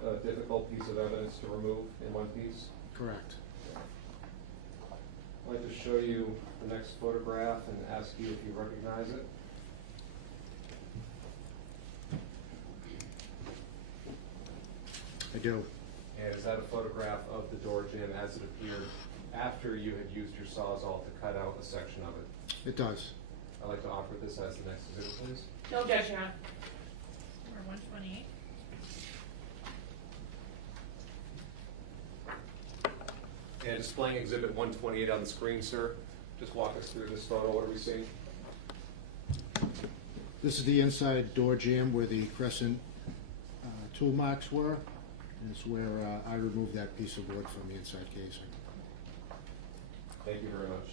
Okay. A difficult piece of evidence to remove in one piece? Correct. I'd like to show you the next photograph and ask you if you recognize it. I do. And is that a photograph of the door jamb as it appeared after you had used your Sawzall to cut out a section of it? It does. I'd like to offer this as the next exhibit, please. No objection, Your Honor. Number 128. And displaying exhibit 128 on the screen, sir. Just walk us through this photo. What are we seeing? This is the inside door jamb where the crescent tool marks were. And it's where I removed that piece of wood from the inside casing. Thank you very much.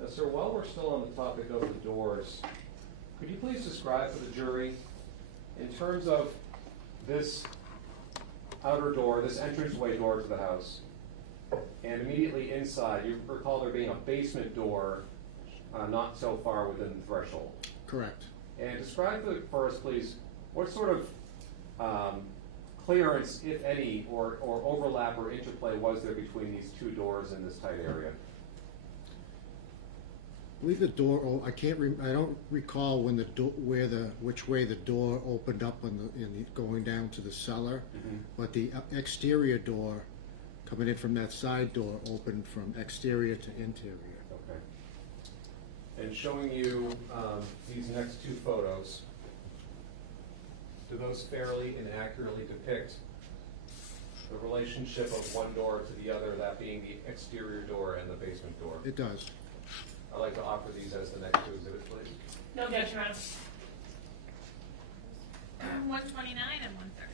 Now, sir, while we're still on the topic of the doors, could you please describe for the jury, in terms of this outer door, this entranceway door to the house, and immediately inside, you recall there being a basement door not so far within the threshold. Correct. And describe for us, please, what sort of clearance, if any, or overlap or interplay was there between these two doors in this tight area? I believe the door. I don't recall when which way the door opened up going down to the cellar, but the exterior door coming in from that side door opened from exterior to interior. Okay. And showing you these next two photos, do those fairly and accurately depict the relationship of one door to the other, that being the exterior door and the basement door? It does. I'd like to offer these as the next two exhibits, please. No objection, Your Honor. 129 and 130.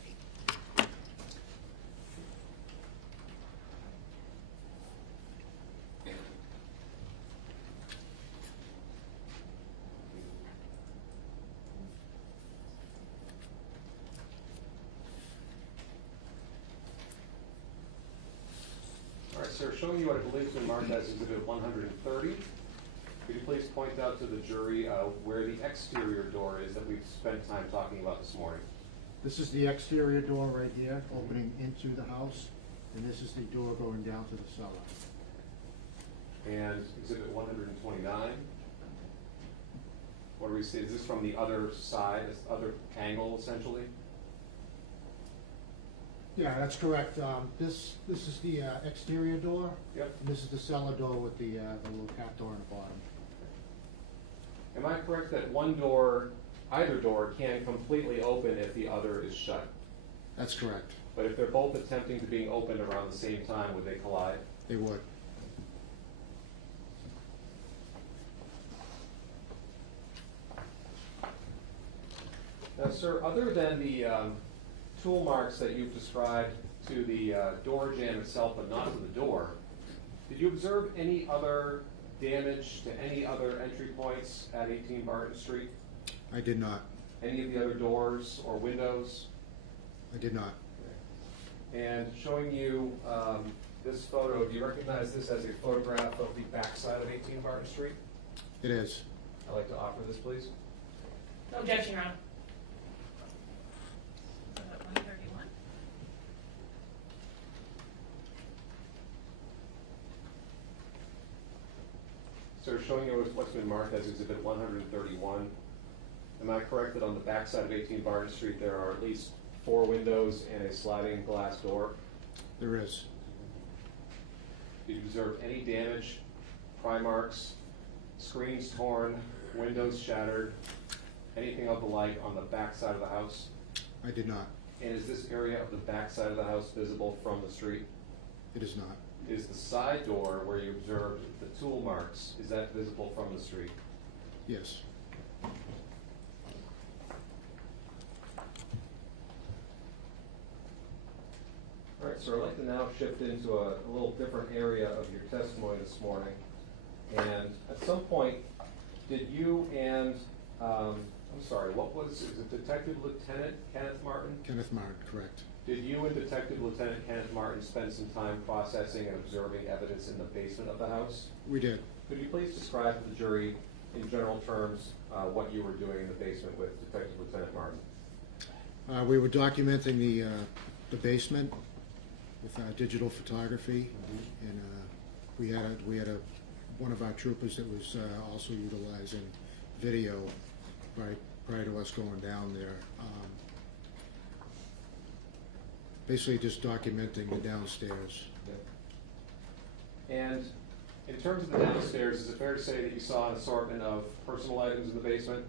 All right, sir, showing you what I believe has been marked as exhibit 130. Could you please point out to the jury where the exterior door is that we've spent time talking about this morning? This is the exterior door right here, opening into the house, and this is the door going down to the cellar. And exhibit 129. What do we see? Is this from the other side, this other angle, essentially? Yeah, that's correct. This is the exterior door. Yep. And this is the cellar door with the little cap door on the bottom. Am I correct that one door, either door, can completely open if the other is shut? That's correct. But if they're both attempting to be opened around the same time, would they collide? They would. Now, sir, other than the tool marks that you've described to the door jamb itself, but not to the door, did you observe any other damage to any other entry points at 18 Barton Street? I did not. Any of the other doors or windows? I did not. And showing you this photo, do you recognize this as a photograph of the backside of 18 Barton Street? It is. I'd like to offer this, please. No objection, Your Honor. So that 131. So showing you what's been marked as exhibit 131. Am I correct that on the backside of 18 Barton Street there are at least 4 windows and a sliding glass door? There is. Did you observe any damage, pry marks, screens torn, windows shattered, anything of the like on the backside of the house? I did not. And is this area of the backside of the house visible from the street? It is not. Is the side door where you observed the tool marks, is that visible from the street? Yes. All right, so I'd like to now shift into a little different area of your testimony this morning. And at some point, did you and, I'm sorry, is it Detective Lieutenant Kenneth Martin? Kenneth Martin, correct. Did you and Detective Lieutenant Kenneth Martin spend some time processing and observing evidence in the basement of the house? We did. Could you please describe to the jury, in general terms, what you were doing in the basement with Detective Lieutenant Martin? We were documenting the basement with digital photography, and we had one of our troopers that was also utilizing video prior to us going down there. Basically just documenting the downstairs. And in terms of the downstairs, is it fair to say that you saw an assortment of personal items in the basement?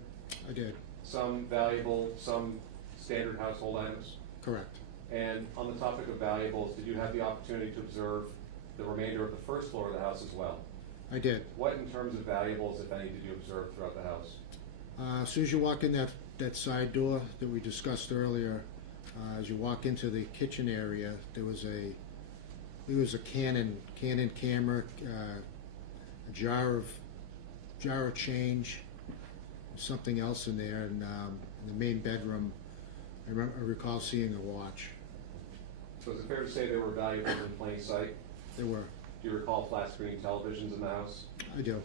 I did. Some valuable, some standard household items? Correct. And on the topic of valuables, did you have the opportunity to observe the remainder of the first floor of the house as well? I did. What in terms of valuables, if any, did you observe throughout the house? As soon as you walk in that side door that we discussed earlier, as you walk into the kitchen area, there was a Canon camera, a jar of change, something else in there, and in the main bedroom, I recall seeing a watch. So is it fair to say there were valuables in plain sight? There were. Do you recall flat screen televisions in the house? I do.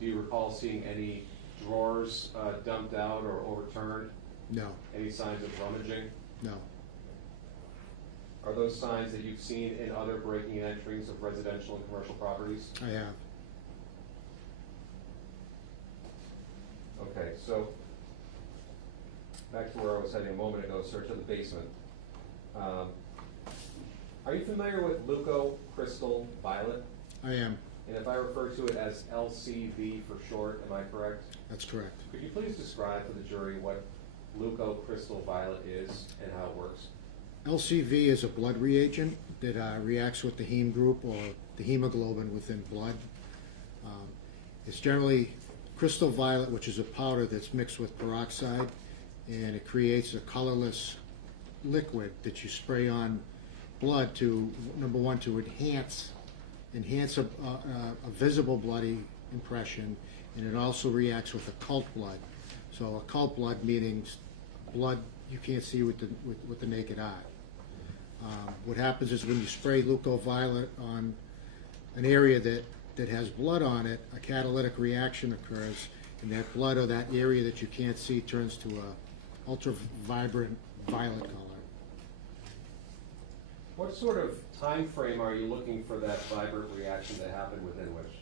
Do you recall seeing any drawers dumped out or overturned? No. Any signs of rummaging? No. Are those signs that you've seen in other breaking and enterings of residential and commercial properties? I have. Okay, so back to where I was heading a moment ago, search of the basement. Are you familiar with Luco Crystal Violet? I am. And if I refer to it as LCV for short, am I correct? That's correct. Could you please describe to the jury what Luco Crystal Violet is and how it works? LCV is a blood reagent that reacts with the heme group or the hemoglobin within blood. It's generally crystal violet, which is a powder that's mixed with peroxide, and it creates a colorless liquid that you spray on blood to, number one, to enhance a visible bloody impression, and it also reacts with occult blood. So occult blood meaning blood you can't see with the naked eye. What happens is when you spray leucoviolet on an area that has blood on it, a catalytic reaction occurs, and that blood or that area that you can't see turns to a ultra vibrant violet color. What sort of time frame are you looking for that vibrant reaction to happen within which?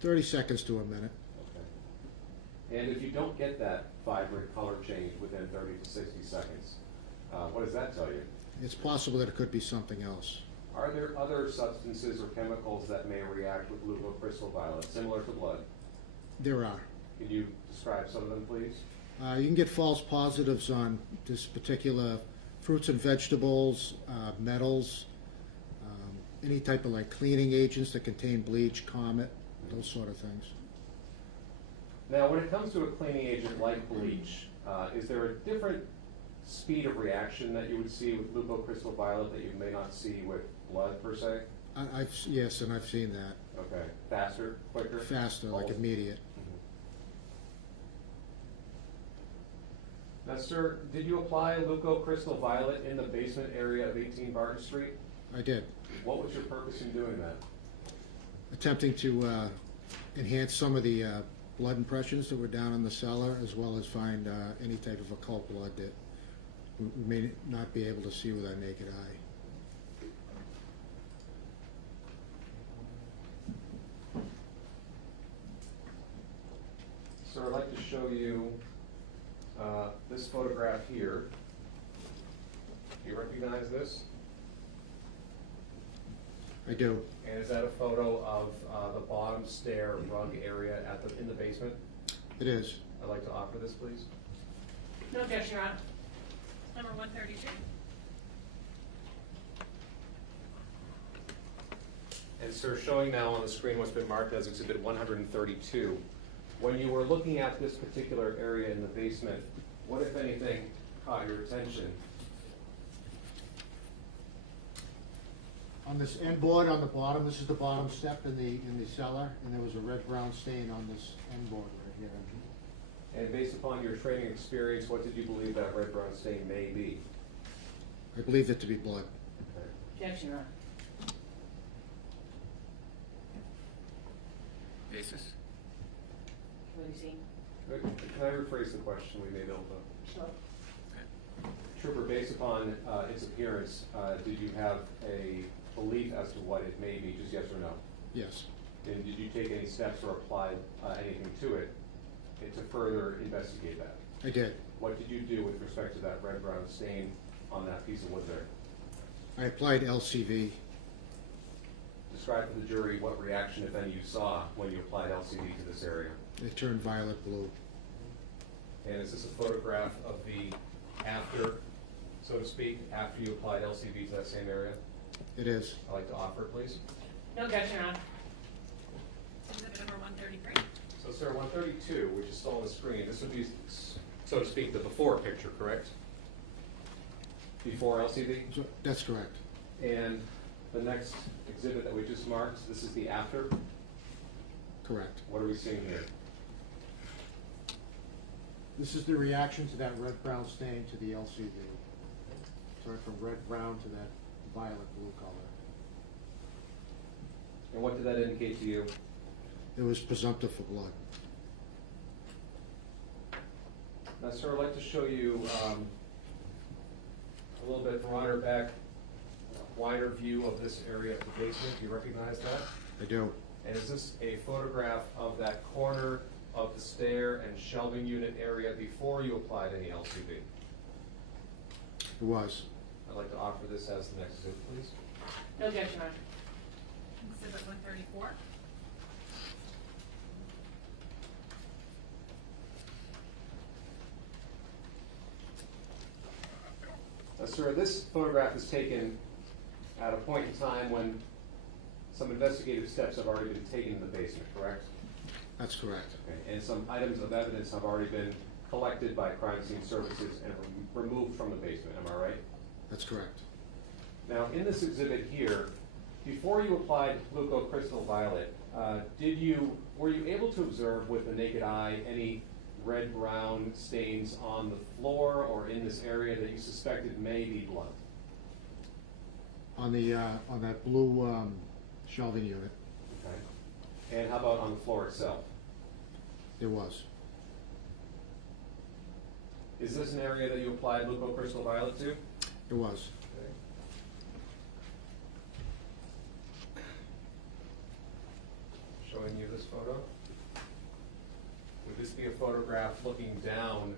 30 seconds to a minute. Okay. And if you don't get that vibrant color change within 30 to 60 seconds, what does that tell you? It's possible that it could be something else. Are there other substances or chemicals that may react with leucocrystal violet, similar to blood? There are. Can you describe some of them, please? You can get false positives on this particular fruits and vegetables, metals, any type of like cleaning agents that contain bleach, comet, those sort of things. Now, when it comes to a cleaning agent like bleach, is there a different speed of reaction that you would see with leucocrystal violet that you may not see with blood per se? Yes, and I've seen that. Okay. Faster, quicker? Faster, like Both? immediate. Now, sir, did you apply leucocrystal violet in the basement area of 18 Barton Street? I did. What was your purpose in doing that? Attempting to enhance some of the blood impressions that were down in the cellar, as well as find any type of occult blood that we may not be able to see with our naked eye. So I'd like to show you this photograph here. Do you recognize this? I do. And is that a photo of the bottom stair rug area in the basement? It is. I'd like to offer this, please. No objection, Your Honor. Number 132. And sir, showing now on the screen what's been marked as Exhibit 132. When you were looking at this particular area in the basement, what, if anything, caught your attention? On this end board on the bottom, this is the bottom step in the cellar, and there was a red-brown stain on this end board right here. And based upon your training experience, what did you believe that red-brown stain may be? I believe it to be blood. Objection, Your Honor. Basis? What do you see? Can I rephrase the question? We may be able to. Sure. Trooper, based upon its appearance, did you have a belief as to what it may be, just yes or no? Yes. And did you take any steps or apply anything to it to further investigate that? I did. What did you do with respect to that red-brown stain on that piece of wood there? I applied LCV. Describe to the jury what reaction, if any, you saw when you applied LCD to this area. It turned violet blue. And is this a photograph of the after, so to speak, after you applied LCD to that same area? It is. I'd like to offer, please. No objection, Your Honor. Exhibit number 133. So, sir, 132, which is still on the screen, this would be, so to speak, the before picture, correct? Before LCD? So, that's correct. And the next exhibit that we just marked, this is the after? Correct. What are we seeing here? This is the reaction to that red-brown stain to the LCD. So it went from red-brown to that violet blue color. And what did that indicate to you? It was presumptive for blood. Now, sir, I'd like to show you a little bit broader back, wider view of this area of the basement. Do you recognize that? I do. And is this a photograph of that corner of the stair and shelving unit area before you applied any LCD? It was. I'd like to offer this as the next exhibit, please. No objection, Your Honor. Exhibit 134. Sir, this photograph is taken at a point in time when some investigative steps have already been taken in the basement, correct? That's correct. Okay. And some items of evidence have already been collected by crime scene services and removed from the basement, am I right? That's correct. Now, in this exhibit here, before you applied Crystal Violet, were you able to observe with the naked eye any red-brown stains on the floor or in this area that you suspected may be blood? On that blue shelving unit, Okay. And how about on the floor itself? there was. Is this an area that you applied Crystal Violet to? It was. Showing you this photo. Would this be a photograph looking down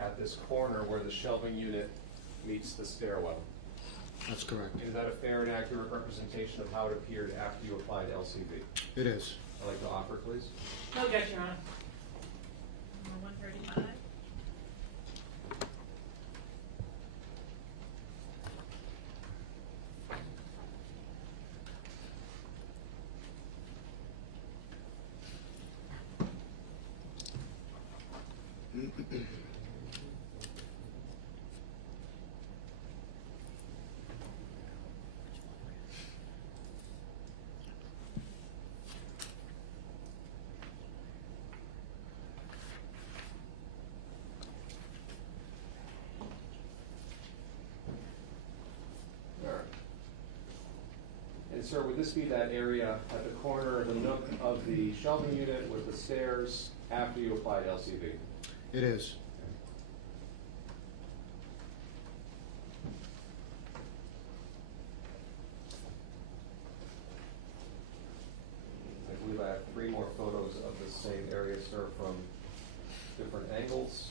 at this corner where the shelving unit meets the stairwell? That's correct. Is that a fair and accurate representation of how it appeared after you applied LCV? It is. I'd like to offer, please. No objection, Your Honor. Number 135. All right. And sir, would this be that area at the corner of the nook of the shelving unit with the stairs after you applied LCV? It is. I believe I have 3 more photos of the same area, sir, from different angles.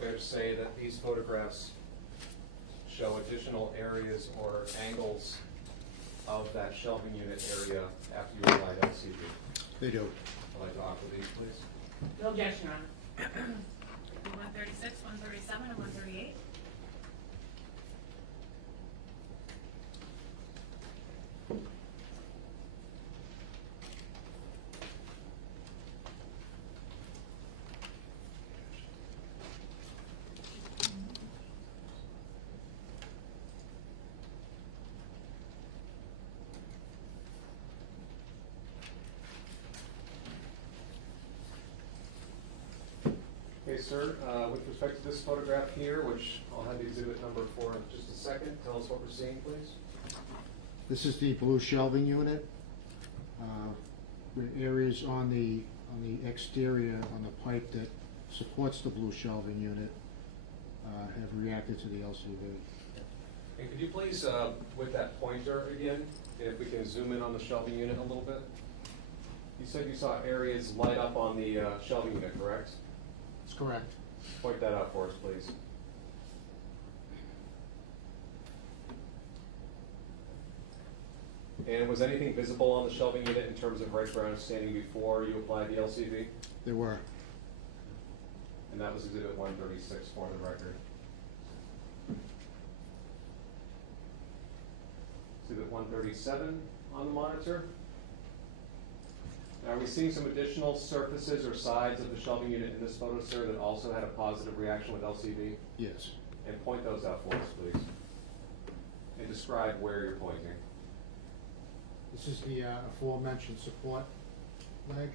Fair to say that these photographs show additional areas or angles of that shelving unit area after you applied LCV. They do. I'd like to offer these, please. No objection, Your Honor. 136, 137, and 138. Okay, sir, with respect to this photograph here, which I'll have exhibit number 4 in just a second, tell us what we're seeing, please. This is the blue shelving unit. The areas on the exterior, on the pipe that supports the blue shelving unit, have reacted to the LCV. And could you please, with that pointer again, if we can zoom in on the shelving unit a little bit? You said you saw areas light up on the shelving unit, correct? That's correct. Point that out for us, please. And was anything visible on the shelving unit in terms of red ground standing before you applied the LCV? There were. And that was exhibit 136 for the record. Exhibit 137 on the monitor. Now, are we seeing some additional surfaces or sides of the shelving unit in this photo, sir, that also had a positive reaction with LCV? Yes. And point those out for us, please. And describe where you're pointing. This is the aforementioned support leg.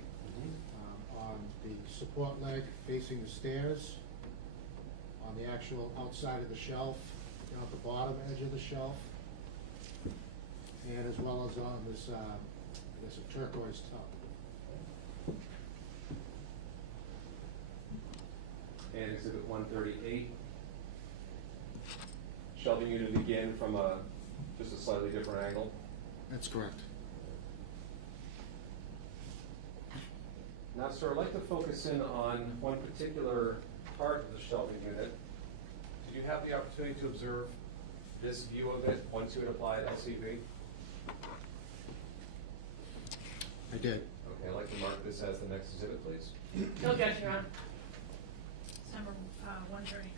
On the support leg facing the stairs, on the actual outside of the shelf, down at the bottom edge of the shelf, and as well as on this, I guess, a turquoise tub. And exhibit 138. Shelving unit again from just a slightly different angle. That's correct. Now, sir, I'd like to focus in on one particular part of the shelving unit. Did you have the opportunity to observe this view of it once you had applied LCV? I did. Okay, I'd like to mark this as the next exhibit, please. No objection, Your Honor. It's number 139.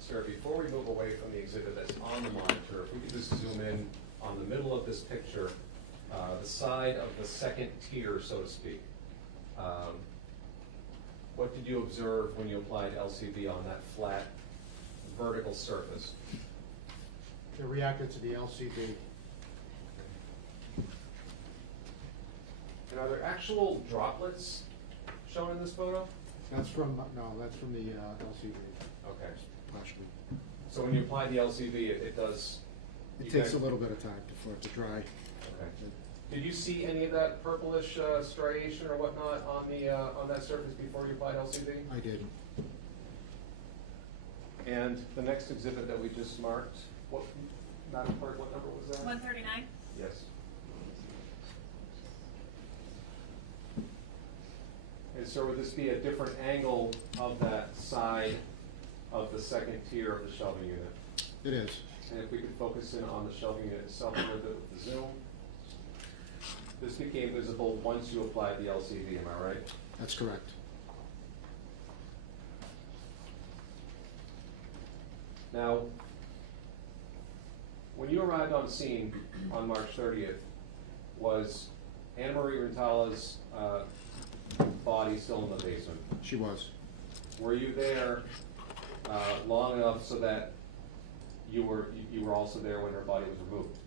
Sir, before we move away from the exhibit that's on the monitor, if we could just zoom in on the middle of this picture, the side of the second tier, so to speak. What did you observe when you applied LCV on that flat vertical surface? It reacted to the LCV. And are there actual droplets shown in this photo? That's from, no, that's from the LCV. Okay. Actually. So when you apply the LCV, it does... It takes a little bit of time for it to dry. Okay. Did you see any of that purplish striation or whatnot on that surface before you applied LCV? I did. And the next exhibit that we just marked, Madam Clerk, what number was that? 139? Yes. And so would this be a different angle of that side of the second tier of the shelving unit? It is. And if we could focus in on the shelving unit itself a little bit with the zoom. This became visible once you applied the LCV, am I right? That's correct. Now, when you arrived on scene on March 30th, was Annamarie Rintala's body still in the basement? She was. Were you there long enough so that you were also there when her body was removed?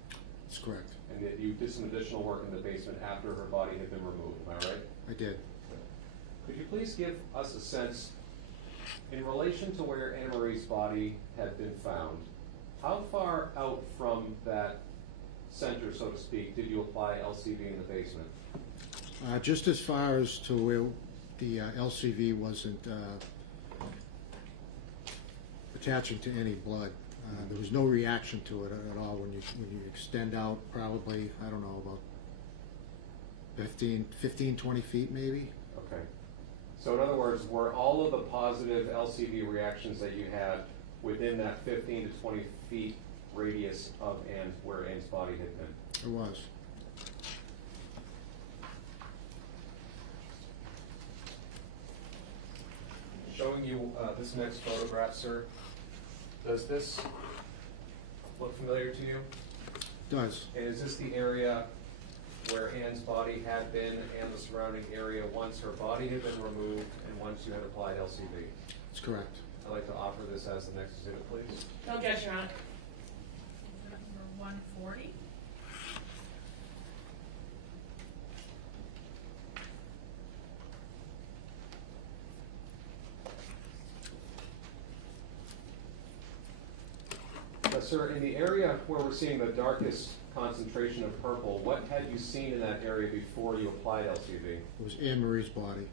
That's correct. And that you did some additional work in the basement after her body had been removed, am I right? I did. Could you please give us a sense, in relation to where Annamarie's body had been found, how far out from that center, so to speak, did you apply LCV in the basement? Just as far as to where the LCV wasn't attaching to any blood. There was no reaction to it at all when you extend out probably, I don't know, about 15, 20 feet maybe. Okay. So in other words, were all of the positive LCV reactions that you had within that 15 to 20 feet radius of where Ann's body had been? It was. Showing you this next photograph, sir. Does this look familiar to you? It does. And is this the area where Ann's body had been and the surrounding area once her body had been removed and once you had applied LCV? That's correct. I'd like to offer this as the next exhibit, please. No objection, Your Honor. Number 140? sir, in the area where we're seeing the darkest concentration of purple, what had you seen in that area before you applied LCV? It was Anne-Marie's body.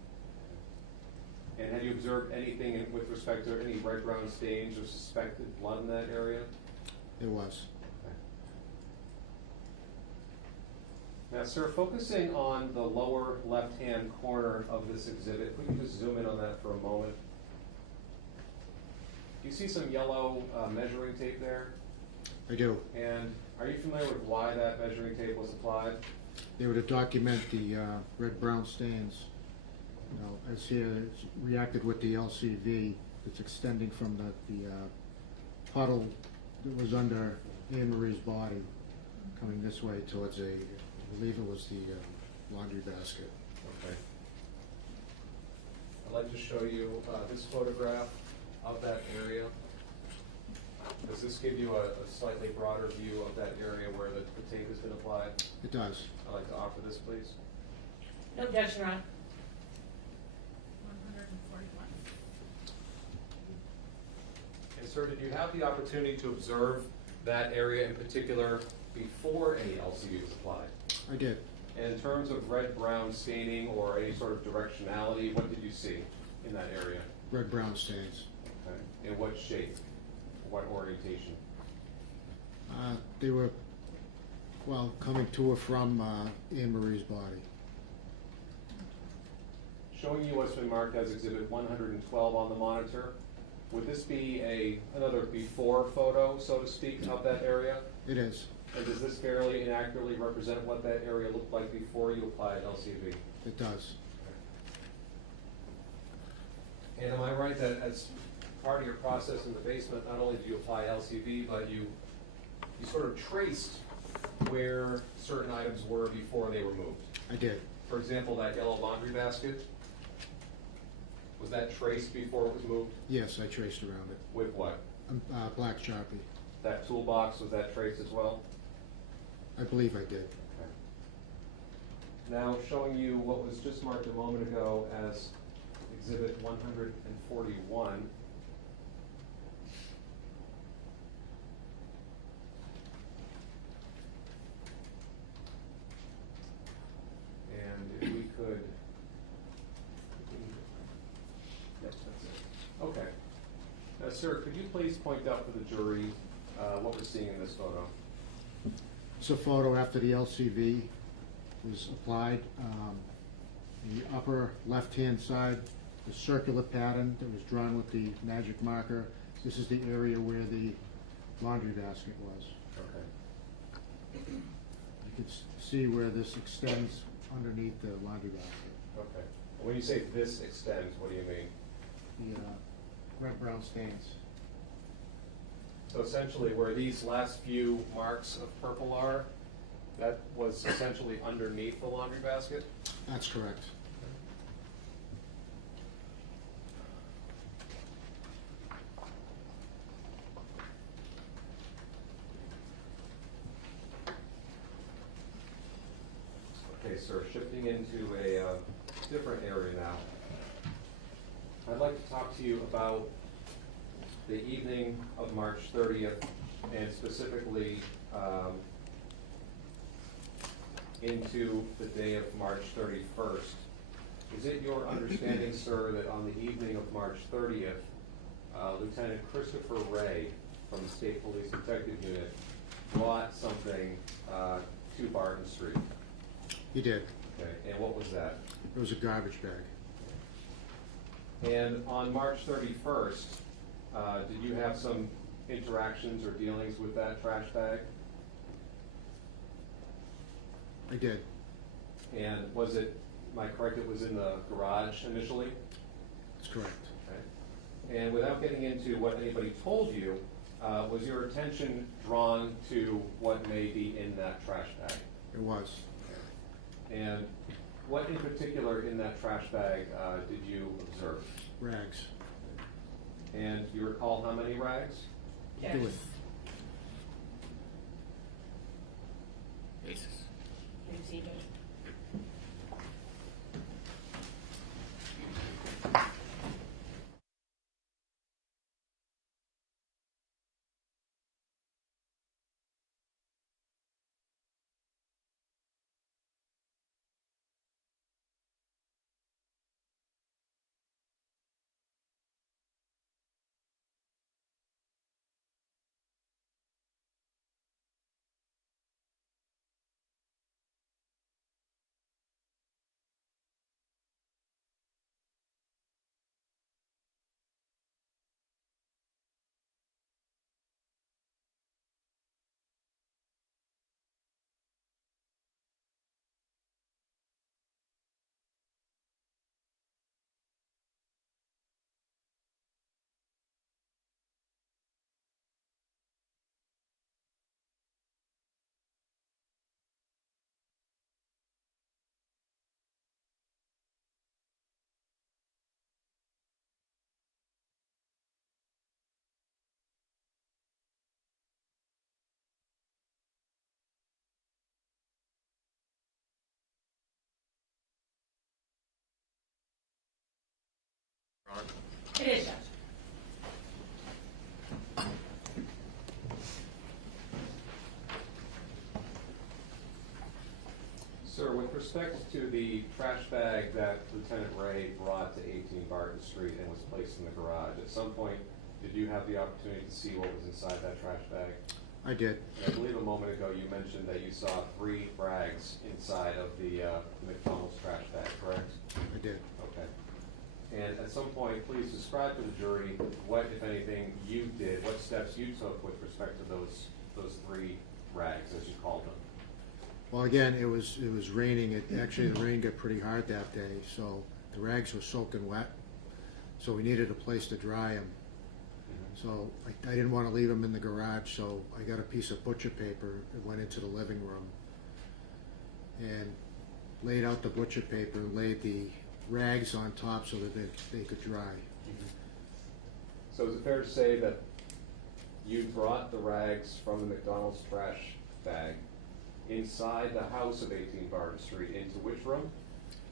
And had you observed anything with respect to any red-brown stains or suspected blood in that area? It was. Now, sir, focusing on the lower left-hand corner of this exhibit, if we can just zoom in on that for a moment. Do you see some yellow measuring tape there? I do. And are you familiar with why that measuring tape was applied? They were to document the red-brown stains. You know, as here, it's reacted with the LCV that's extending from the puddle that was under Anne-Marie's body, coming this way towards I believe it was the laundry basket. Okay. I'd like to show you this photograph of that area. Does this give you a slightly broader view of that area where the tape has been applied? It does. I'd like to offer this, please. No objection, Your Honor. 141. And sir, did you have the opportunity to observe that area in particular before any LCV was applied? I did. And in terms of red-brown staining or any sort of directionality, what did you see in that area? Red-brown stains. Okay. In what shape? What orientation? They were, well, coming to or from Anne-Marie's body. Showing you what's been marked as Exhibit 112 on the monitor, would this be another before photo, so to speak, of that area? It is. And does this fairly and accurately represent what that area looked like before you applied LCV? It does. And am I right that as part of your process in the basement, not only did you apply LCV, but you sort of traced where certain items were before they were moved? I did. For example, that yellow laundry basket, was that traced before it was moved? Yes, I traced around it. With what? Black Sharpie. That toolbox, was that traced as well? I believe I did. Okay. Now showing you what was just marked a moment ago as Exhibit 141. And if we could, yep, that's it. Okay. Now, sir, could you please point out for the jury what we're seeing in this photo? It's a photo after the LCV was applied. The upper left-hand side, the circular pattern that was drawn with the magic marker. This is the area where the laundry basket was. Okay. You can see where this extends underneath the laundry basket. Okay. When you say this extends, what do you mean? The red-brown stains. So essentially, where these last few marks of purple are, that was essentially underneath the laundry basket? That's correct. Okay, sir, shifting into a different area now. I'd like to talk to you about the evening of March 30th, and specifically into the day of March 31st. Is it your understanding, sir, that on the evening of March 30th, Lieutenant Christopher Ray from the State Police Detective Unit brought something to Barton Street? He did. Okay, and what was that? It was a garbage bag. And on March 31st, did you have some interactions or dealings with that trash bag? I did. And was it, am I correct, it was in the garage initially? That's correct. Okay. And without getting into what anybody told you, was your attention drawn to what may be in that trash bag? It was. And what in particular in that trash bag did you observe? Rags. And do you recall how many rags? Yes. Do it. Basis. May I proceed, Judge? It is, Judge. Sir, with respect to the trash bag that Lieutenant Ray brought to 18 Barton Street and was placed in the garage, at some point, did you have the opportunity to see what was inside that trash bag? I did. And I believe a moment ago you mentioned that you saw 3 rags inside of the McDonald's trash bag, correct? I did. Okay. And at some point, please describe to the jury what, if anything, you did, what steps you took with respect to those 3 rags, as you called them. Well, again, it was raining. Actually, the rain got pretty hard that day, so the rags were soaking wet. So we needed a place to dry them. So I didn't want to leave them in the garage, so I got a piece of butcher paper and went into the living room and laid out the butcher paper, laid the rags on top so that they could dry. So is it fair to say that you brought the rags from the McDonald's trash bag inside the house of 18 Barton Street into which room?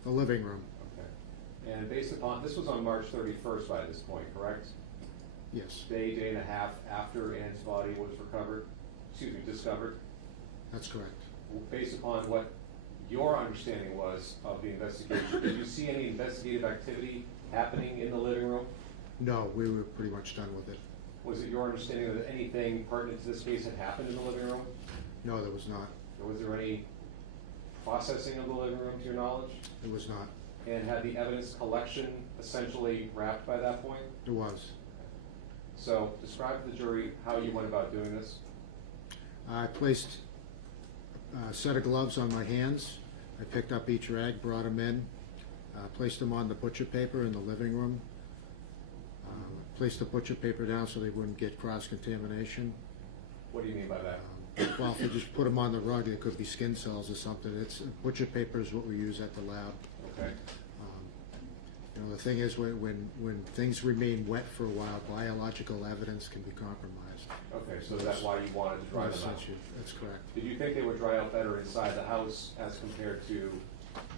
The living room, Okay. And based upon, this was on March 31st by this point, correct? yes, Day and a half after Ann's body was discovered? that's correct. Based upon what your understanding was of the investigation, did you see any investigative activity happening in the living room? No, we were pretty much done with it. Was it your understanding that anything pertinent to this case had happened in the living room? No, there was not. Or was there any processing of the living room to your knowledge? It was not. And had the evidence collection essentially wrapped by that point? It was. So describe to the jury how you went about doing this. I placed a set of gloves on my hands. I picked up each rag, brought them in, placed them on the butcher paper in the living room. Placed the butcher paper down so they wouldn't get cross-contamination. What do you mean by that? Well, if you just put them on the rug, it could be skin cells or something. Butcher paper is what we use at the lab. Okay. You know, the thing is, when things remain wet for a while, biological evidence can be compromised. Okay, so that's why you wanted to dry them out? That's correct. Did you think they would dry out better inside the house as compared to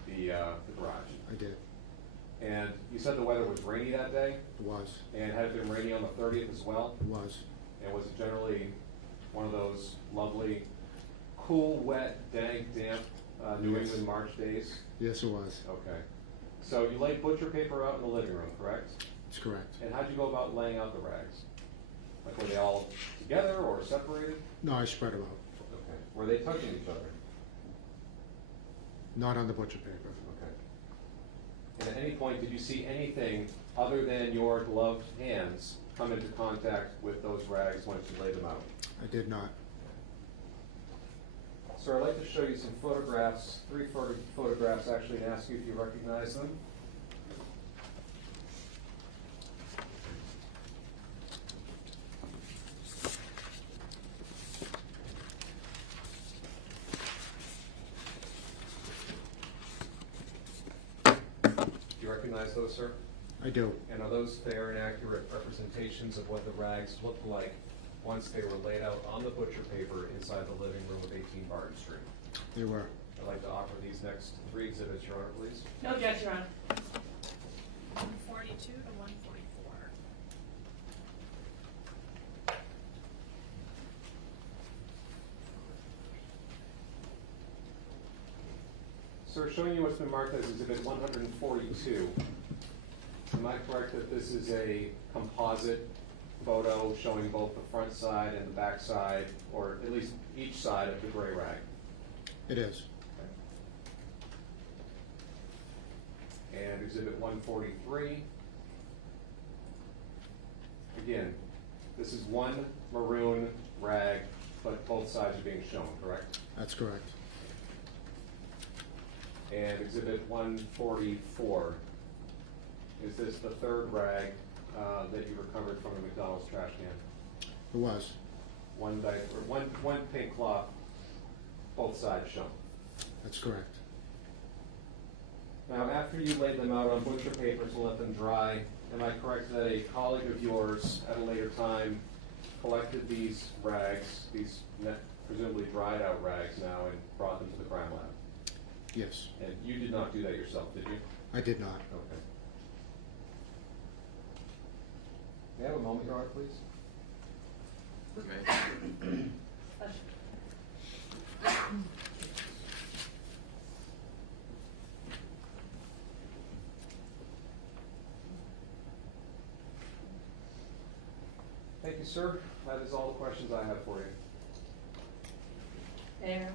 the garage? I did. And you said the weather was rainy that day? It was. And had it been rainy on the 30th as well? It was. And was it generally one of those lovely, cool, wet, dank, damp New Yes. England March days? Yes, it was. Okay. So you laid butcher paper out in the living room, correct? That's correct. And how'd you go about laying out the rags? Like, were they all together or separated? No, I spread them out. Okay. Were they touching each other? Not on the butcher paper. Okay. And at any point, did you see anything other than your gloved hands come into contact with those rags once you laid them out? I did not. Sir, I'd like to show you some photographs, 3 photographs actually, and ask you if you recognize them. Do you recognize those, sir? I do. And are those fair and accurate representations of what the rags looked like once they were laid out on the butcher paper inside the living room of 18 Barton Street? They were. I'd like to offer these next 3 exhibits, Your Honor, please. No objection, Your Honor. 142 to 144. Sir, showing you what's been marked as exhibit 142. Am I correct that this is a composite photo showing both the front side and the back side, or at least each side of the gray rag? It is. And exhibit 143. Again, this is one maroon rag, but both sides are being shown, correct? That's correct. And exhibit 144. Is this the 3rd rag that you recovered from the McDonald's trash can? It was. One pink cloth, both sides shown. That's correct. Now, after you laid them out on butcher paper to let them dry, am I correct that a colleague of yours at a later time collected these rags, these presumably dried out rags now, and brought them to the crime lab? Yes. And you did not do that yourself, did you? I did not. Okay. May I have a moment, Your Honor, please? Thank you, sir. That is all the questions I have for you. There.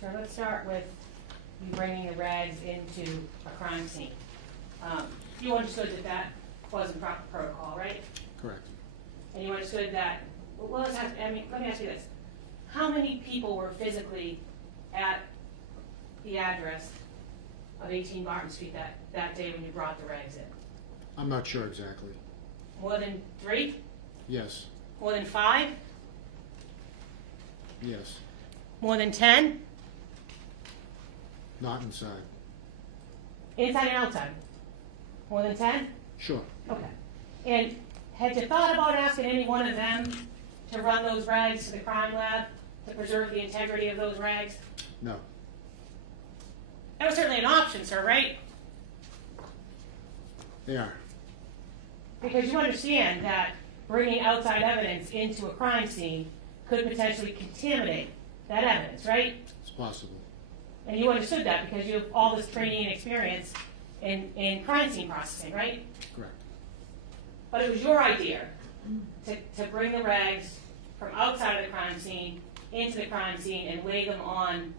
So let's start with you bringing the rags into a crime scene. You understood that that wasn't proper protocol, right? Correct. And you understood that, well, let me ask you this. How many people were physically at the address of 18 Barton Street that day when you brought the rags in? I'm not sure exactly. More than 3? Yes. More than 5? Yes. More than 10? Not inside. Inside and outside? More than 10? Sure. Okay. And had you thought about asking any one of them to run those rags to the crime lab to preserve the integrity of those rags? No. That was certainly an option, sir, right? They are. Because you understand that bringing outside evidence into a crime scene could potentially contaminate that evidence, right? It's possible. And you understood that because you have all this training and experience in crime scene processing, right? Correct. But it was your idea to bring the rags from outside of the crime scene into the crime scene and lay them on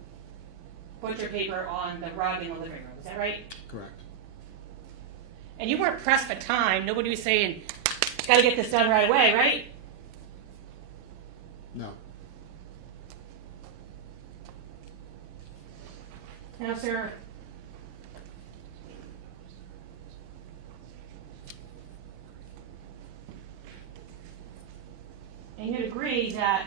butcher paper on the rug in the living room. Is that right? Correct. And you weren't pressed for time. Nobody was saying, got to get this done right away, right? No. Now, sir, and you'd agree that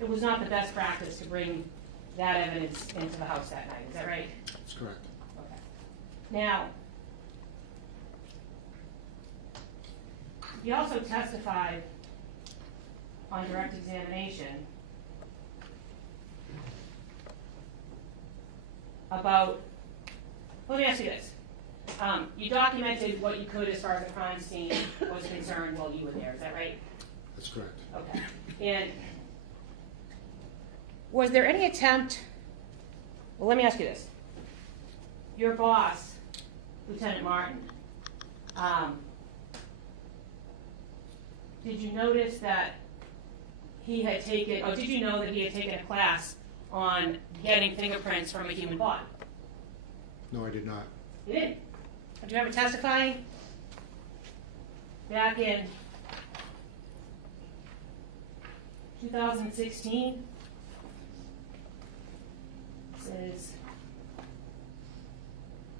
it was not the best practice to bring that evidence into the house that night. Is that right? That's correct. Okay. Now, you also testified on direct examination about, let me ask you this. You documented what you could as far as the crime scene was concerned while you were there. Is that right? That's correct. Okay. And was there any attempt, well, let me ask you this. Your boss, Lieutenant Martin, did you notice that he had taken, or did you know that he had taken a class on getting fingerprints from a human body? No, I did not. You didn't? Did you ever testify back in 2016? This is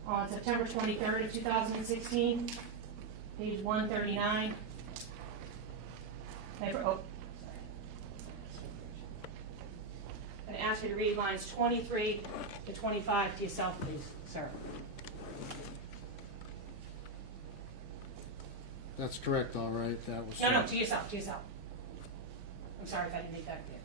on September 23rd of 2016, page 139. Oh, sorry. I'm going to ask you to read lines 23 to 25 to yourself, please, sir. That's correct, all right. That was. No, to yourself, to yourself. I'm sorry if I didn't make that clear.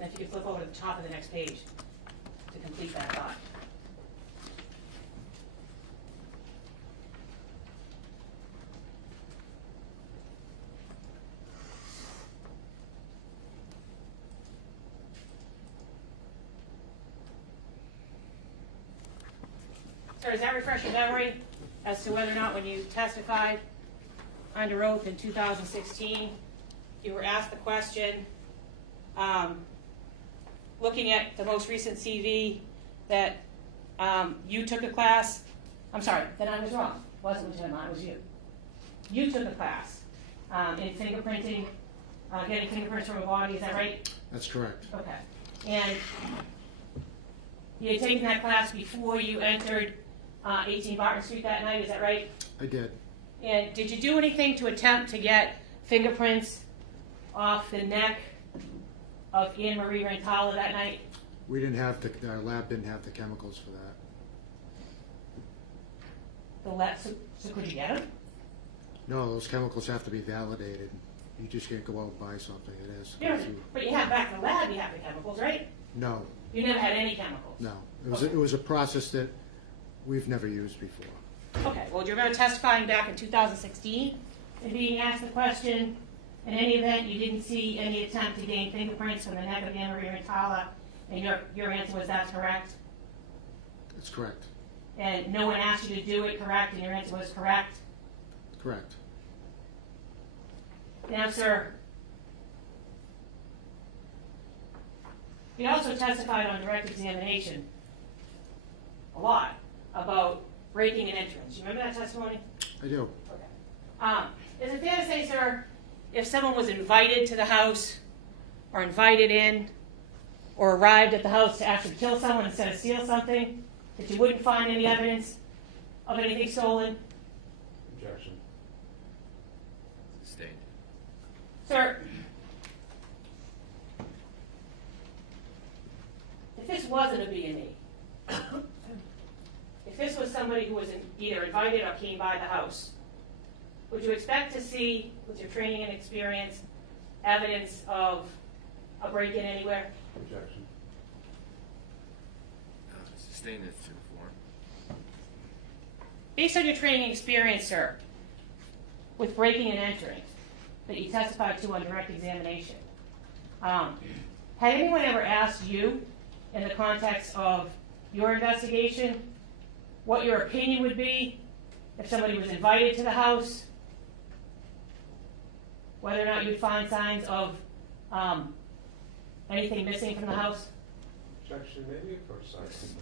And if you could flip over to the top of the next page to complete that thought. So does that refresh your memory as to whether or not when you testified under oath in 2016, you were asked the question, looking at the most recent CV, that you took a class, I'm sorry, then I was wrong. It wasn't Lieutenant Martin, it was you. You took a class in fingerprinting, getting fingerprints from a body, is that right? That's correct. Okay. And you had taken that class before you entered 18 Barton Street that night, is that right? I did. And did you do anything to attempt to get fingerprints off the neck of Annamarie Cochrane-Rintala that night? We didn't have our lab didn't have the chemicals for that. The lab, so could you get them? No, those chemicals have to be validated. You just can't go out and buy something. It has to go Yeah, through. but you have back in the lab, you have the chemicals, right? No, You never had any chemicals? no. It was a process that we've never used before. Okay, well, you're going to testify back in 2016 and being asked the question. In any event, you didn't see any attempt to gain fingerprints from the neck of Annamarie Cochrane-Rintala, and your answer was that's correct? It's correct. And no one asked you to do it, correct, and your answer was correct? Correct. Now, sir, you also testified on direct examination a lot about breaking and entering. Do you remember that testimony? I do. Is it fair to say, sir, if someone was invited to the house or invited in or arrived at the house to actually kill someone instead of steal something, that you wouldn't find any evidence of anything stolen? Objection. Sustained. Sir, if this wasn't a B&E, if this was somebody who was either invited or came by the house, would you expect to see, with your training and experience, evidence of a break-in anywhere? Objection. Sustained it to the form. Based on your training and experience, sir, with breaking and entering that you testified to on direct examination, had anyone ever asked you, in the context of your investigation, what your opinion would be if somebody was invited to the house, whether or not you'd find signs of anything missing from the house? Objection. Maybe approach silence.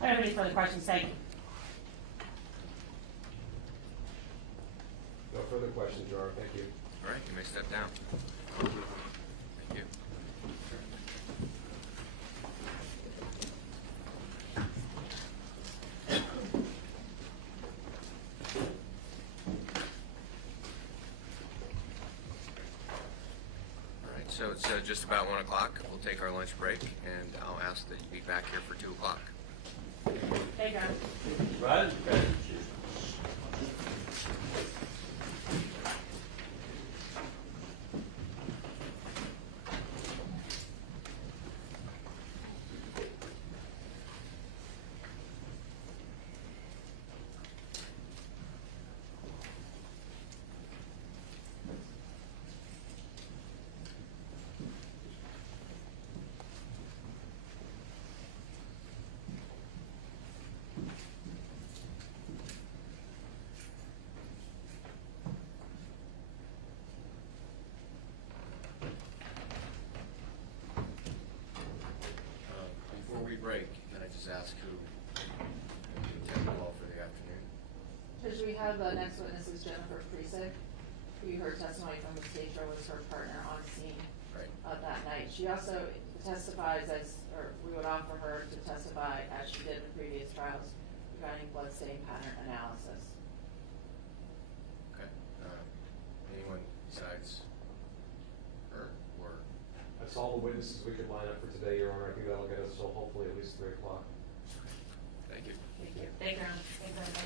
I don't have any further questions, thank you. No further questions, Your Honor. Thank you. All right, you may step down. Thank you. All right, so it's just about 1 o'clock. We'll take our lunch break, and I'll ask that you be back here for 2 o'clock. Thank you. Right. Before we break, can I just ask who attended the call for the afternoon? Judge, we have the next witness is Jennifer Priesek, who you heard testimony from the state show was her partner on scene Right. that night. She also testifies or we would offer her to testify as she did in previous trials regarding blood stain pattern analysis. Okay. Anyone besides her or? That's all the witnesses we could line up for today, Your Honor. I think that'll get us till hopefully at least 3 o'clock. Thank you. Thank you. Thank you. Thank you very much.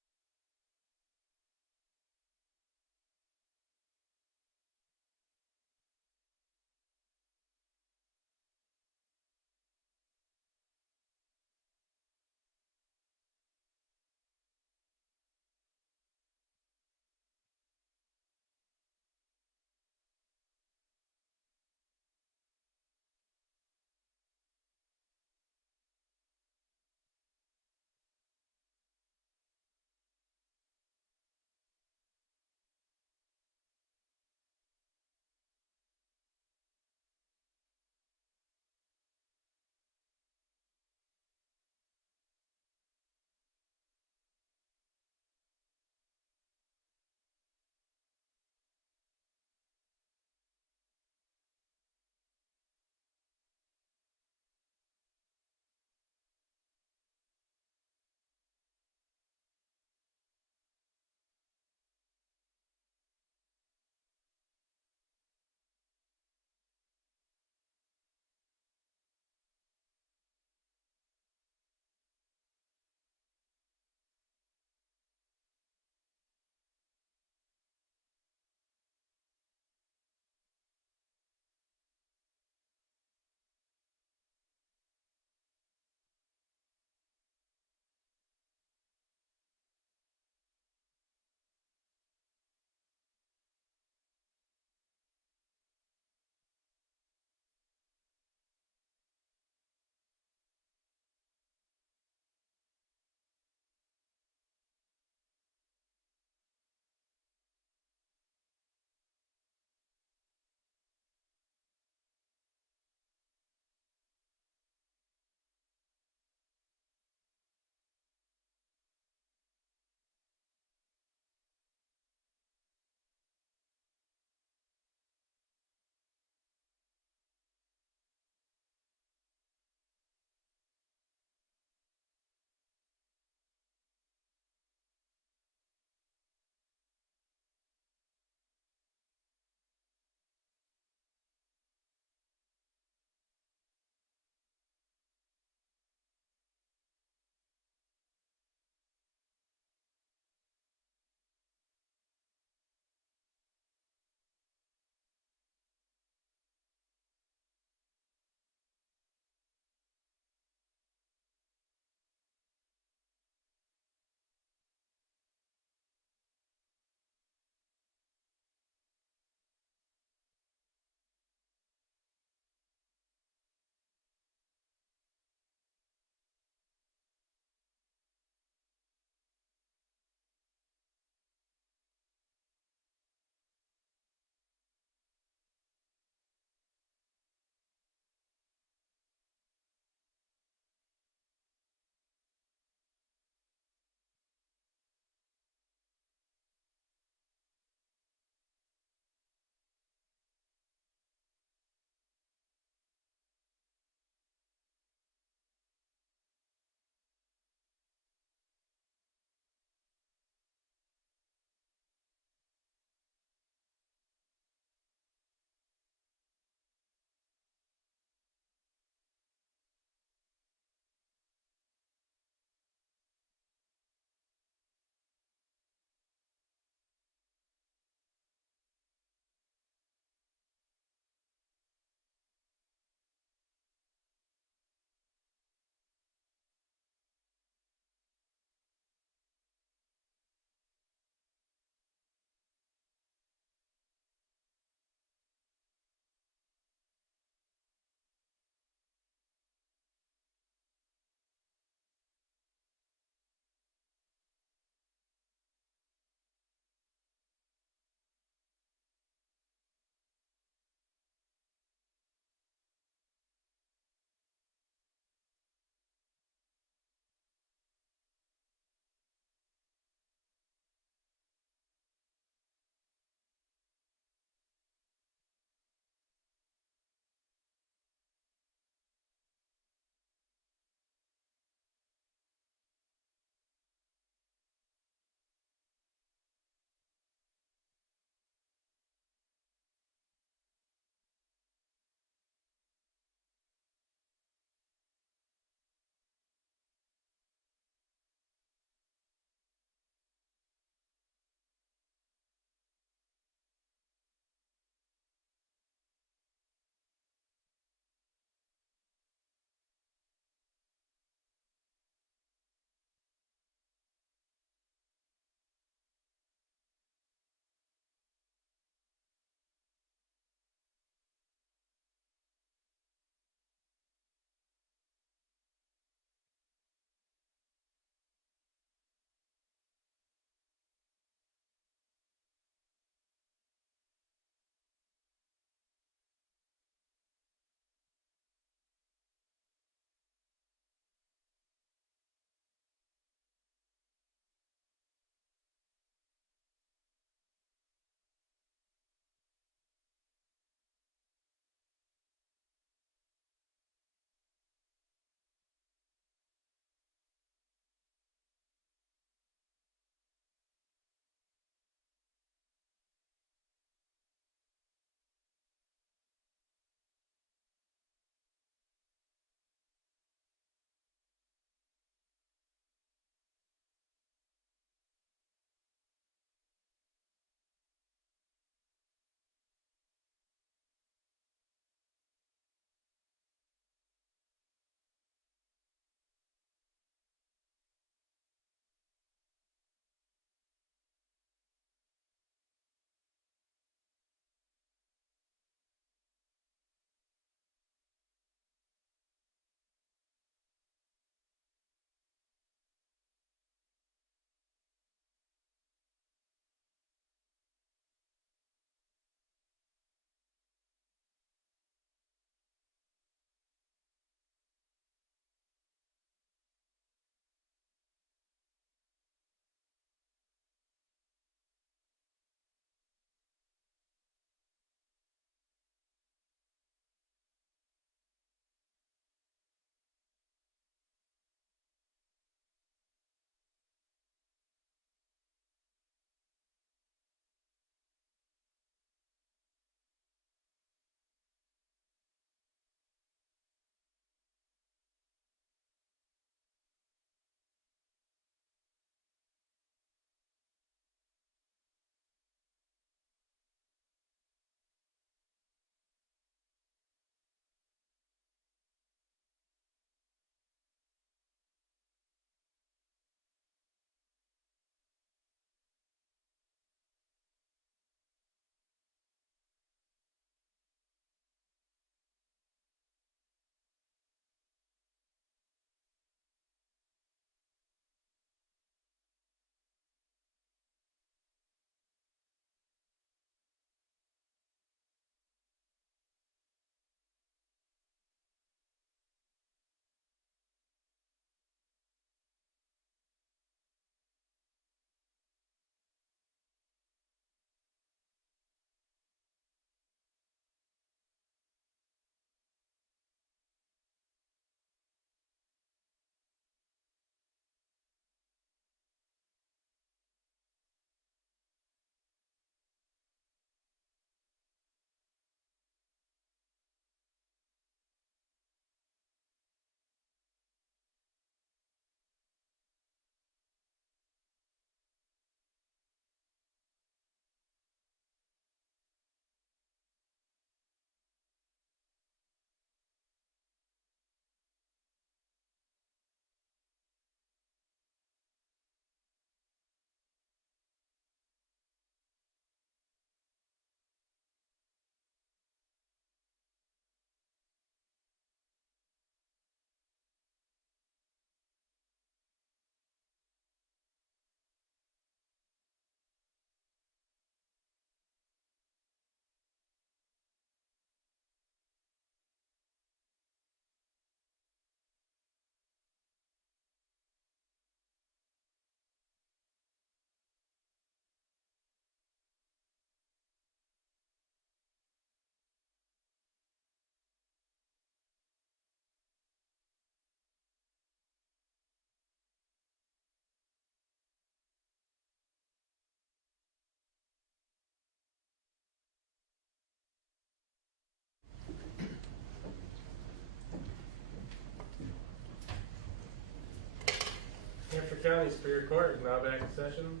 Lancaster County Superior Court is now back in session.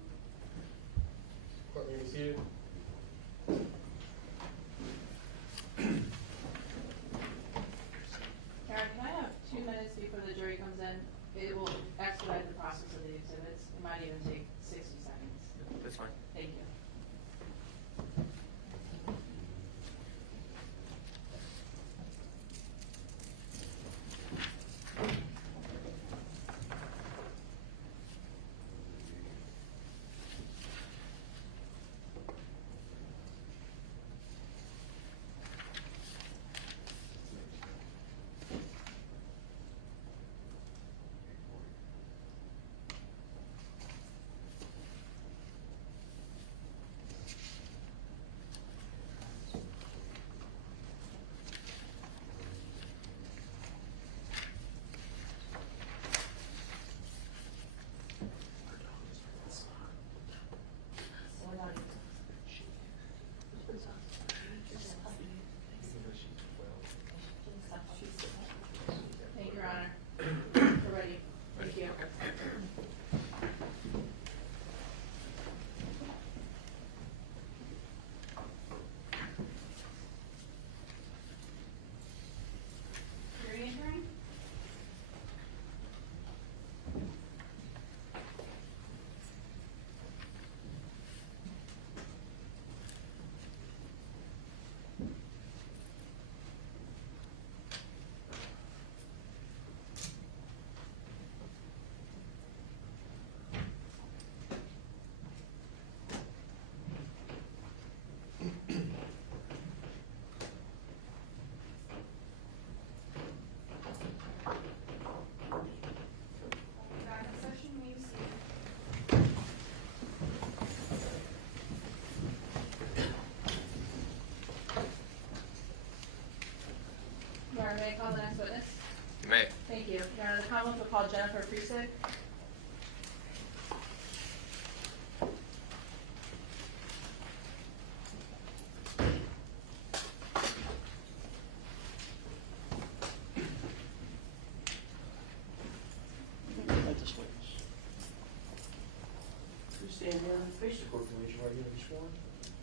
Court may be seated. Karen, can I have 2 minutes before the jury comes in? It will expedite the process of the exhibits. It might even take 60 seconds. That's fine. Thank you. Thank you, Your Honor. We're ready. Thank you. Jury entering. Back in session, may be seated. Your Honor, may I call the next witness? You may. Thank you. Your Honor, the Commonwealth will call Jennifer Priesig. Please stand down and face the court and raise your right hand and be sworn.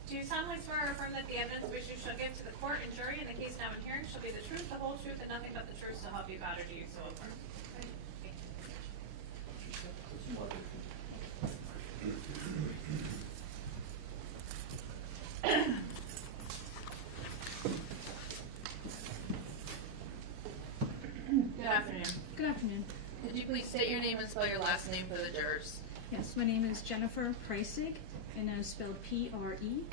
Do you solemnly swear or affirm that the evidence which you shall give to the court and jury in the case now in hearing shall be the truth, the whole truth, and nothing but the truth, so help you God, or do you so affirm? Thank you. Good afternoon. Good afternoon. Could you please state your name and spell your last name for the jurors? Yes, my name is Jennifer Preissig, and I'm spelled Preisig.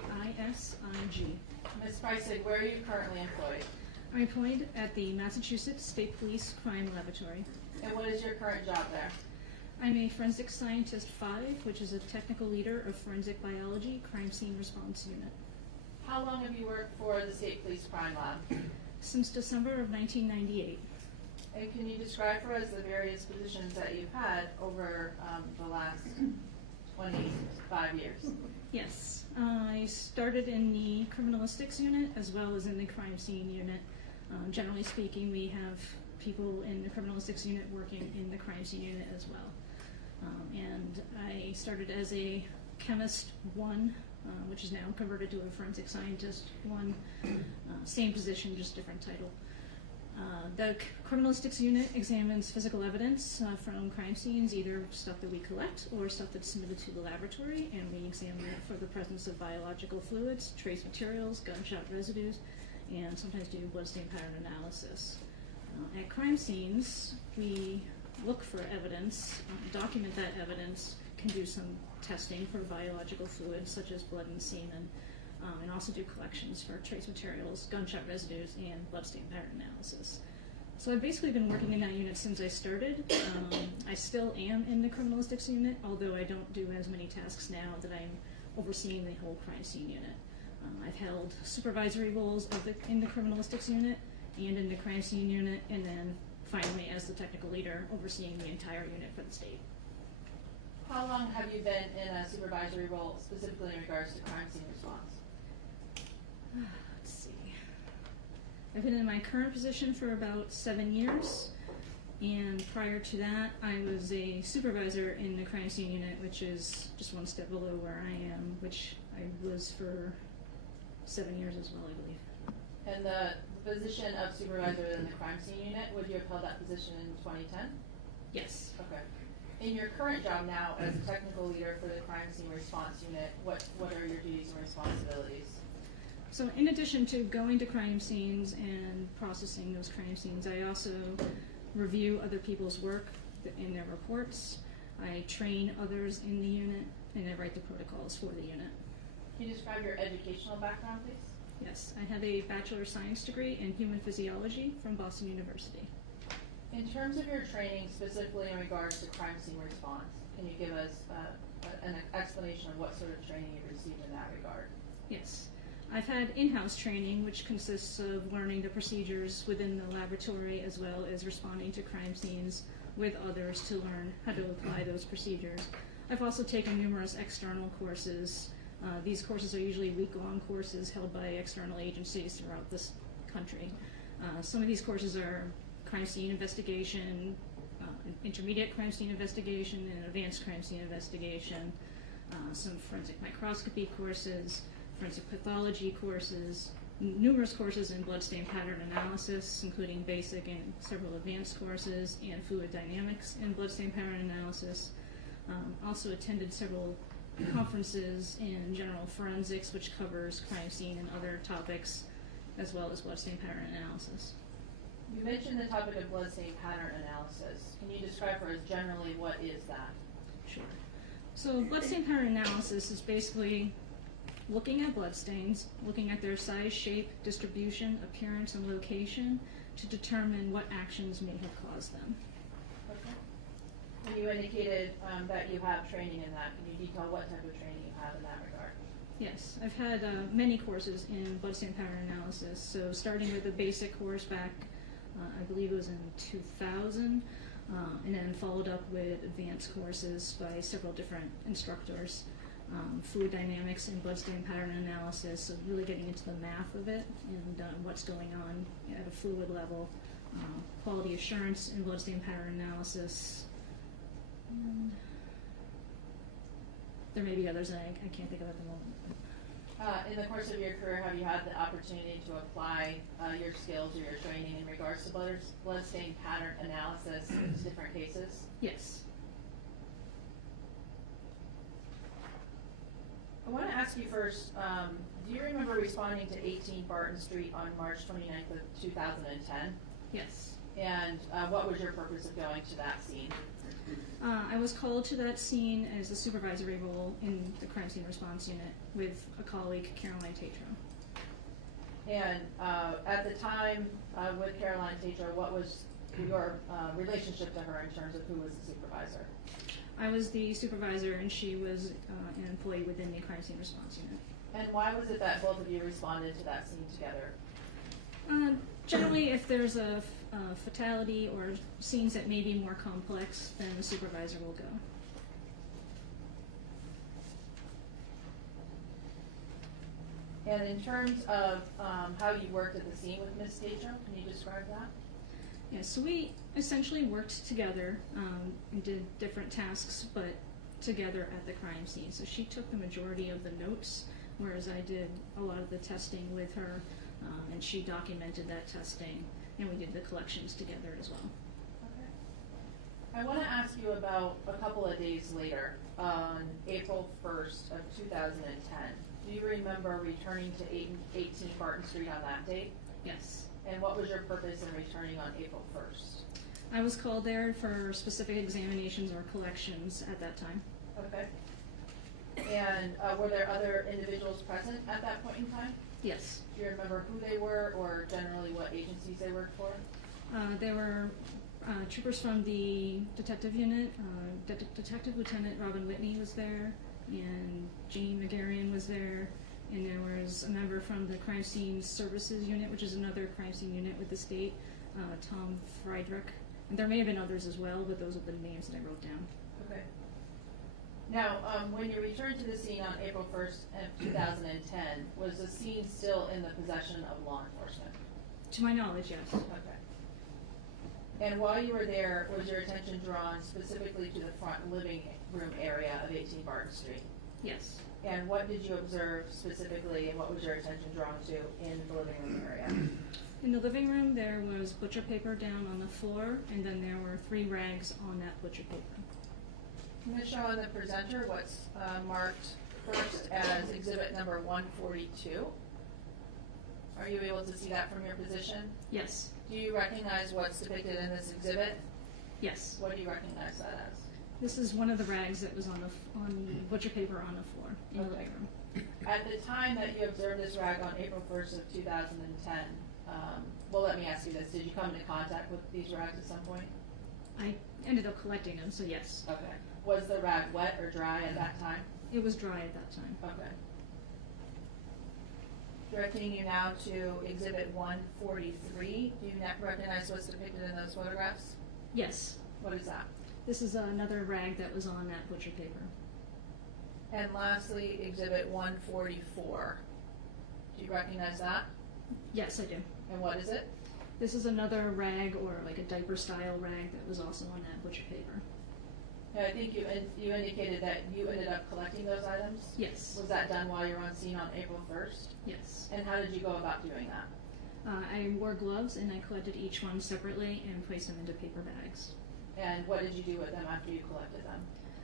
Ms. Priesig, where are you currently employed? I'm employed at the Massachusetts State Police Crime Laboratory. And what is your current job there? I'm a Forensic Scientist 5, which is a technical leader of Forensic Biology Crime Scene Response Unit. How long have you worked for the State Police Crime Lab? Since December of 1998. And can you describe for us the various positions that you've had over the last 25 years? Yes, I started in the Criminalistics Unit as well as in the Crime Scene Unit. Generally speaking, we have people in the Criminalistics Unit working in the Crime Scene Unit as well. And I started as a Chemist 1, which is now converted to a Forensic Scientist 1. Same position, just different title. The Criminalistics Unit examines physical evidence from crime scenes, either stuff that we collect or stuff that's submitted to the laboratory, and we examine it for the presence of biological fluids, trace materials, gunshot residues, and sometimes do bloodstain pattern analysis. At crime scenes, we look for evidence, document that evidence, can do some testing for biological fluids such as blood and semen, and also do collections for trace materials, gunshot residues, and bloodstain pattern analysis. So I've basically been working in that unit since I started. I still am in the Criminalistics Unit, although I don't do as many tasks now that I'm overseeing the whole crime scene unit. I've held supervisory roles in the Criminalistics Unit and in the crime scene unit, and then finally as the technical leader overseeing the entire unit for the state. How long have you been in a supervisory role, specifically in regards to crime scene response? Let's see. I've been in my current position for about 7 years. And prior to that, I was a supervisor in the crime scene unit, which is just one step below where I am, which I was for 7 years as well, I believe. And the position of supervisor in the crime scene unit, would you have held that position in 2010? Yes. Okay. In your current job now as a technical leader for the crime scene response unit, what are your duties and responsibilities? So in addition to going to crime scenes and processing those crime scenes, I also review other people's work in their reports. I train others in the unit, and I write the protocols for the unit. Can you describe your educational background, please? Yes, I have a Bachelor of Science degree in Human Physiology from Boston University. In terms of your training, specifically in regards to crime scene response, can you give us an explanation of what sort of training you received in that regard? Yes. I've had in-house training, which consists of learning the procedures within the laboratory as well as responding to crime scenes with others to learn how to apply those procedures. I've also taken numerous external courses. These courses are usually week-long courses held by external agencies throughout this country. Some of these courses are crime scene investigation, intermediate crime scene investigation, and advanced crime scene investigation, some forensic microscopy courses, forensic pathology courses, numerous courses in bloodstain pattern analysis, including basic and several advanced courses, and fluid dynamics in bloodstain pattern analysis. Also attended several conferences in general forensics, which covers crime scene and other topics, as well as bloodstain pattern analysis. You mentioned the topic of bloodstain pattern analysis. Can you describe for us generally what is that? Sure. So bloodstain pattern analysis is basically looking at bloodstains, looking at their size, shape, distribution, appearance, and location to determine what actions may have caused them. Okay. And you indicated that you have training in that. Can you detail what type of training you have in that regard? Yes, I've had many courses in bloodstain pattern analysis. So starting with a basic course back, I believe it was in 2000, and then followed up with advanced courses by several different instructors. Fluid dynamics and bloodstain pattern analysis, so really getting into the math of it and what's going on at a fluid level. Quality assurance and bloodstain pattern analysis. And there may be others that I can't think of at the moment. In the course of your career, have you had the opportunity to apply your skills or your training in regards to bloodstain pattern analysis in different cases? Yes. I want to ask you first, do you remember responding to 18 Barton Street on March 29th of 2010? Yes. And what was your purpose of going to that scene? I was called to that scene as a supervisory role in the crime scene response unit with a colleague, Caroline Tatro. And at the time with Caroline Tatro, what was your relationship to her in terms of who was the supervisor? I was the supervisor and she was an employee within the crime scene response unit. And why was it that both of you responded to that scene together? Generally, if there's a fatality or scenes that may be more complex, then the supervisor will go. And in terms of how you worked at the scene with Ms. Tatro, can you describe that? Yeah, so we essentially worked together and did different tasks, but together at the crime scene. So she took the majority of the notes, whereas I did a lot of the testing with her, and she documented that testing, and we did the collections together as well. Okay. I want to ask you about a couple of days later, on April 1st of 2010. Do you remember returning to 18 Barton Street on that date? Yes. And what was your purpose in returning on April 1st? I was called there for specific examinations or collections at that time. Okay. And were there other individuals present at that point in time? Yes. Do you remember who they were or generally what agencies they worked for? There were troopers from the detective unit. Detective Lieutenant Robin Whitney was there, and Jean McGarrian was there, and there was a member from the Crime Scene Services Unit, which is another crime scene unit with the state, Tom Friedrich. And there may have been others as well, but those are the names that I wrote down. Okay. Now, when you returned to the scene on April 1st of 2010, was the scene still in the possession of law enforcement? To my knowledge, yes. Okay. And while you were there, was your attention drawn specifically to the front living room area of 18 Barton Street? Yes. And what did you observe specifically, and what was your attention drawn to in the living room area? In the living room, there was butcher paper down on the floor, and then there were 3 rags on that butcher paper. I'm going to show on the presenter what's marked first as exhibit number 142. Are you able to see that from your position? Yes. Do you recognize what's depicted in this exhibit? Yes. What do you recognize that as? This is one of the rags that was on the butcher paper on the floor in the living room. At the time that you observed this rag on April 1st of 2010, well, let me ask you this. Did you come into contact with these rags at some point? I ended up collecting them, so yes. Okay. Was the rag wet or dry at that time? It was dry at that time. Okay. Directing you now to exhibit 143. Do you recognize what's depicted in those photographs? Yes. What is that? This is another rag that was on that butcher paper. And lastly, exhibit 144. Do you recognize that? Yes, I do. And what is it? This is another rag, or like a diaper style rag, that was also on that butcher paper. Now, I think you indicated that you ended up collecting those items? Yes. Was that done while you were on scene on April 1st? Yes. And how did you go about doing that? I wore gloves and I collected each one separately and placed them into paper bags. And what did you do with them after you collected them?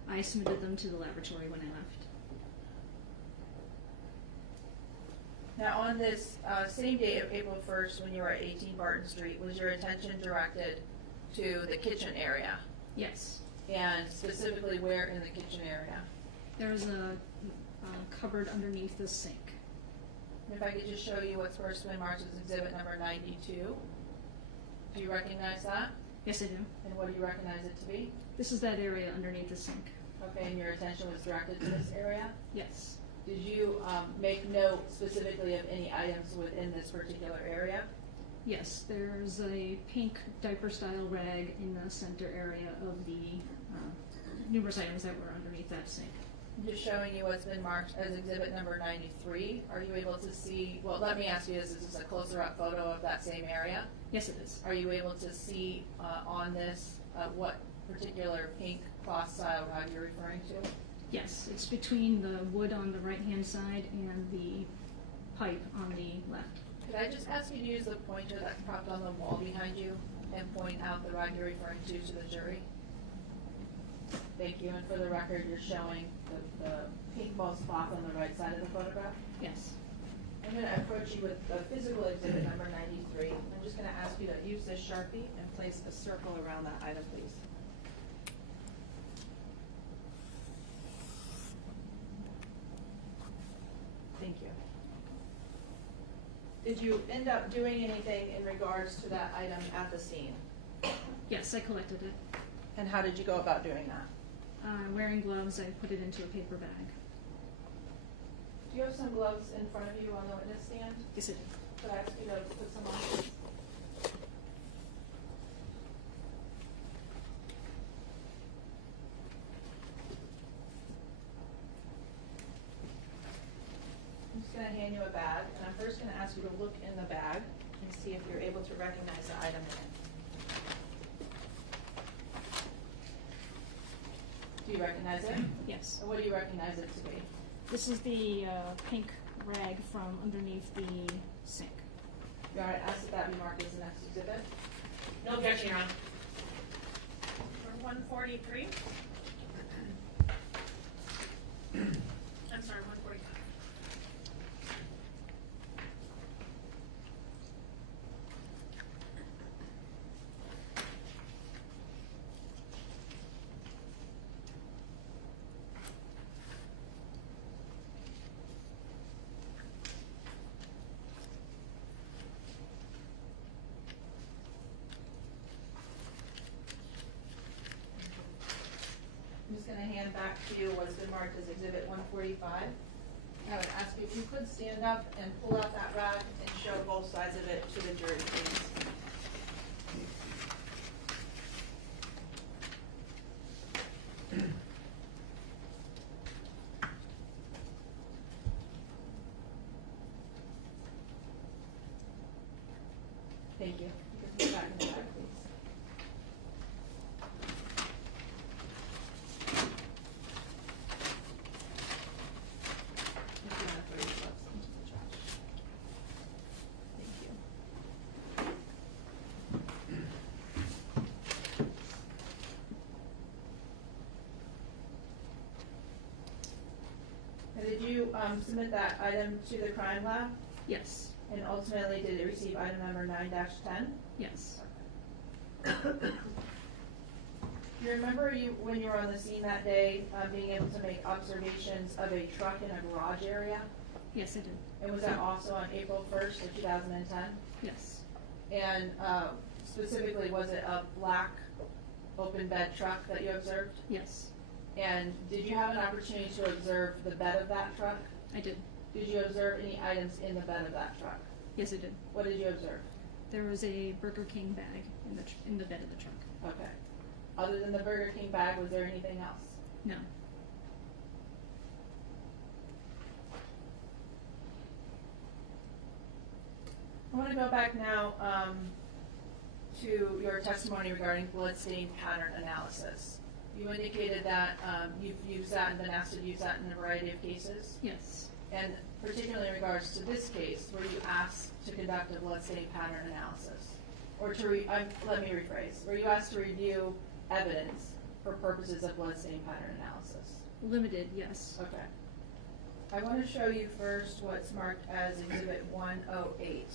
I submitted them to the laboratory when I left. Now, on this same day of April 1st, when you were at 18 Barton Street, was your attention directed to the kitchen area? Yes. And specifically where in the kitchen area? There's a cupboard underneath the sink. If I could just show you what's first been marked as exhibit number 92. Do you recognize that? Yes, I do. And what do you recognize it to be? This is that area underneath the sink. Okay, and your attention was directed to this area? Yes. Did you make note specifically of any items within this particular area? Yes, there's a pink diaper style rag in the center area of the numerous items that were underneath that sink. Just showing you what's been marked as exhibit number 93. Are you able to see, well, let me ask you this, is this a closer up photo of that same area? Yes, it is. Are you able to see on this what particular pink cloth style rag you're referring to? Yes, it's between the wood on the right-hand side and the pipe on the left. Could I just ask you to use the pointer that's propped on the wall behind you and point out the rag you're referring to the jury? Thank you, and for the record, you're showing the pink ball spot on the right side of the photograph? Yes. I'm going to approach you with the physical exhibit number 93. I'm just going to ask you to use this Sharpie and place a circle around that item, please. Thank you. Did you end up doing anything in regards to that item at the scene? Yes, I collected it. And how did you go about doing that? Wearing gloves, I put it into a paper bag. Do you have some gloves in front of you on the witness stand? Yes, I do. Could I ask you to put some on, please? I'm just going to hand you a bag, and I'm first going to ask you to look in the bag and see if you're able to recognize the item in it. Do you recognize it? Yes. And what do you recognize it to be? This is the pink rag from underneath the sink. You all right, ask that be marked as the next exhibit? No objection, Your Honor. For 143? I'm sorry, 145. I'm just going to hand back to you what's been marked as exhibit 145. I would ask you if you could stand up and pull out that rag and show both sides of it to the jury, please. Thank you. You can put it back in the bag, please. submit that item to the crime lab? Yes, And ultimately, did it receive item number 9-10? yes, Do you remember when you were on the scene that day, being able to make observations of a truck in a garage area? yes, I did. And was that also on April 1st of 2010? Yes, And specifically, was it a black open bed truck that you observed? yes, And did you have an opportunity to observe the bed of that truck? I did. Did you observe any items in the bed of that truck? Yes, I did. What did you observe? There was a Burger King bag in the bed of the truck. Okay. Other than the Burger King bag, was there anything else? No. I want to go back now to your testimony regarding bloodstain pattern analysis. You indicated that you've used that and been asked to use that in a variety of cases. Yes, And particularly in regards to this case, were you asked to conduct a bloodstain pattern analysis? Or let me rephrase, were you asked to review evidence for purposes of bloodstain pattern analysis? limited, yes. Okay. I want to show you first what's marked as Exhibit 108.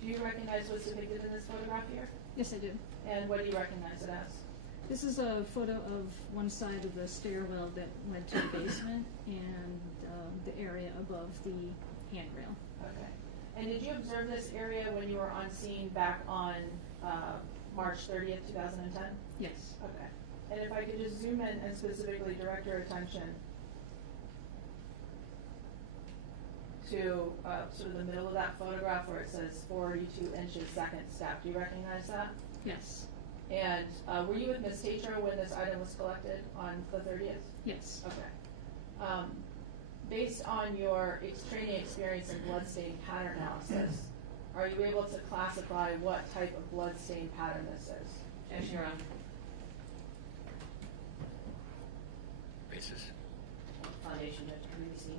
Do you recognize what's depicted in this photograph here? Yes, I do. And what do you recognize it as? This is a photo of one side of the stairwell that led to the basement and the area above the handrail. Okay. And did you observe this area when you were on scene back on March 30th, 2010? Yes, Okay. And if I could just zoom in and specifically direct your attention to sort of the middle of that photograph where it says 42 inches second step. Do you recognize that? yes, And were you with Ms. Tatro when this item was collected on the 30th? yes. Okay. Based on your training experience in bloodstain pattern analysis, are you able to classify what type of bloodstain pattern this is? Yes, Your Honor. Basis. Foundation, have you received?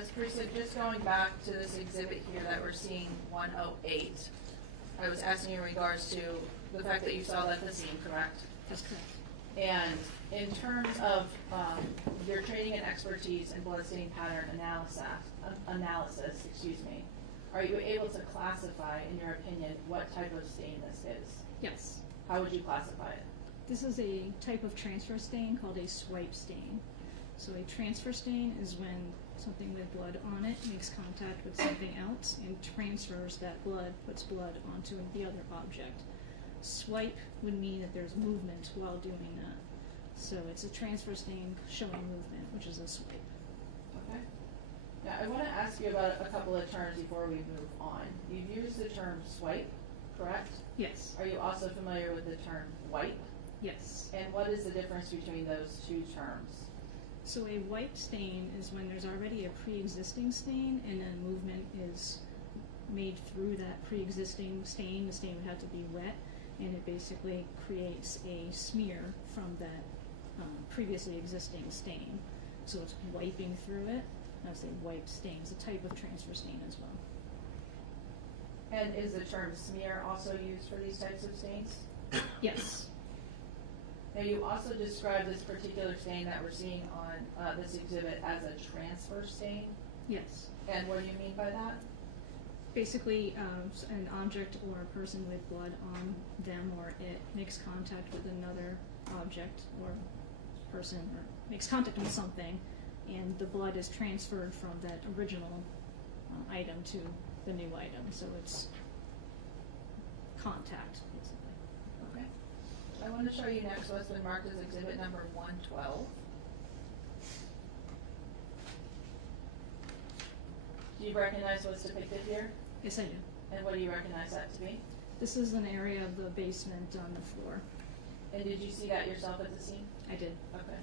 Ms. Teresa, just going back to this exhibit here that we're seeing 108, I was asking in regards to the fact that you saw that at the scene, correct? That's correct. And in terms of your training and expertise in bloodstain pattern analysis, are you able to classify, in your opinion, what type of stain this is? Yes. How would you classify it? This is a type of transfer stain called a swipe stain. So a transfer stain is when something with blood on it makes contact with something else and transfers that blood, puts blood onto the other object. Swipe would mean that there's movement while doing that. So it's a transfer stain showing movement, which is a swipe. Okay. Now, I want to ask you about a couple of terms before we move on. You've used the term swipe, correct? Yes. Are you also familiar with the term wipe? Yes. And what is the difference between those two terms? So a wipe stain is when there's already a pre-existing stain and then movement is made through that pre-existing stain. The stain would have to be wet, and it basically creates a smear from that previously existing stain. So it's wiping through it. That's a wipe stain. It's a type of transfer stain as well. And is the term smear also used for these types of stains? Yes. Now, you also described this particular stain that we're seeing on this exhibit as a transfer stain. Yes. And what do you mean by that? Basically, an object or a person with blood on them or it makes contact with another object or person or makes contact with something, and the blood is transferred from that original item to the new item. So it's contact, basically. Okay. I want to show you next what's been marked as exhibit number 112. Do you recognize what's depicted here? Yes, I do. And what do you recognize that to be? This is an area of the basement on the floor. And did you see that yourself at the scene? I did. Okay.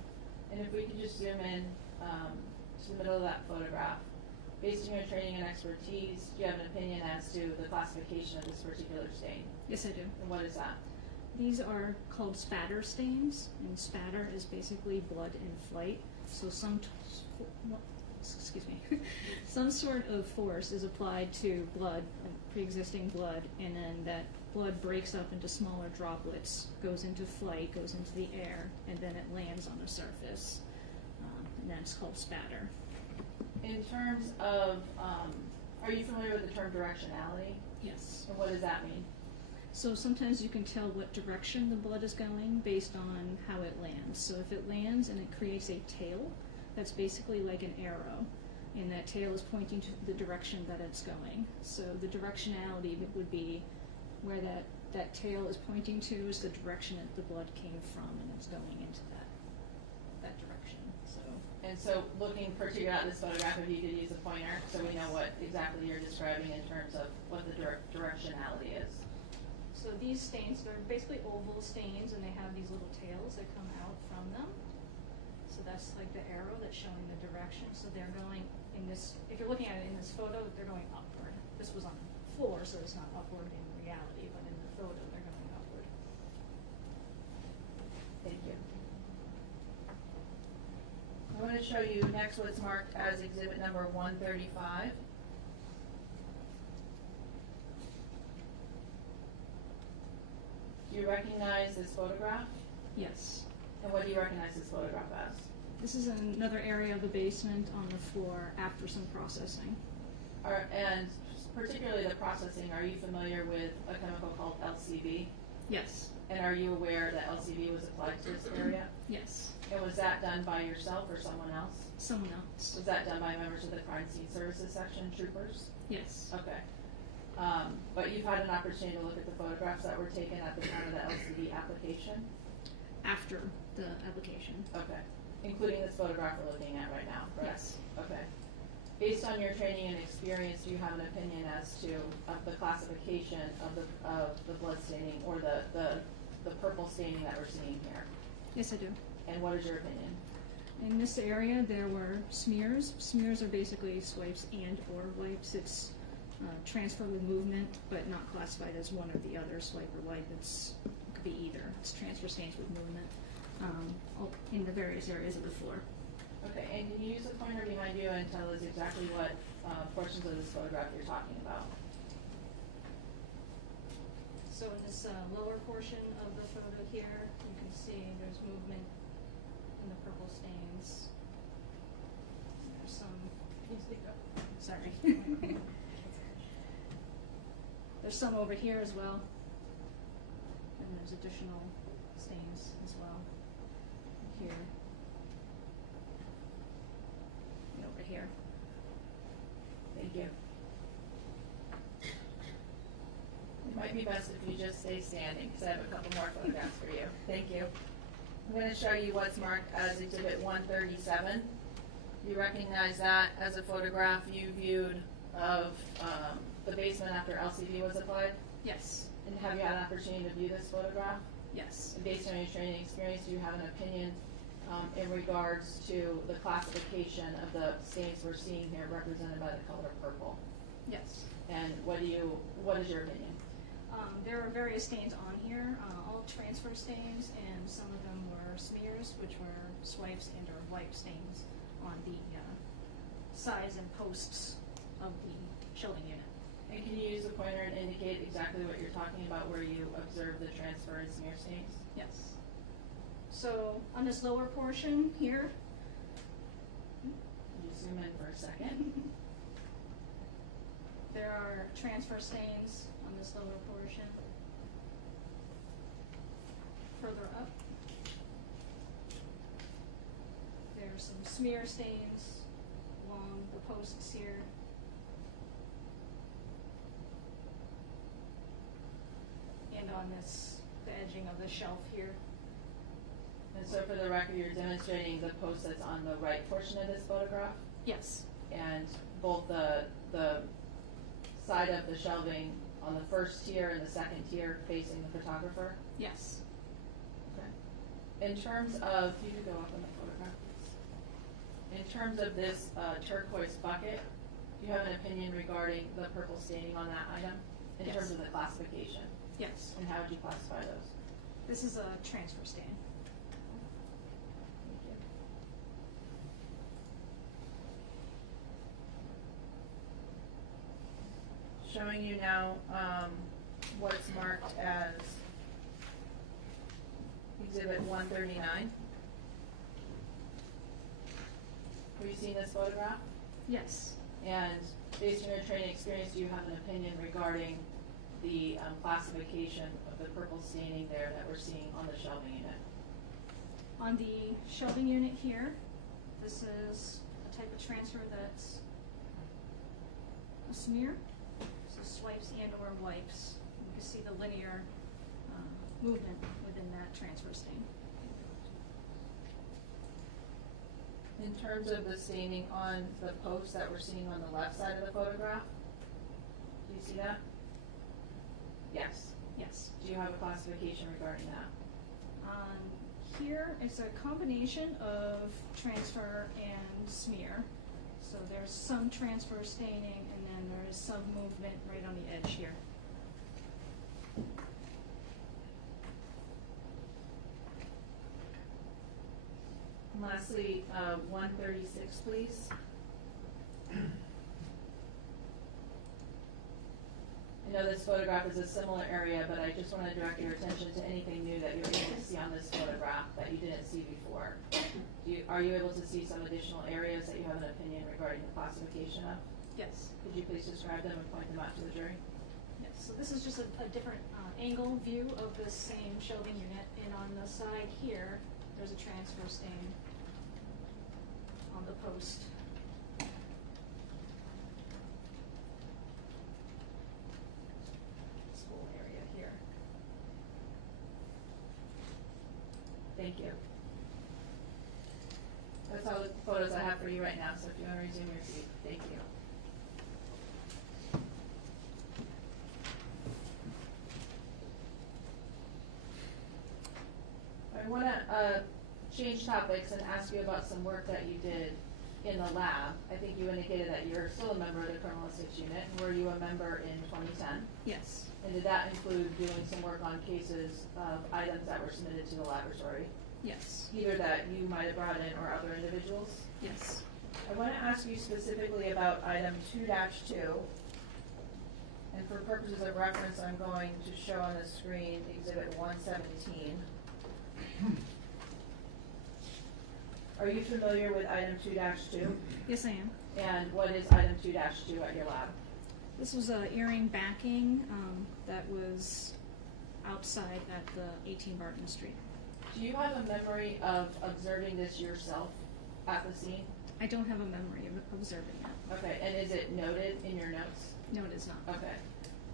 And if we could just zoom in to the middle of that photograph. Based on your training and expertise, do you have an opinion as to the classification of this particular stain? Yes, I do. And what is that? These are called spatter stains, and spatter is basically blood in flight. So some sort of force is applied to blood, pre-existing blood, and then that blood breaks up into smaller droplets, goes into flight, goes into the air, and then it lands on a surface. And that's called spatter. In terms of, are you familiar with the term directionality? Yes. And what does that mean? So sometimes you can tell what direction the blood is going based on how it lands. So if it lands and it creates a tail, that's basically like an arrow, and that tail is pointing to the direction that it's going. So the directionality would be where that tail is pointing to is the direction that the blood came from, and it's going into that direction. And so looking particularly at this photograph, if you could use a pointer so we know what exactly you're describing in terms of what the directionality is. So these stains, they're basically oval stains, and they have these little tails that come out from them. So that's like the arrow that's showing the direction. So they're going in this, if you're looking at it in this photo, they're going upward. This was on the floor, so it's not upward in reality, but in the photo, they're going upward. Thank you. I want to show you next what's marked as exhibit number 135. Do you recognize this photograph? Yes. And what do you recognize this photograph as? This is another area of the basement on the floor after some processing. And particularly the processing, are you familiar with a chemical called LCB? Yes. And are you aware that LCB was applied to this area? Yes. And was that done by yourself or someone else? Someone else. Was that done by members of the Crime Scene Services Section, troopers? Yes. Okay. But you've had an opportunity to look at the photographs that were taken at the time of the LCD application? After the application. Okay. Including this photograph we're looking at right now, correct? Yes. Okay. Based on your training and experience, do you have an opinion as to the classification of the blood staining or the purple staining that we're seeing here? Yes, I do. And what is your opinion? In this area, there were smears. Smears are basically swipes and or wipes. It's transfer with movement, but not classified as one or the other, swipe or wipe. It could be either. It's transfer stains with movement in the various areas of the floor. Okay, and can you use the pointer behind you and tell us exactly what portions of this photograph you're talking about? So in this lower portion of the photo here, you can see there's movement in the purple stains. There's some, sorry. There's some over here as well. And there's additional stains as well. Here. And over here. Thank you. It might be best if you just stay standing, because I have a couple more photographs for you. Thank you. I'm going to show you what's marked as Exhibit 137. You recognize that as a photograph you viewed of the basement after LCD was applied? Yes. And have you had an opportunity to view this photograph? Yes. And based on your training experience, do you have an opinion in regards to the classification of the stains we're seeing here represented by the color purple? Yes. And what is your opinion? There are various stains on here, all transfer stains, and some of them were smears, which were swipes and or wipe stains on the sides and posts of the shelving unit. And can you use the pointer and indicate exactly what you're talking about where you observe the transfer and smear stains? Yes. So on this lower portion here, Can you zoom in for a second? there are transfer stains on this lower portion. Further up, there are some smear stains along the posts here. And on the edging of the shelf here. And so for the record, you're demonstrating the post that's on the right portion of this photograph? Yes. And both the side of the shelving on the first tier and the second tier facing the photographer? Yes. Okay. In terms of, you could go up on the photograph, please. In terms of this turquoise bucket, do you have an opinion regarding the purple staining on that item? In Yes. terms of the classification? Yes. And how would you classify those? This is a transfer stain. Thank you. Showing you now what's marked as Exhibit 139. Have you seen this photograph? Yes. And based on your training experience, do you have an opinion regarding the classification of the purple staining there that we're seeing on the shelving unit? On the shelving unit here, this is a type of transfer that's a smear, so swipes and or wipes. You can see the linear movement within that transfer stain. In terms of the staining on the post that we're seeing on the left side of the photograph, do you see that? Yes. Yes. Do you have a classification regarding that? Here, it's a combination of transfer and smear. So there's some transfer staining and then there's some movement right on the edge here. And lastly, 136, please. I know this photograph is a similar area, but I just want to direct your attention to anything new that you're able to see on this photograph that you didn't see before. Are you able to see some additional areas that you have an opinion regarding the classification of? Yes. Could you please describe them and point them out to the jury? Yes, so this is just a different angle view of the same shelving unit, and on the side here, there's a transfer stain on the post. This whole area here. Thank you. That's all the photos I have for you right now, so if you want to resume your seat, thank you. I want to change topics and ask you about some work that you did in the lab. I think you indicated that you're still a member of the criminalistics unit. Were you a member in 2010? Yes. And did that include doing some work on cases of items that were submitted to the laboratory? Yes. Either that you might have brought in or other individuals? Yes. I want to ask you specifically about item 2-2. And for purposes of reference, I'm going to show on the screen Exhibit 117. Are you familiar with item 2-2? Yes, I am. And what is item 2-2 at your lab? This was a earring backing that was outside at the 18 Barton Street. Do you have a memory of observing this yourself at the scene? I don't have a memory of observing that. Okay, and is it noted in your notes? No, it is not. Okay.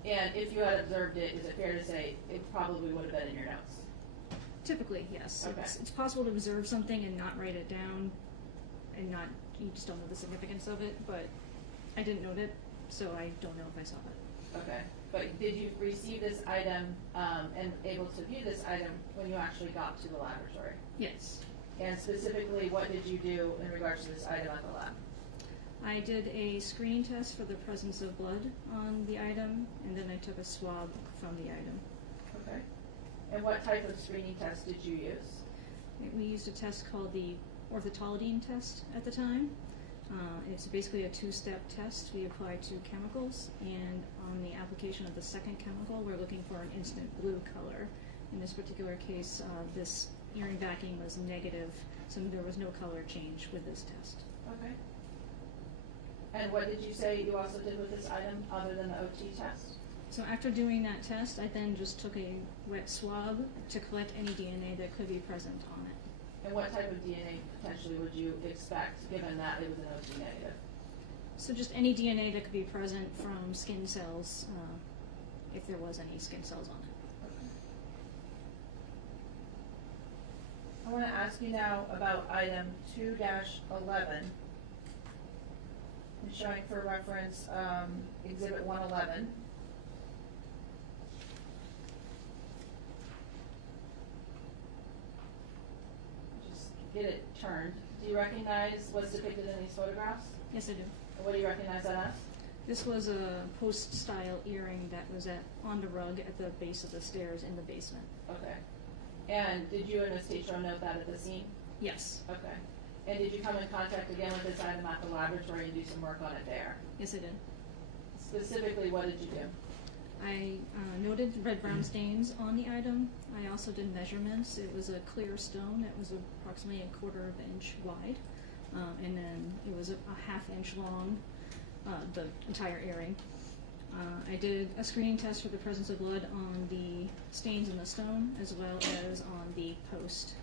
And if you had observed it, is it fair to say it probably would have been in your notes? Typically, yes. Okay. It's possible to observe something and not write it down, and you just don't know the significance of it, but I didn't note it, so I don't know if I saw it. Okay. But did you receive this item and able to view this item when you actually got to the laboratory? Yes. And specifically, what did you do in regards to this item at the lab? I did a screening test for the presence of blood on the item, and then I took a swab from the item. Okay. And what type of screening test did you use? We used a test called the orthotolidine test at the time. It's basically a two-step test. We apply two chemicals, and on the application of the second chemical, we're looking for an instant blue color. In this particular case, this earring backing was negative, so there was no color change with this test. Okay. And what did you say you also did with this item other than the OT test? So after doing that test, I then just took a wet swab to collect any DNA that could be present on it. And what type of DNA potentially would you expect, given that it was an OT negative? So just any DNA that could be present from skin cells, if there was any skin cells on it. I want to ask you now about item 2-11. I'm showing for reference Exhibit 111. Just get it turned. Do you recognize what's depicted in these photographs? Yes, I do. And what do you recognize that as? This was a post-style earring that was on the rug at the base of the stairs in the basement. Okay. And did you and Ms. Tatro note that at the scene? Yes. Okay. And did you come in contact again with this item at the laboratory and do some work on it there? Yes, I did. Specifically, what did you do? I noted red-brown stains on the item. I also did measurements. It was a clear stone that was approximately 1/4 inch wide, and then it was a 1/2 inch long, the entire earring. I did a screening test for the presence of blood on the stains in the stone as well as on the post.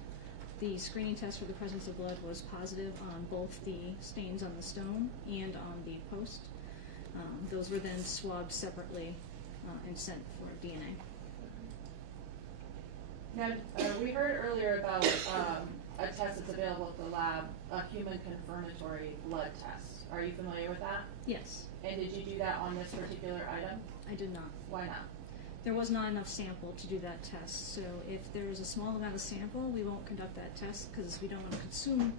The screening test for the presence of blood was positive on both the stains on the stone and on the post. Those were then swabbed separately and sent for DNA. Now, we heard earlier about a test that's available at the lab, a human confirmatory blood test. Are you familiar with that? Yes. And did you do that on this particular item? I did not. Why not? There was not enough sample to do that test, so if there is a small amount of sample, we won't conduct that test because we don't want to consume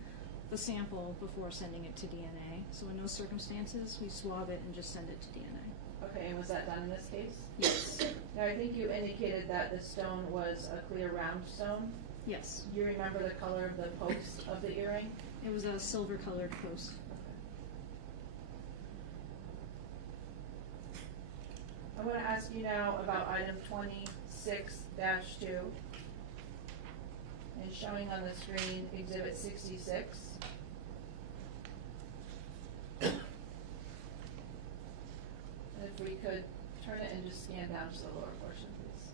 the sample before sending it to DNA. So in those circumstances, we swab it and just send it to DNA. Okay, and was that done in this case? Yes. Now, I think you indicated that the stone was a clear round stone. Yes. Do you remember the color of the post of the earring? It was a silver-colored post. I want to ask you now about item 26-2. And showing on the screen Exhibit 66. And if we could turn it and just scan down to the lower portion, please.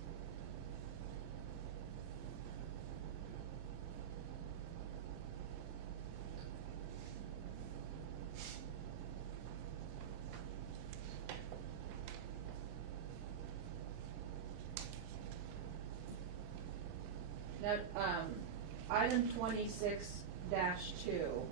Now, item 26-2,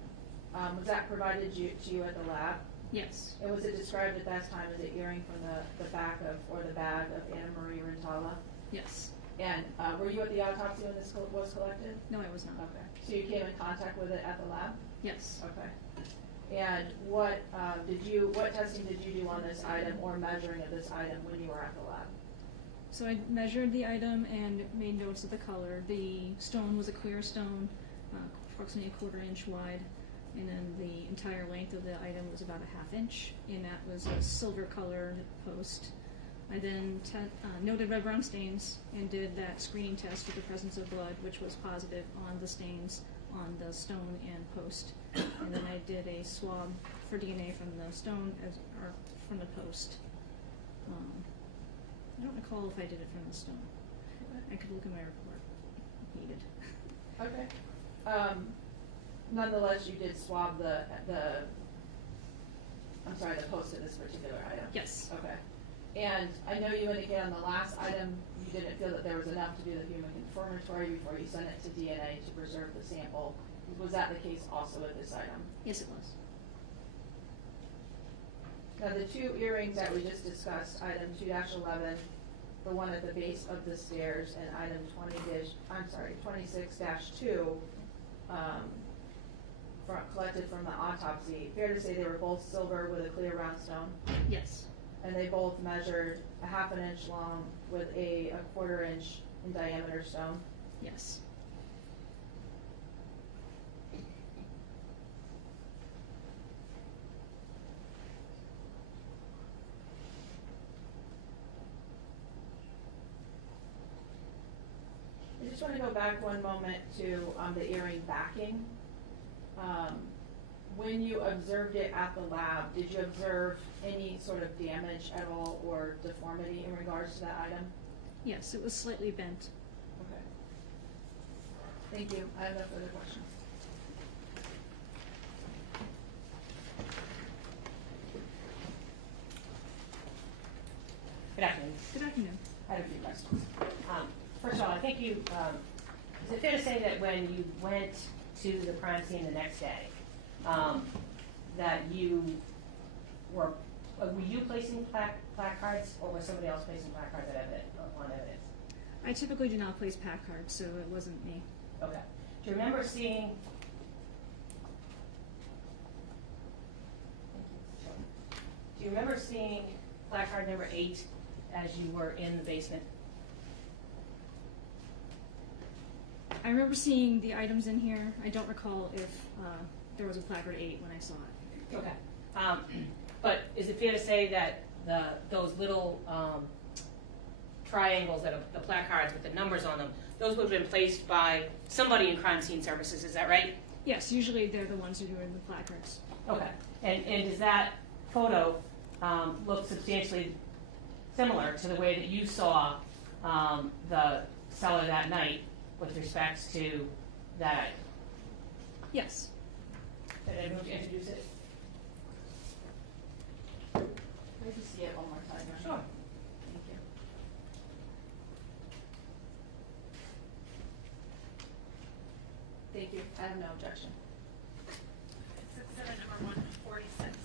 was that provided to you at the lab? Yes. And was it described at that time as an earring from the back of, or the bag of Annamarie Cochrane-Rintala? Yes. And were you at the autopsy when this was collected? No, I was not. Okay. So you came in contact with it at the lab? Yes. Okay. And what testing did you do on this item or measuring of this item when you were at the lab? So I measured the item and made notes of the color. The stone was a clear stone, approximately a 1/4 inch wide, and then the entire length of the item was about a 1/2 inch, and that was a silver colored post. I then noted red brown stains and did that screening test for the presence of blood, which was positive on the stains on the stone and post. And then I did a swab for DNA from the stone or from the post. I don't recall if I did it from the stone. I could look in my report if needed. Okay. Nonetheless, you did swab the post of this particular item? Yes. Okay. And I know you indicated on the last item you didn't feel that there was enough to do the human confirmatory before you sent it to DNA to preserve the sample. Was that the case also with this item? Yes, it was. Now, the 2 earrings that we just discussed, item 2-11, the one at the base of the stairs, and item 26-2, collected from the autopsy. Fair to say they were both silver with a clear round stone? Yes. And they both measured a 1/2 inch long with a 1/4 inch in diameter stone? Yes. I just want to go back one moment to the earring backing. When you observed it at the lab, did you observe any sort of damage at all or deformity in regards to that item? Yes, it was slightly bent. Okay. Thank you. I have no further questions. Good afternoon. Good afternoon. I have a few questions. First of all, I think you, is it fair to say that when you went to the crime scene the next day, that you were you placing placards, or was somebody else placing placards on evidence? I typically do not place placards, so it wasn't me. Okay. Do you remember seeing? Do you remember seeing placard number 8 as you were in the basement? I remember seeing the items in here. I don't recall if there was a placard 8 when I saw it. Okay. But is it fair to say that those little triangles that are the placards with the numbers on them, those would have been placed by somebody in crime scene services, is that right? Yes, usually they're the ones who are in the placards. Okay. And does that photo look substantially similar to the way that you saw the seller that night with respect to that item? Yes. Did anyone introduce it? Can I just see it one more time? Sure. Thank you. Thank you. I have no objection. It's exhibit number 146.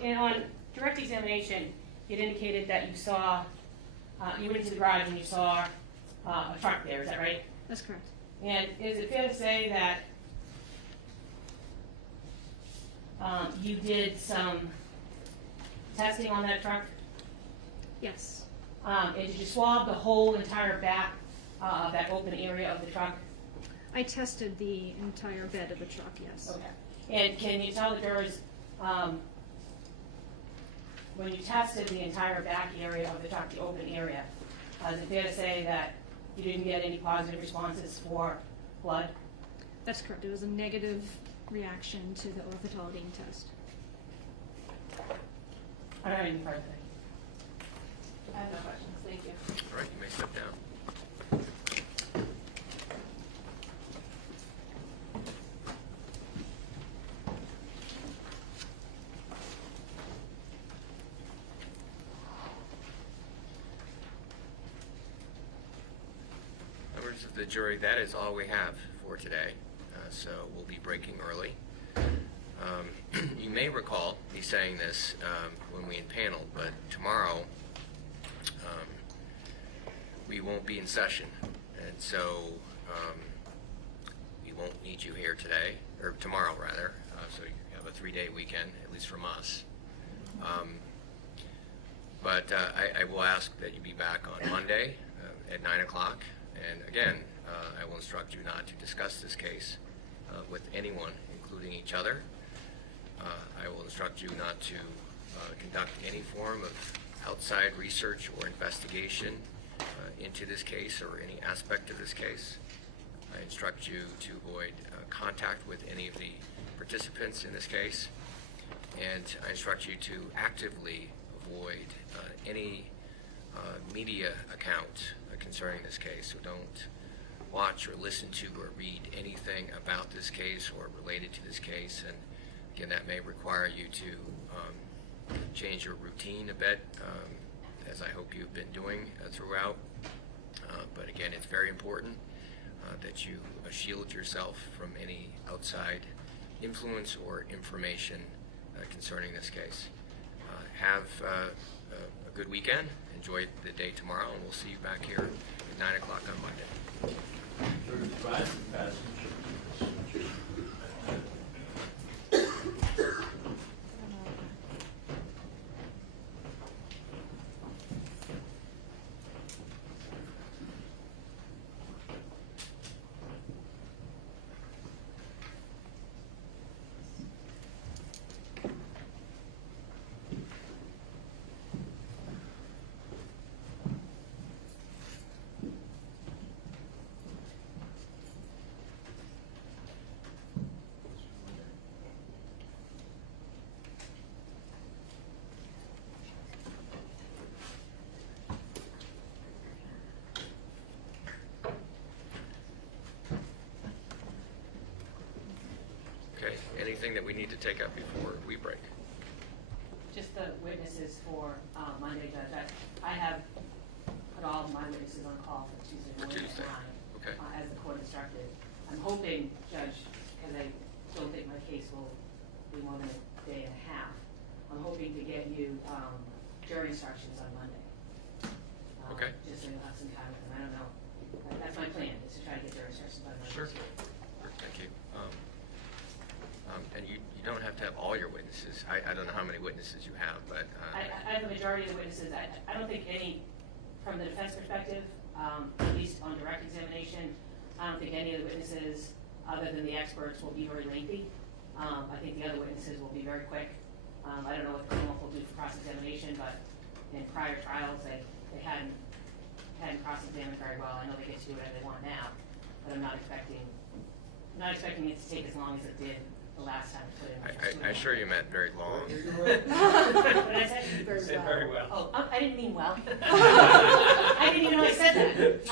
And on direct examination, it indicated that you saw, you went into the garage and you saw a truck there, is that right? That's correct. And is it fair to say that you did some testing on that truck? Yes. And did you swab the whole entire back of that open area of the truck? I tested the entire bed of the truck, yes. Okay. And can you tell the jurors, when you tested the entire back area of the truck, the open area, is it fair to say that you didn't get any positive responses for blood? That's correct. It was a negative reaction to the orthotolidine test. I don't have any further. I have no questions. Thank you. All right, you may step down. Members of the jury, that is all we have for today, so we'll be breaking early. You may recall me saying this when we impaneled, but tomorrow we won't be in session, and so we won't need you here today. or tomorrow rather, so you have a 3-day weekend, at least from us. But I will ask that you be back on Monday at 9 o'clock, and again, I will instruct you not to discuss this case with anyone, including each other. I will instruct you not to conduct any form of outside research or investigation into this case or any aspect of this case. I instruct you to avoid contact with any of the participants in this case, and I instruct you to actively avoid any media account concerning this case. So don't watch or listen to or read anything about this case or related to this case. And again, that may require you to change your routine a bit, as I hope you've been doing throughout. But again, it's very important that you shield yourself from any outside influence or information concerning this case. Have a good weekend. Enjoy the day tomorrow, and we'll see you back here at 9 o'clock on Monday. Anything that we need to take up before we break? Just the witnesses for Monday, Judge. I have put all of my witnesses on call for Tuesday morning at 9, okay. As the court instructed. I'm hoping, Judge, because I don't think my case will be more than a day and a half, I'm hoping to get you jury instructions on Monday. Okay. Just so you'll have some time with them. I don't know. That's my plan, is to try to get jury instructions on Monday. Sure. Thank you. And you don't have to have all your witnesses. I don't know how many witnesses you have, but... I have the majority of the witnesses. I don't think any, from the defense perspective, at least on direct examination, I don't think any of the witnesses, other than the experts, will be very lengthy. I think the other witnesses will be very quick. I don't know what the Commonwealth will do for cross-examination, but in prior trials, they hadn't cross-examined very well. I know they get to do whatever they want now, but I'm not expecting it to take as long as it did the last time. I'm sure you meant very long. What did I say? You said very well. Oh, I didn't mean well. I didn't even know I said that.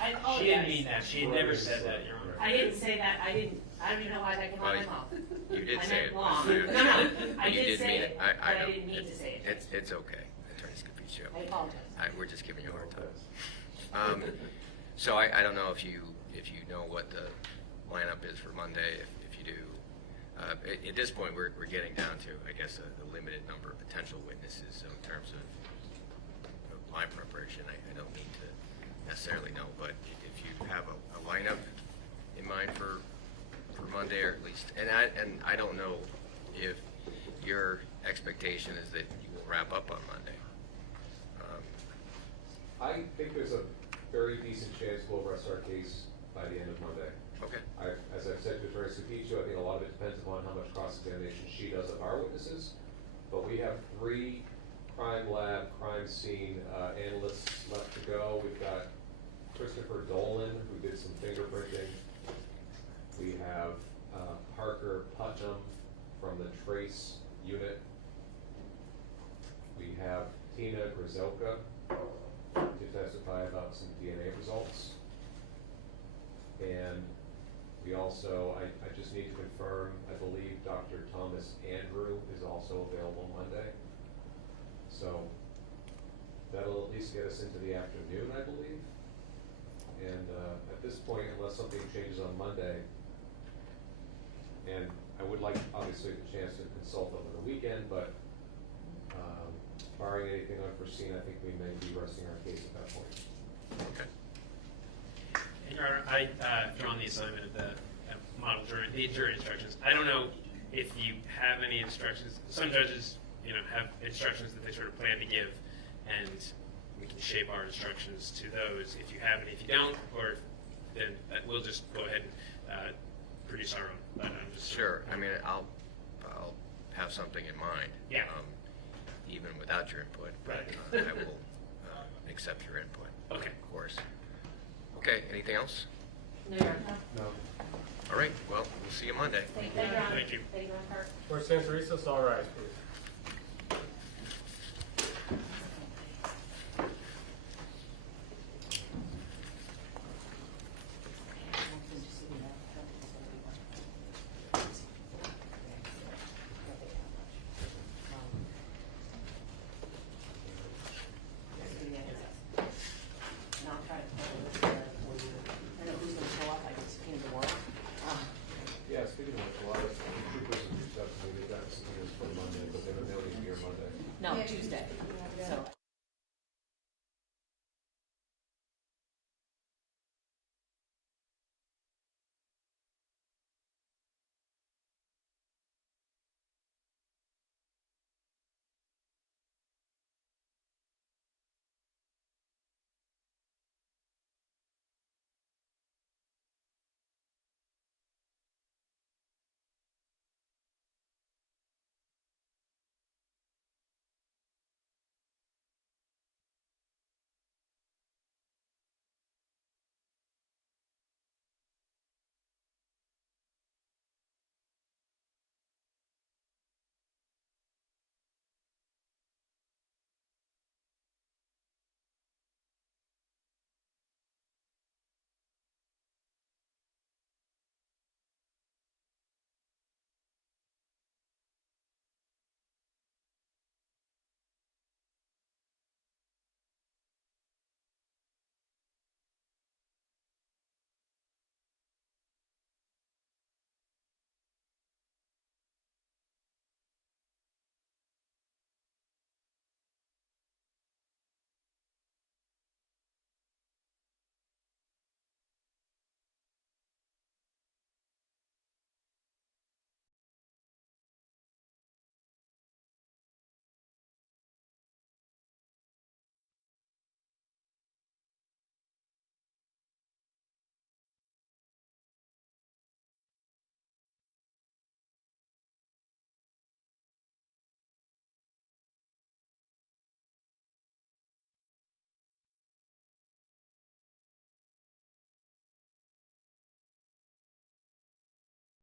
I apologize. She didn't mean that. She had never said that, Your Honor. I didn't say that. I don't even know why that came out of my mouth. You did I say meant it. long. No, I You did say mean it, I but I know. didn't mean to say it. It's okay. Attorneys can be show. I apologize. We're just giving you a hard time. So I don't know if you know what the lineup is for Monday. If you do, at this point we're getting down to, I guess, a limited number of potential witnesses. So in terms of my preparation, I don't need to necessarily know. But if you have a lineup in mind for Monday, or at least, and I don't know if your expectation is that you will wrap up on Monday. I think there's a very decent chance we'll rest our case by the end of Monday. Okay. As I've said to Attorney Scapicio, I think a lot of it depends upon how much cross-examination she does of our witnesses. But we have 3 crime lab, crime scene analysts left to go. We've got Christopher Dolan, who did some fingerprinting. We have Parker Putnam from the Trace unit. We have Tina Grzelka to testify about some DNA results. And we also, I just need to confirm, I believe Dr. Thomas Andrew is also available Monday. So that'll at least get us into the afternoon, I believe. And at this point, unless something changes on Monday, and I would like, obviously, the chance to consult over the weekend, but barring anything unforeseen, I think we may be resting our case at that point. Okay. And Your Honor, I drawn the assignment of the model jury, the jury instructions. I don't know if you have any instructions. Some judges, have instructions that they sort of plan to give, and we can shape our instructions to those if you have any. If you don't, or then we'll just go ahead and produce our own. But I'm just Sure. I mean, I'll have something in mind. Yeah. Even without your input, but Right. I will accept your input. Okay. Of course. Okay. Anything else? No, Your Honor. No. All right. Well, we'll see you Monday. Thank you, Your Honor. Thank you. Thank you, Your Honor. For stands recess, all rise, please. Yeah, speaking of which, a lot of troopers have reached out to me, they've got subpoenas for Monday, but they don't know to be here Monday. No, Tuesday. So